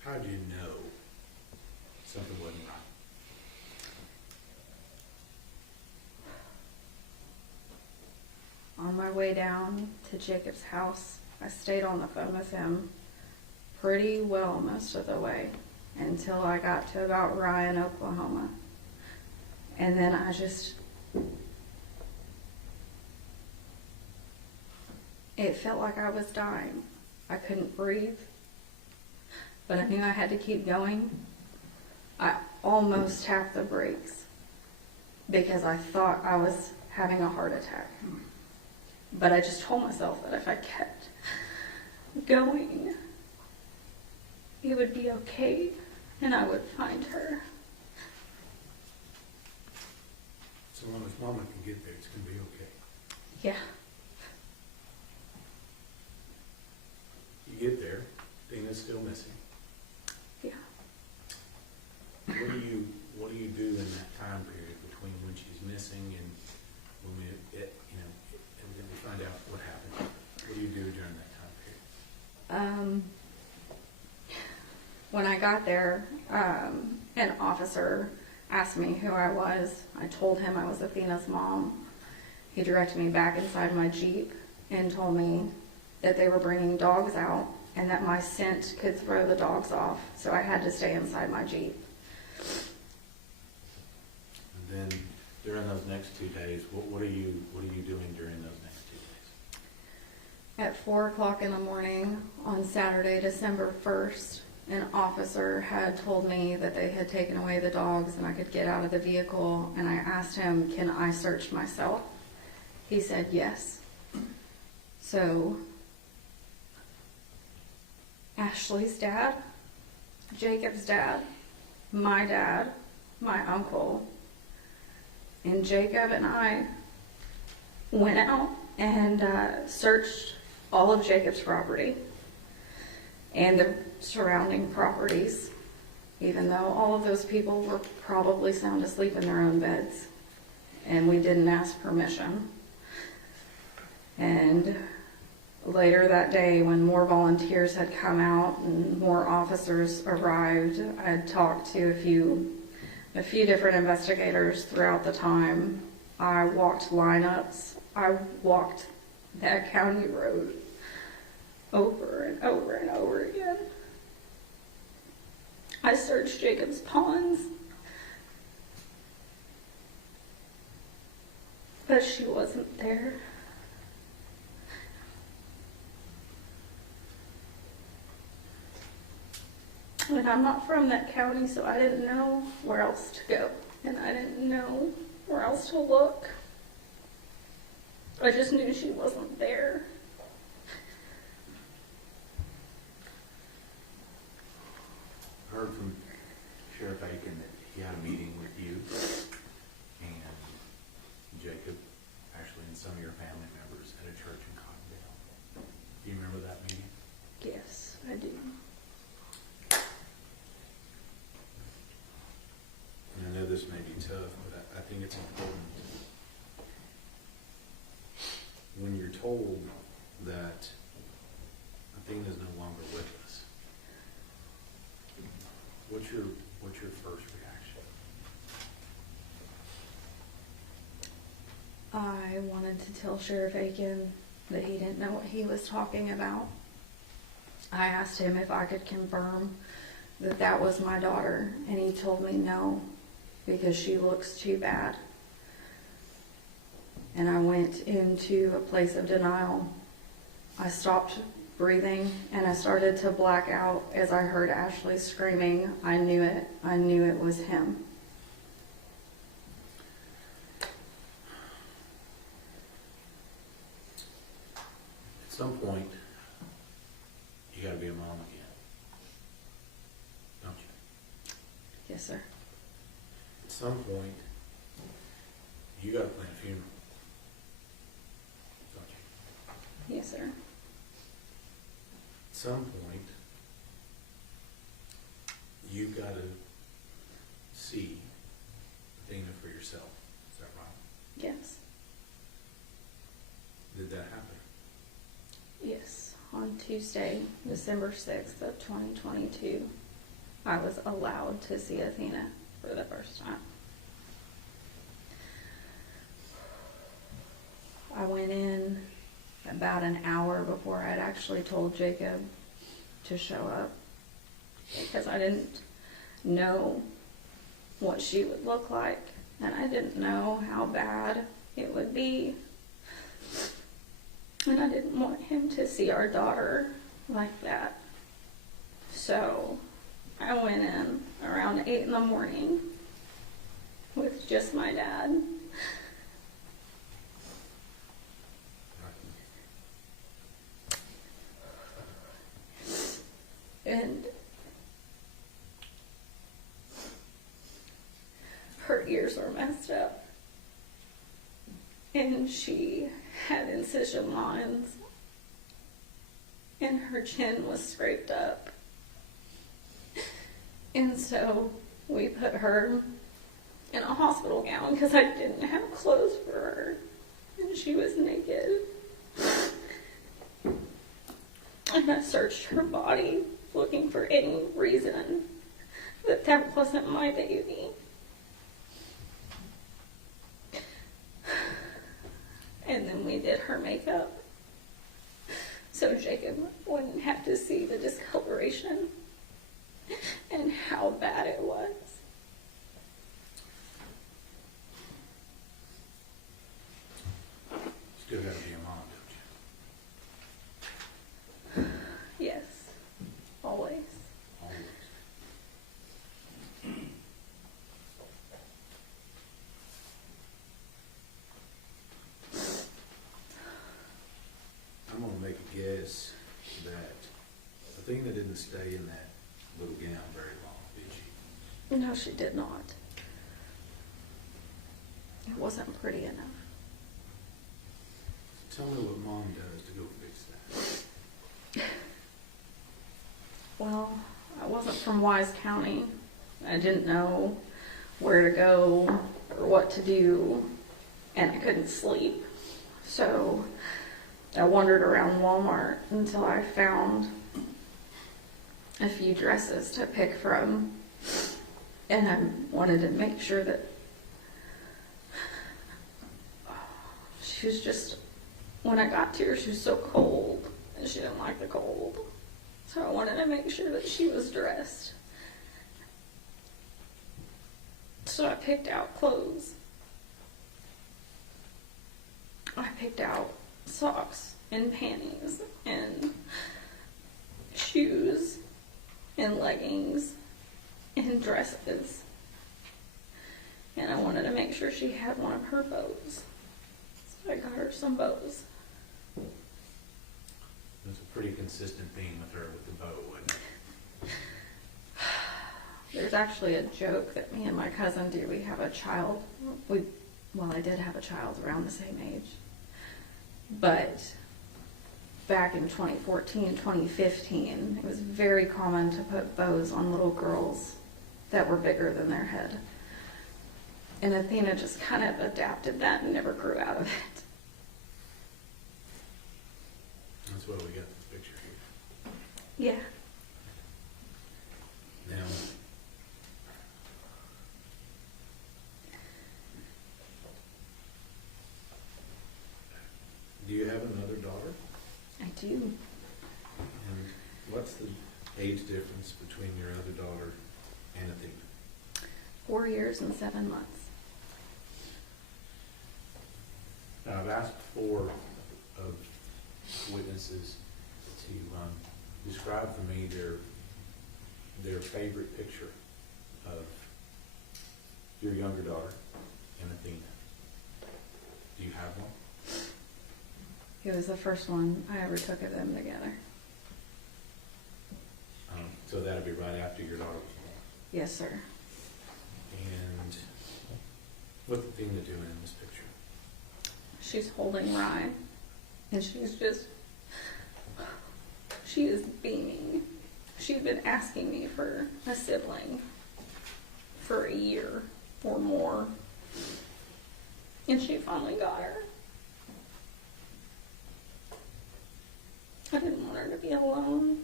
How do you know something wasn't right? On my way down to Jacob's house, I stayed on the phone with him pretty well most of the way until I got to about Ryan, Oklahoma. And then it felt like I was dying. I couldn't breathe, but I knew I had to keep going. I almost tapped the brakes because I thought I was having a heart attack. But I just told myself that if I kept going, it would be okay and I would find her. So long as mama can get there, it's going to be okay. Yeah. You get there, Dina's still missing. Yeah. What do you do in that time period between when she's missing and when we evidently find out what happened? What do you do during that time period? When I got there, an officer asked me who I was. I told him I was Athena's mom. He directed me back inside my Jeep and told me that they were bringing dogs out and that my scent could throw the dogs off, so I had to stay inside my Jeep. And then during those next 2 days, what are you doing during those next 2 days? At 4 o'clock in the morning on Saturday, December 1st, an officer had told me that they had taken away the dogs and I could get out of the vehicle, and I asked him, can I search myself? He said yes. So Ashley's dad, Jacob's dad, my uncle, and Jacob and I went out and searched all of Jacob's property and the surrounding properties, even though all of those people were probably sound asleep in their own beds, and we didn't ask permission. And later that day, when more volunteers had come out and more officers arrived, I had talked to a few different investigators throughout the time. I walked lineups. I walked that county road over and over and over again. I searched Jacob's ponds, but she wasn't there. And I'm not from that county, so I didn't know where else to go. And I didn't know where else to look. I just knew she wasn't there. I heard from Sheriff Aiken that he had a meeting with you and Jacob, actually, and some of your family members at a church in Cottondale. Do you remember that meeting? Yes, I do. And I know this may be tough, but I think it's important. When you're told that Athena's no longer with us, what's your first reaction? I wanted to tell Sheriff Aiken that he didn't know what he was talking about. I asked him if I could confirm that that was my daughter, and he told me no, because she looks too bad. And I went into a place of denial. I stopped breathing, and I started to black out as I heard Ashley screaming. I knew it. I knew it was him. At some point, you gotta be a mom again, don't you? Yes, sir. At some point, you gotta plan a funeral, don't you? Yes, sir. At some point, you gotta see Athena for yourself, is that right? Yes. Did that happen? Yes. On Tuesday, December 6th of 2022, I was allowed to see Athena for the first time. I went in about an hour before I'd actually told Jacob to show up because I didn't know what she would look like and I didn't know how bad it would be. And I didn't want him to see our daughter like that. So I went in around 8 in the morning with just my dad. And her ears were messed up. And she had incision lines. And her chin was scraped up. And so we put her in a hospital gown because I didn't have clothes for her. And she was naked. And I searched her body looking for any reason that that wasn't my baby. And then we did her makeup so Jacob wouldn't have to see the discoloration and how bad it was. Still gotta be a mom, don't you? Yes, always. Always. I'm gonna make a guess that Athena didn't stay in that little gown very long, did she? No, she did not. It wasn't pretty enough. Tell me what mom does to go fix that. Well, I wasn't from Wise County. I didn't know where to go or what to do, and I couldn't sleep. So I wandered around Walmart until I found a few dresses to pick from, and I wanted to make sure that she was just, when I got to her, she was so cold, and she didn't like the cold. So I wanted to make sure that she was dressed. So I picked out clothes. I picked out socks and panties and shoes and leggings and dresses. And I wanted to make sure she had one of her bows. So I got her some bows. There's a pretty consistent theme with her with the bow, wasn't it? There's actually a joke that me and my cousin do. We have a child. I did have a child around the same age. But back in 2014, 2015, it was very common to put bows on little girls that were bigger than their head. And Athena just kind of adapted that and never grew out of it. That's why we got this picture here. Yeah. Now, do you have another daughter? I do. And what's the age difference between your other daughter and Athena? 4 years and 7 months. Now, I've asked before of witnesses to describe for me their favorite picture of your younger daughter and Athena. Do you have one? It was the first one I ever took of them together. So that'll be right after your daughter was born. Yes, sir. And what's Athena doing in this picture? She's holding Rye, and she is beaming. She's been asking me for a sibling for a year or more, and she finally got her. I didn't want her to be alone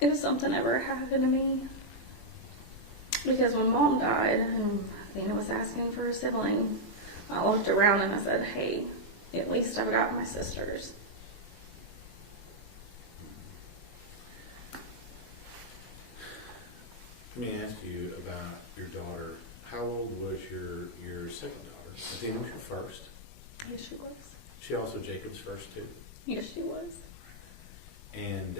if something ever happened to me. Because when Mom died and Athena was asking for a sibling, I looked around and I said, hey, at least I've got my sisters. Let me ask you about your daughter. How old was your second daughter? Athena was your first. Yes, she was. She also Jacob's first too? Yes, she was. And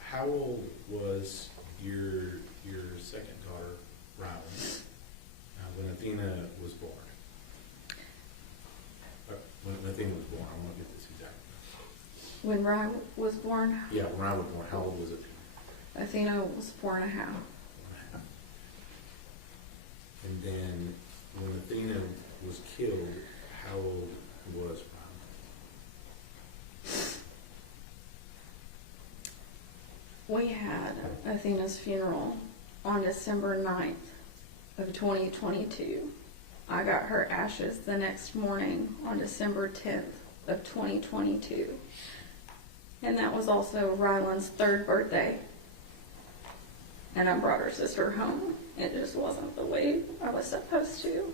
how old was your second daughter, Rylan, when Athena was born? When Athena was born, I want to get this exact. When Rye was born, Yeah, when I was born, how old was Athena? Athena was 4.5. And then when Athena was killed, how old was Rylan? We had Athena's funeral on December 9th of 2022. I got her ashes the next morning on December 10th of 2022. And that was also Rylan's 3rd birthday. And I brought her sister home. It just wasn't the way I was supposed to.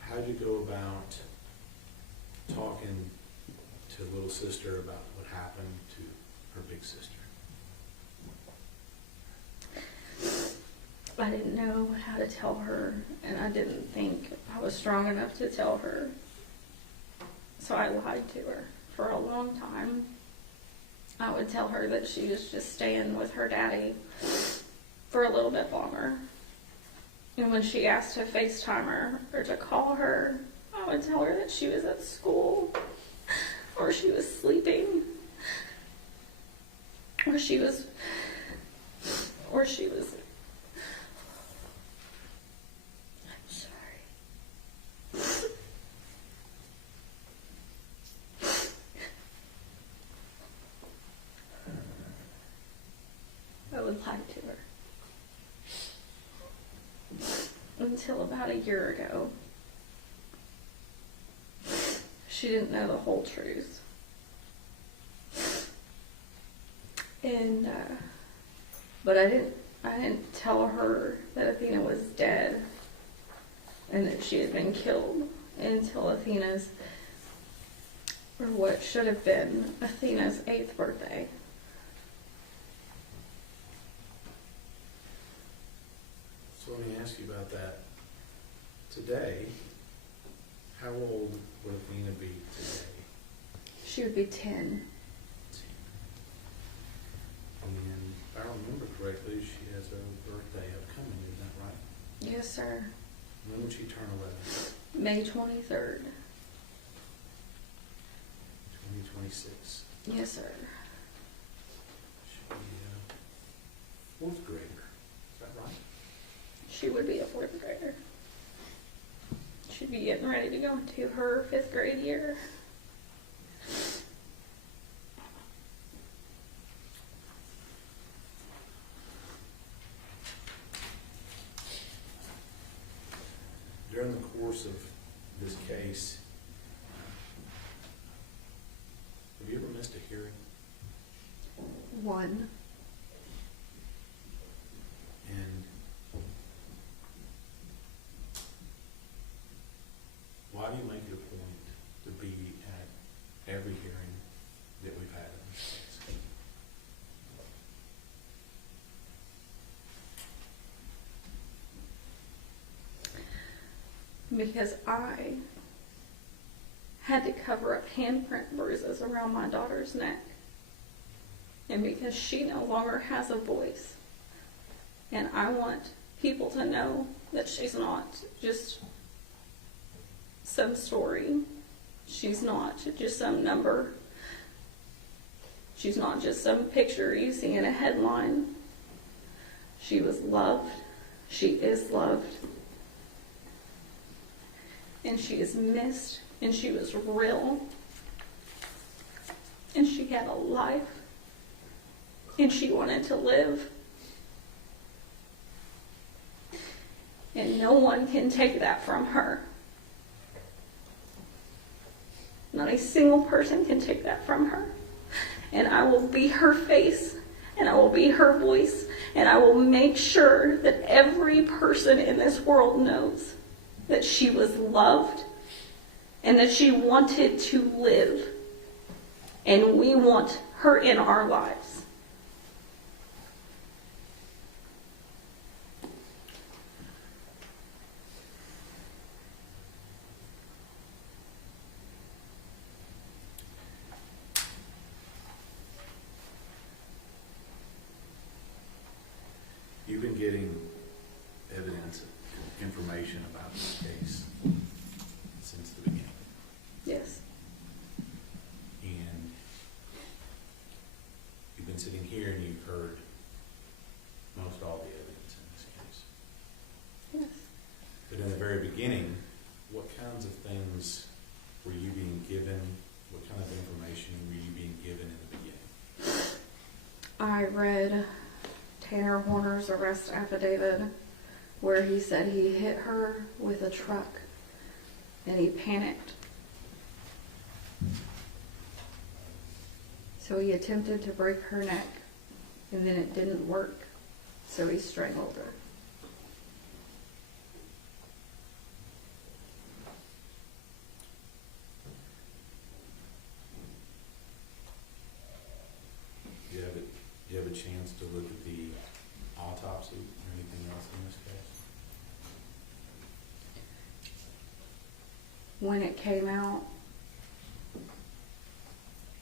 How'd you go about talking to little sister about what happened to her big sister? I didn't know how to tell her, and I didn't think I was strong enough to tell her. So I lied to her for a long time. I would tell her that she was just staying with her daddy for a little bit longer. And when she asked to FaceTime her or to call her, I would tell her that she was at school, or she was sleeping, or she was I'm sorry. I would lie to her. Until about a year ago, she didn't know the whole truth. And, but I didn't tell her that Athena was dead and that she had been killed until Athena's, or what should have been Athena's 8th birthday. So let me ask you about that. Today, how old would Athena be today? She would be 10. And if I remember correctly, she has a birthday upcoming, isn't that right? Yes, sir. When would she turn 11? May 23rd. 2026. Yes, sir. She'll be a 4th grader. Is that right? She would be a 4th grader. She'd be getting ready to go into her 5th grade year. During the course of this case, have you ever missed a hearing? One. And why do you make it a point to be at every hearing that we've had in this case? because I had to cover up handprint bruises around my daughter's neck. And because she no longer has a voice. And I want people to know that she's not just some story. She's not just some number. She's not just some picture you see in a headline. She was loved. She is loved. And she is missed. And she was real. And she had a life. And she wanted to live. And no one can take that from her. Not a single person can take that from her. And I will be her face, and I will be her voice, and I will make sure that every person in this world knows that she was loved and that she wanted to live. And we want her in our lives. You've been getting evidence, information about this case since the beginning. Yes. And you've been sitting here and you've heard most all the evidence in this case. Yes. But in the very beginning, what kinds of things were you being given? What kind of information were you being given in the beginning? I read Tanner Horner's arrest affidavit where he said he hit her with a truck and he panicked. So he attempted to break her neck and then it didn't work. So he strangled her. Do you have a chance to look at the autopsy or anything else in this case? When it came out,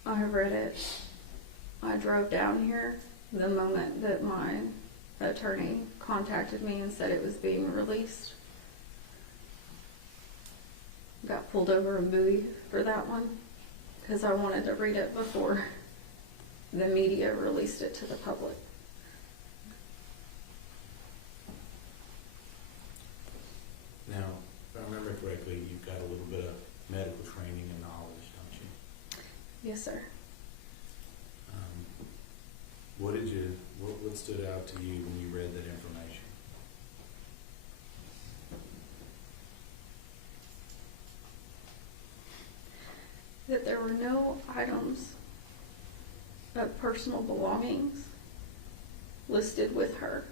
I read it. I drove down here the moment that my attorney contacted me and said it was being released. Got pulled over in Bowie for that one because I wanted to read it before the media released it to the public. Now, if I remember correctly, you've got a little bit of medical training and knowledge, don't you? Yes, sir. What stood out to you when you read that information? That there were no items of personal belongings listed with her,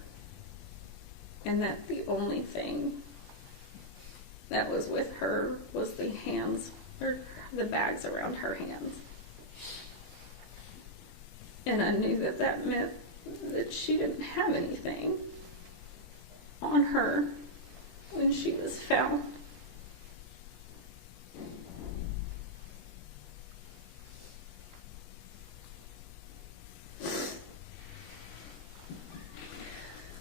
and that the only thing that was with her was the hands, or the bags around her hands. And I knew that that meant that she didn't have anything on her when she was found.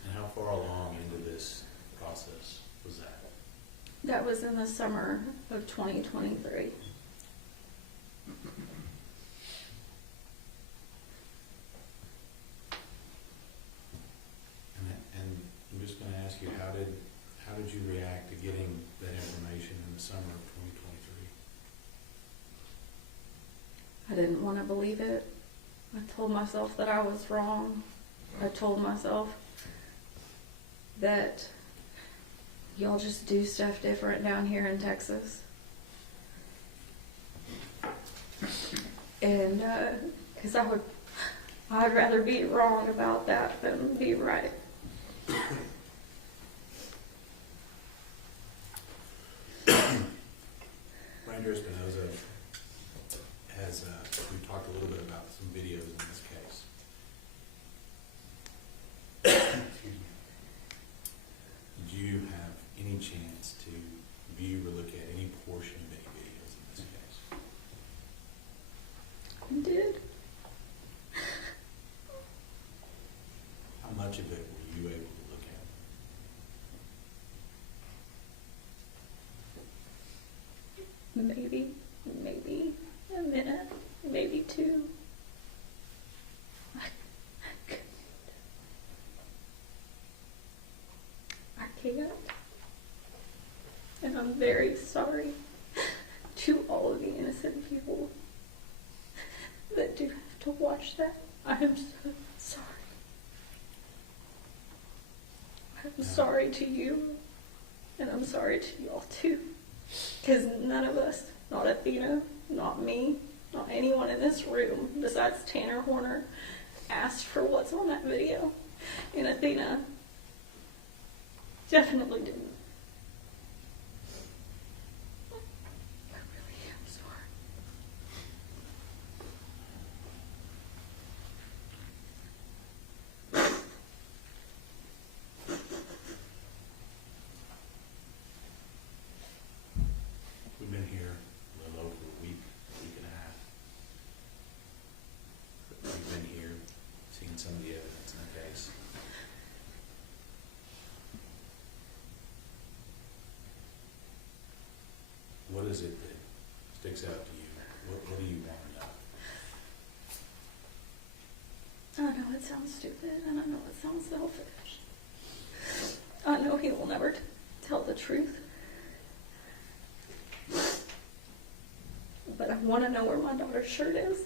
And how far along into this process was that? That was in the summer of 2023. And I'm just going to ask you, how did you react to getting that information in the summer of 2023? I didn't want to believe it. I told myself that I was wrong. I told myself that y'all just do stuff different down here in Texas. And because I'd rather be wrong about that than be right. Ranger Espinoza has, we talked a little bit about some videos in this case. Excuse me. Did you have any chance to view watch that. I am so sorry. I'm sorry to you, and I'm sorry to y'all too. Because none of us, not Athena, not me, not anyone in this room, besides Tanner Horner, asked for what's on that video. And Athena definitely didn't. I really am sorry. We've been here a little over a week and a half. We've been here, seen some of the evidence in the case. What is it that sticks out to you? What do you want to know? I know it sounds stupid, and I know it sounds selfish. I know he will never tell the truth. But I want to know where my daughter's shirt is.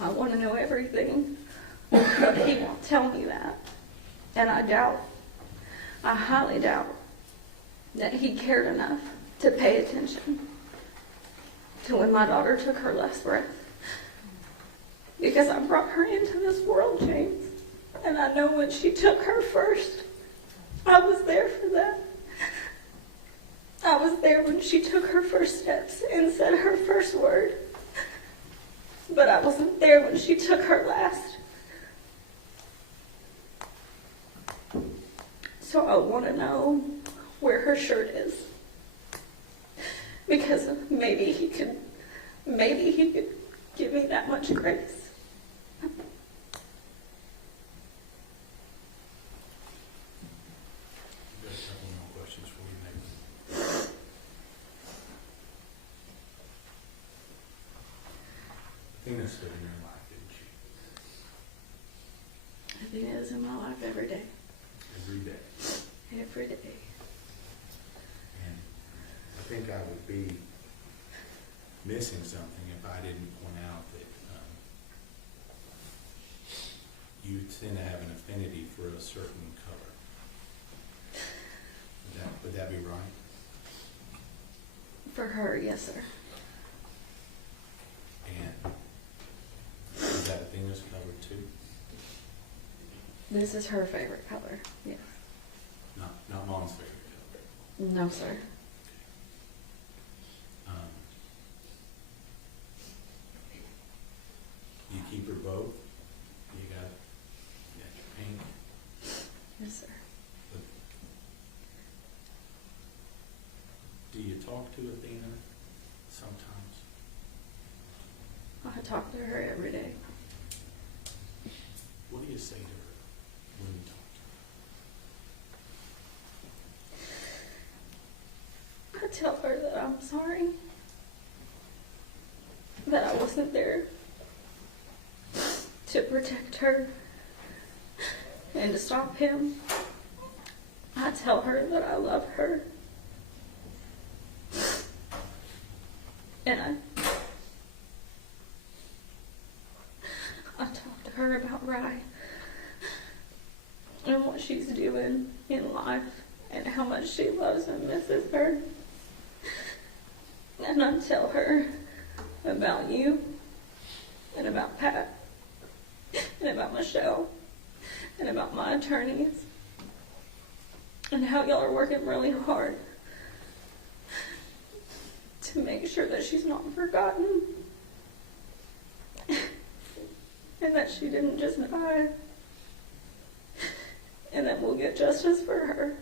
I want to know everything, but he won't tell me that. And I highly doubt that he cared enough to pay attention to when my daughter took her last breath. Because I brought her into this world, James. And I know when she took her first, I was there for that. I was there when she took her first steps and said her first word. But I wasn't there when she took her last. So I want to know where her shirt is. Because maybe he could give me that much grace. I've got a couple more questions for you, Nathan. Athena stood in your life, didn't she? Athena is in my life every day. Every day. Every day. And I think I would be missing something if I didn't point out that you tend to have an affinity for a certain color. Would that be right? For her, yes, sir. And is that Athena's color too? This is her favorite color. Yes. Not Mom's favorite color. No, sir. You keep her both? You got your pink? Yes, sir. But do you talk to Athena sometimes? I talk to her every day. What do you say to her when you talk to her? I tell her that I'm sorry. That I wasn't there to protect her and to stop him. I tell her that I love her. And I talk to her about Rye and what she's doing in life and how much she loves and misses her. And I tell her about you and about Pat and about Michelle and about my attorneys and how y'all are working really hard to make sure that she's not forgotten and that she didn't just die and that we'll get justice for her.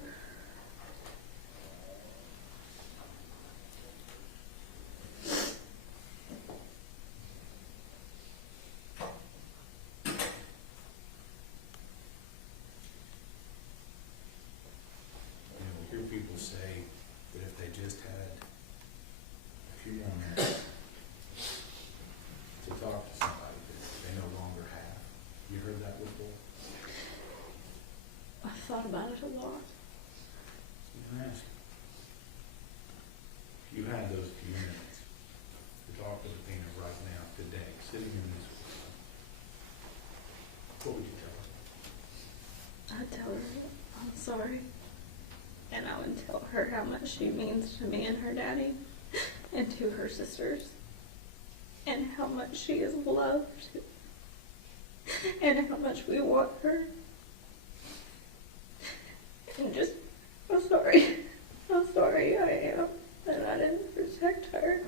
We hear people say that if they just had a few more minutes to talk to somebody that they no longer have. You heard that before? I've thought about it a lot. sorry. And I would tell her how much she means to me and her daddy and to her sisters, and how much she is loved and how much we want her. And just, I'm sorry. I'm sorry I am that I didn't protect her.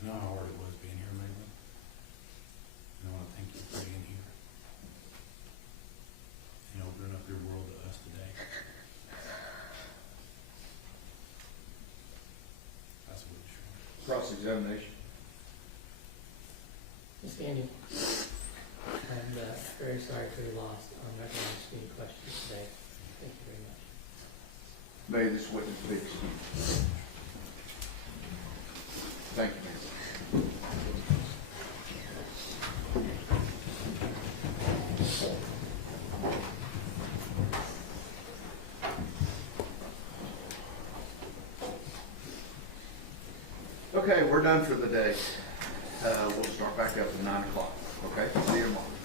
I know how hard it was being here, Megan. And I want to thank you for being here and opening up your world to us today. That's what it's showing. Cross-examination. Ms. Daniel, I'm very sorry for your loss. I'm not going to ask any questions today. Thank you very much. May this witness be excused. Thank you, ma'am. Okay, we're done for the day. We'll start back up at 9 o'clock. Okay, see you tomorrow.